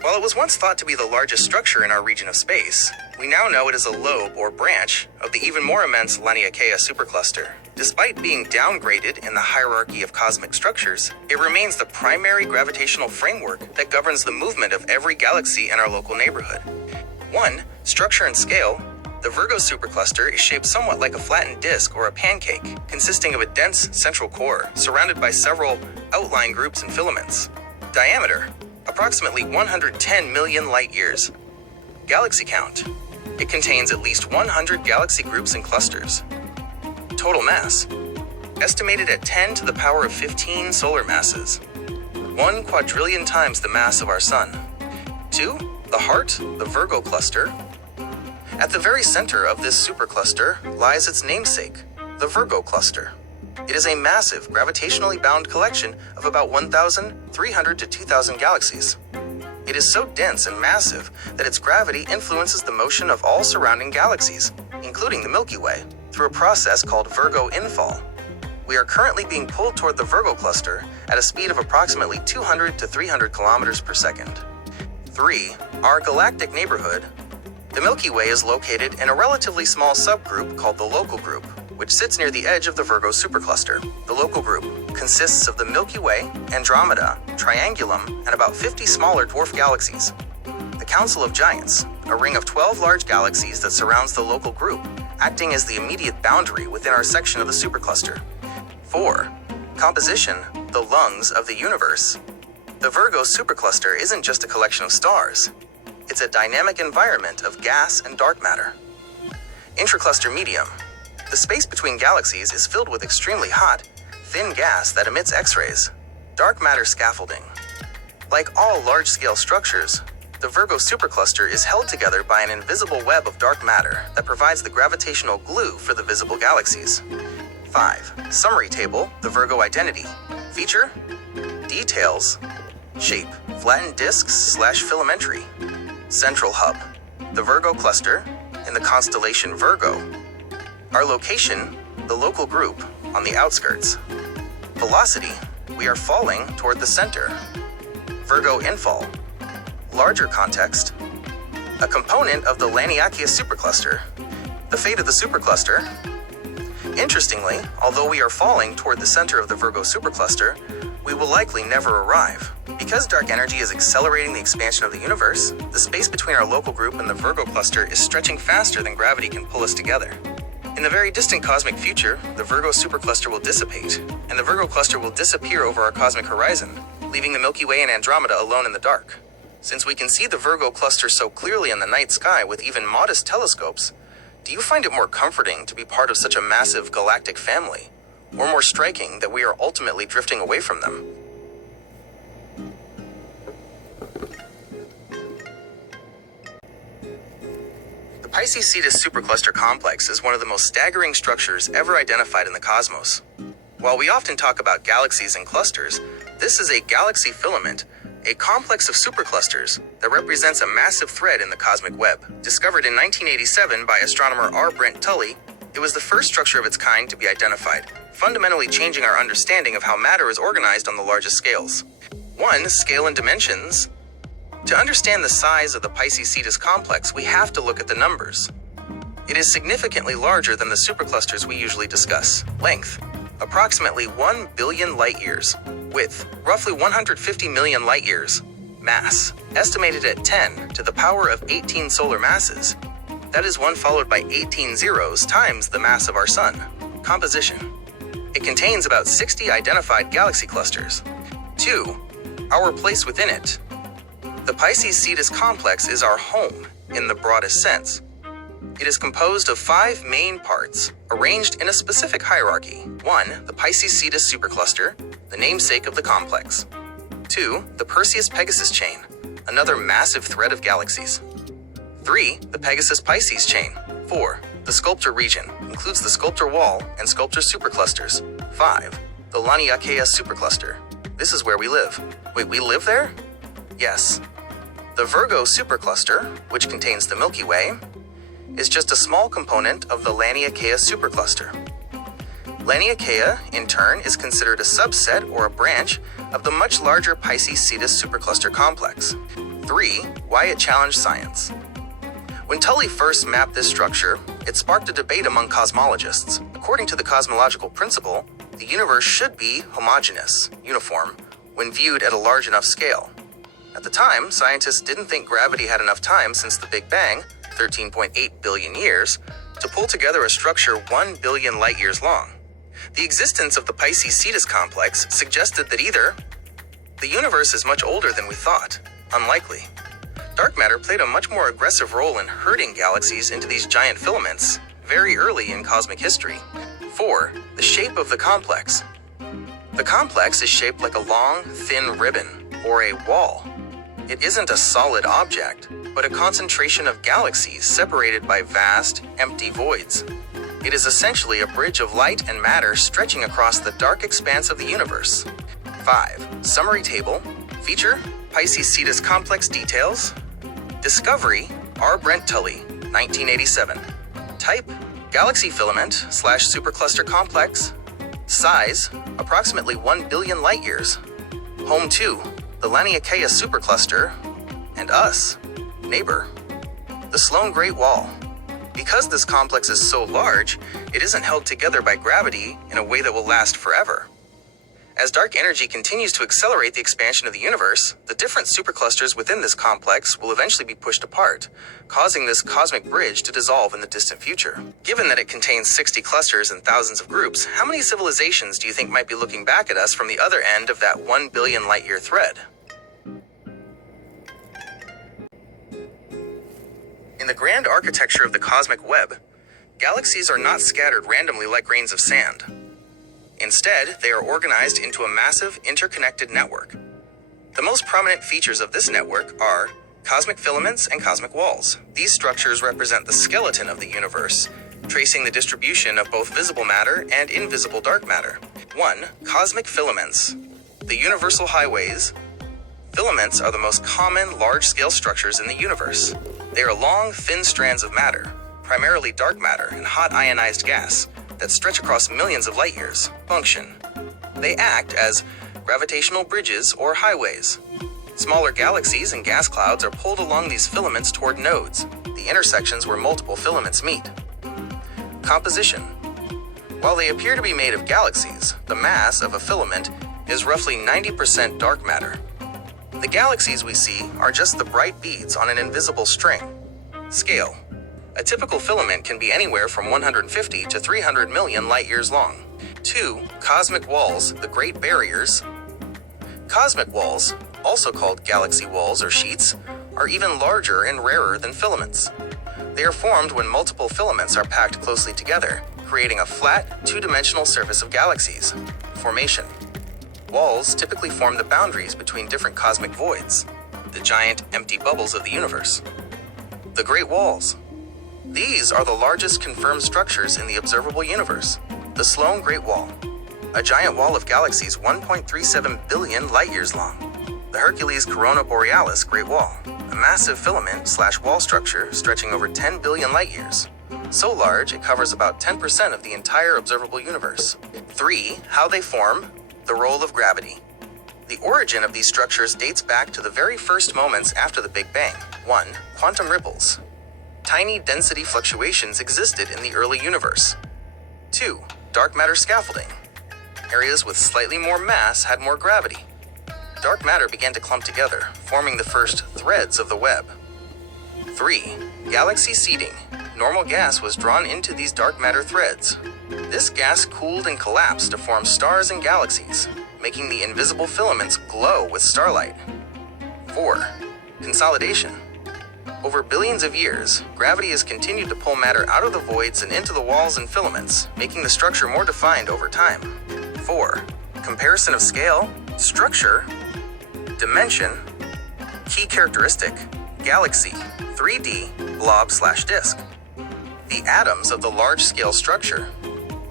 While it was once thought to be the largest structure in our region of space, we now know it is a lobe or branch of the even more immense Laniakea supercluster. Despite being downgraded in the hierarchy of cosmic structures, it remains the primary gravitational framework that governs the movement of every galaxy in our local neighborhood. 1. Structure and scale. The Virgo supercluster is shaped somewhat like a flattened disk or a pancake, consisting of a dense central core surrounded by several outlying groups and filaments. Diameter, approximately 110 million light-years. Galaxy count. It contains at least 100 galaxy groups and clusters. Total mass, estimated at 10 to the power of 15 solar masses, 1 quadrillion times the mass of our Sun. 2. The heart, the Virgo cluster. At the very center of this supercluster lies its namesake, the Virgo cluster. It is a massive, gravitationally bound collection of about 1,300 to 2,000 galaxies. It is so dense and massive that its gravity influences the motion of all surrounding galaxies, including the Milky Way, through a process called Virgo infall. We are currently being pulled toward the Virgo cluster at a speed of approximately 200 to 300 kilometers per second. 3. Our galactic neighborhood. The Milky Way is located in a relatively small subgroup called the Local Group, which sits near the edge of the Virgo supercluster. The Local Group consists of the Milky Way, Andromeda, Triangulum, and about 50 smaller dwarf galaxies. The Council of Giants, a ring of 12 large galaxies that surrounds the Local Group, acting as the immediate boundary within our section of the supercluster. 4. Composition, the lungs of the universe. The Virgo supercluster isn't just a collection of stars. It's a dynamic environment of gas and dark matter. Intracluster medium. The space between galaxies is filled with extremely hot, thin gas that emits X-rays. Dark matter scaffolding. Like all large-scale structures, the Virgo supercluster is held together by an invisible web of dark matter that provides the gravitational glue for the visible galaxies. 5. Summary table, the Virgo identity. Feature, details, shape, flattened disks/filamentary. Central hub, the Virgo cluster in the constellation Virgo. Our location, the Local Group, on the outskirts. Velocity, we are falling toward the center. Virgo infall. Larger context, a component of the Laniakea supercluster. The fate of the supercluster. Interestingly, although we are falling toward the center of the Virgo supercluster, we will likely never arrive. Because dark energy is accelerating the expansion of the universe, the space between our Local Group and the Virgo cluster is stretching faster than gravity can pull us together. In the very distant cosmic future, the Virgo supercluster will dissipate, and the Virgo cluster will disappear over our cosmic horizon, leaving the Milky Way and Andromeda alone in the dark. Since we can see the Virgo cluster so clearly in the night sky with even modest telescopes, do you find it more comforting to be part of such a massive galactic family, or more striking that we are ultimately drifting away from them? The Pisces-Cetus supercluster complex is one of the most staggering structures ever identified in the cosmos. While we often talk about galaxies and clusters, this is a galaxy filament, a complex of superclusters that represents a massive thread in the cosmic web. Discovered in 1987 by astronomer R. Brent Tully, it was the first structure of its kind to be identified, fundamentally changing our understanding of how matter is organized on the largest scales. 1. Scale and dimensions. To understand the size of the Pisces-Cetus complex, we have to look at the numbers. It is significantly larger than the superclusters we usually discuss. Length, approximately 1 billion light-years. Width, roughly 150 million light-years. Mass, estimated at 10 to the power of 18 solar masses. That is 1 followed by 18 zeros times the mass of our Sun. Composition, It contains about 60 identified galaxy clusters. 2. Our place within it. The Pisces-Cetus complex is our home in the broadest sense. It is composed of 5 main parts, arranged in a specific hierarchy. 1. The Pisces-Cetus supercluster, the namesake of the complex. 2. The Perseus-Pegasus chain, another massive thread of galaxies. 3. The Pegasus-Pisces chain. 4. The Sculptor region, includes the Sculptor wall and Sculptor superclusters. 5. The Laniakea supercluster. This is where we live. Wait, we live there? Yes. The Virgo supercluster, which contains the Milky Way, is just a small component of the Laniakea supercluster. Laniakea, in turn, is considered a subset or a branch of the much larger Pisces-Cetus supercluster complex. 3. Why it challenged science. When Tully first mapped this structure, it sparked a debate among cosmologists. According to the cosmological principle, the universe should be homogeneous, uniform, when viewed at a large enough scale. At the time, scientists didn't think gravity had enough time since the Big Bang, 13.8 billion years, to pull together a structure 1 billion light-years long. The existence of the Pisces-Cetus complex suggested that either the universe is much older than we thought, unlikely. Dark matter played a much more aggressive role in herding galaxies into these giant filaments very early in cosmic history. 4. The shape of the complex. The complex is shaped like a long, thin ribbon, or a wall. It isn't a solid object, but a concentration of galaxies separated by vast, empty voids. It is essentially a bridge of light and matter stretching across the dark expanse of the universe. 5. Summary table. Feature: Pisces-Cetus complex details. Discovery: R. Brent Tully, 1987. Type: galaxy filament / supercluster complex. Size: approximately 1 billion light-years. Home to: the Laniakea supercluster, and us, neighbor, the Sloan Great Wall. Because this complex is so large, it isn't held together by gravity in a way that will last forever. As dark energy continues to accelerate the expansion of the universe, the different superclusters within this complex will eventually be pushed apart, causing this cosmic bridge to dissolve in the distant future. Given that it contains 60 clusters and thousands of groups, how many civilizations do you think might be looking back at us from the other end of that 1 billion light-year thread? In the grand architecture of the cosmic web, galaxies are not scattered randomly like grains of sand. Instead, they are organized into a massive, interconnected network. The most prominent features of this network are cosmic filaments and cosmic walls. These structures represent the skeleton of the universe, tracing the distribution of both visible matter and invisible dark matter. 1. Cosmic filaments. The universal highways. Filaments are the most common large-scale structures in the universe. They are long, thin strands of matter, primarily dark matter and hot ionized gas, that stretch across millions of light-years. Function: they act as gravitational bridges or highways. Smaller galaxies and gas clouds are pulled along these filaments toward nodes, the intersections where multiple filaments meet. Composition: while they appear to be made of galaxies, the mass of a filament is roughly 90% dark matter. The galaxies we see are just the bright beads on an invisible string. Scale: a typical filament can be anywhere from 150 to 300 million light-years long. 2. Cosmic walls, the Great Barriers. Cosmic walls, also called galaxy walls or sheets, are even larger and rarer than filaments. They are formed when multiple filaments are packed closely together, creating a flat, two-dimensional surface of galaxies. Formation: walls typically form the boundaries between different cosmic voids, the giant, empty bubbles of the universe. The Great Walls. These are the largest confirmed structures in the observable universe. The Sloan Great Wall, a giant wall of galaxies 1.37 billion light-years long. The Hercules Corona Borealis Great Wall, a massive filament / wall structure stretching over 10 billion light-years. So large, it covers about 10% of the entire observable universe. 3. How they form. The role of gravity. The origin of these structures dates back to the very first moments after the Big Bang. 1. Quantum ripples. Tiny density fluctuations existed in the early universe. 2. Dark matter scaffolding. Areas with slightly more mass had more gravity. Dark matter began to clump together, forming the first threads of the web. 3. Galaxy seeding. normal gas was drawn into these dark matter threads. This gas cooled and collapsed to form stars and galaxies, making the invisible filaments glow with starlight. 4. Consolidation. Over billions of years, gravity has continued to pull matter out of the voids and into the walls and filaments, making the structure more defined over time. 4. Comparison of scale, structure, dimension, key characteristic, galaxy, 3D, blob/disk. The atoms of the large-scale structure.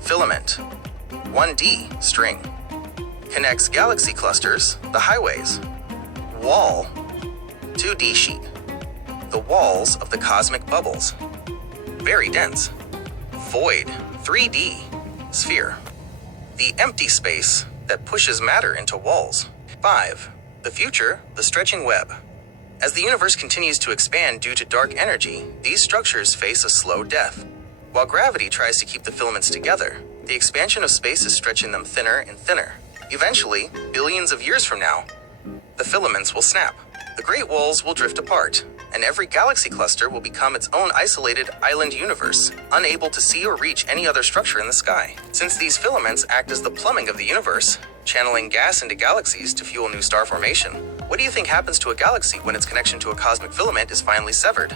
Filament, 1D, string. Connects galaxy clusters, the highways. Wall, 2D sheet. The walls of the cosmic bubbles. Very dense. Void, 3D, sphere. The empty space that pushes matter into walls. 5. The future, the stretching web. As the universe continues to expand due to dark energy, these structures face a slow death. While gravity tries to keep the filaments together, the expansion of space is stretching them thinner and thinner. Eventually, billions of years from now, the filaments will snap. The great walls will drift apart, and every galaxy cluster will become its own isolated island universe, unable to see or reach any other structure in the sky. Since these filaments act as the plumbing of the universe, channeling gas into galaxies to fuel new star formation, what do you think happens to a galaxy when its connection to a cosmic filament is finally severed?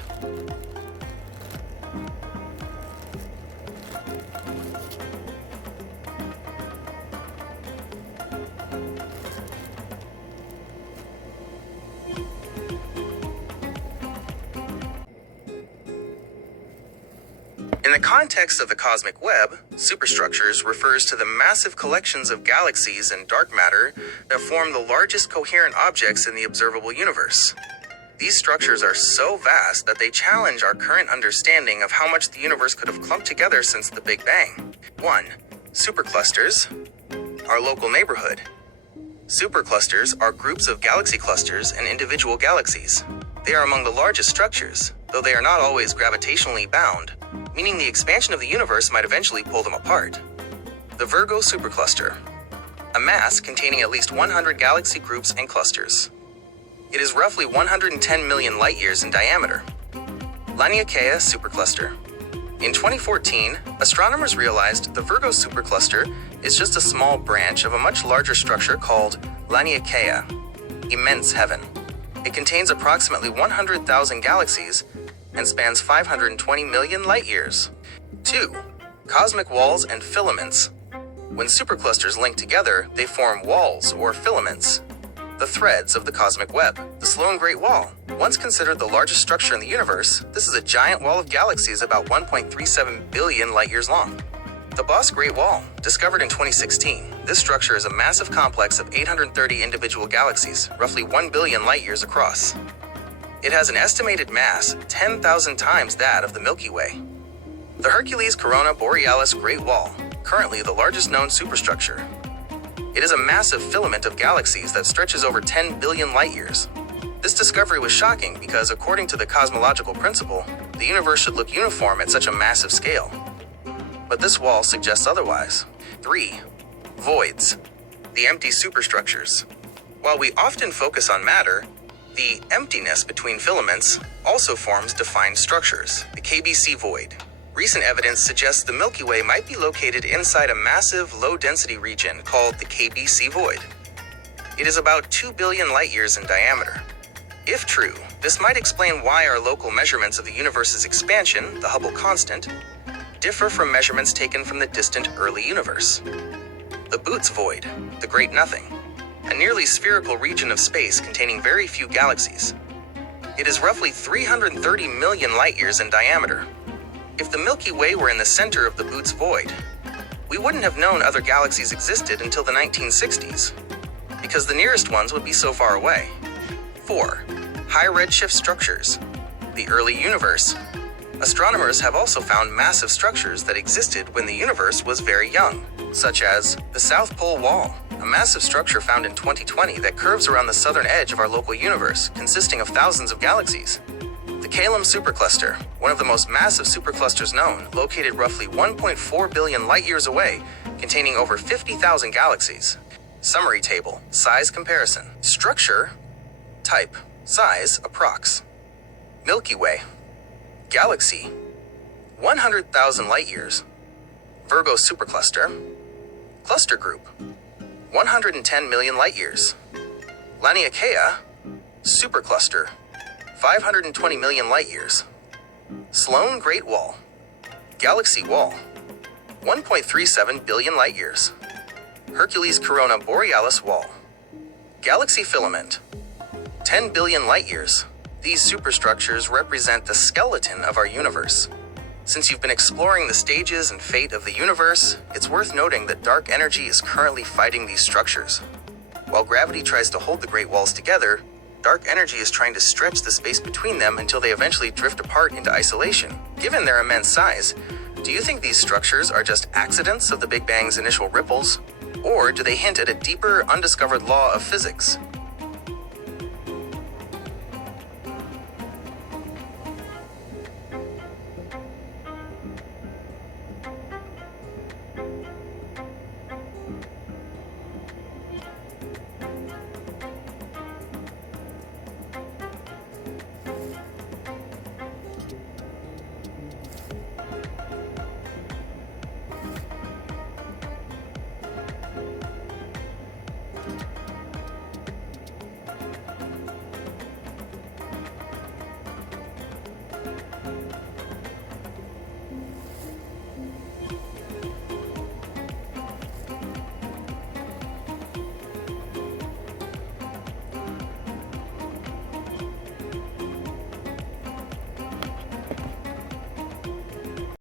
In the context of the cosmic web, superstructures refers to the massive collections of galaxies and dark matter that form the largest coherent objects in the observable universe. These structures are so vast that they challenge our current understanding of how much the universe could have clumped together since the Big Bang. 1. Superclusters. Our local neighborhood. Superclusters are groups of galaxy clusters and individual galaxies. They are among the largest structures, though they are not always gravitationally bound, meaning the expansion of the universe might eventually pull them apart. The Virgo supercluster, a mass containing at least 100 galaxy groups and clusters. It is roughly 110 million light-years in diameter. Laniakea supercluster. In 2014, astronomers realized the Virgo supercluster is just a small branch of a much larger structure called Laniakea, immense heaven. It contains approximately 100,000 galaxies and spans 520 million light-years. 2. Cosmic walls and filaments. When superclusters link together, they form walls or filaments, the threads of the cosmic web. The Sloan Great Wall. Once considered the largest structure in the universe, this is a giant wall of galaxies about 1.37 billion light-years long. The Boss Great Wall, discovered in 2016, this structure is a massive complex of 830 individual galaxies, roughly 1 billion light-years across. It has an estimated mass 10,000 times that of the Milky Way. The Hercules Corona Borealis Great Wall, currently the largest known superstructure. It is a massive filament of galaxies that stretches over 10 billion light-years. This discovery was shocking because, according to the cosmological principle, the universe should look uniform at such a massive scale. But this wall suggests otherwise. 3. Voids. The empty superstructures. While we often focus on matter, the emptiness between filaments also forms defined structures, the KBC void. Recent evidence suggests the Milky Way might be located inside a massive, low-density region called the KBC void. It is about 2 billion light-years in diameter. If true, this might explain why our local measurements of the universe's expansion, the Hubble constant, differ from measurements taken from the distant early universe. The Boots void, the Great Nothing, a nearly spherical region of space containing very few galaxies. It is roughly 330 million light-years in diameter. If the Milky Way were in the center of the Boots void, we wouldn't have known other galaxies existed until the 1960s, because the nearest ones would be so far away. 4. High redshift structures. The early universe. Astronomers have also found massive structures that existed when the universe was very young, such as the South Pole Wall, a massive structure found in 2020 that curves around the southern edge of our local universe, consisting of thousands of galaxies. The Calum supercluster, one of the most massive superclusters known, located roughly 1.4 billion light-years away, containing over 50,000 galaxies. Summary table, size comparison. Structure, type, size, approx. Milky Way. Galaxy, 100,000 light-years. Virgo supercluster. Cluster group. 110 million light-years. Laniakea supercluster. 520 million light-years. Sloan Great Wall. Galaxy Wall. 1.37 billion light-years. Hercules Corona Borealis Wall. Galaxy Filament. 10 billion light-years. These superstructures represent the skeleton of our universe. Since you've been exploring the stages and fate of the universe, it's worth noting that dark energy is currently fighting these structures. While gravity tries to hold the Great Walls together, dark energy is trying to stretch the space between them until they eventually drift apart into isolation. Given their immense size, do you think these structures are just accidents of the Big Bang's initial ripples? Or do they hint at a deeper, undiscovered law of physics?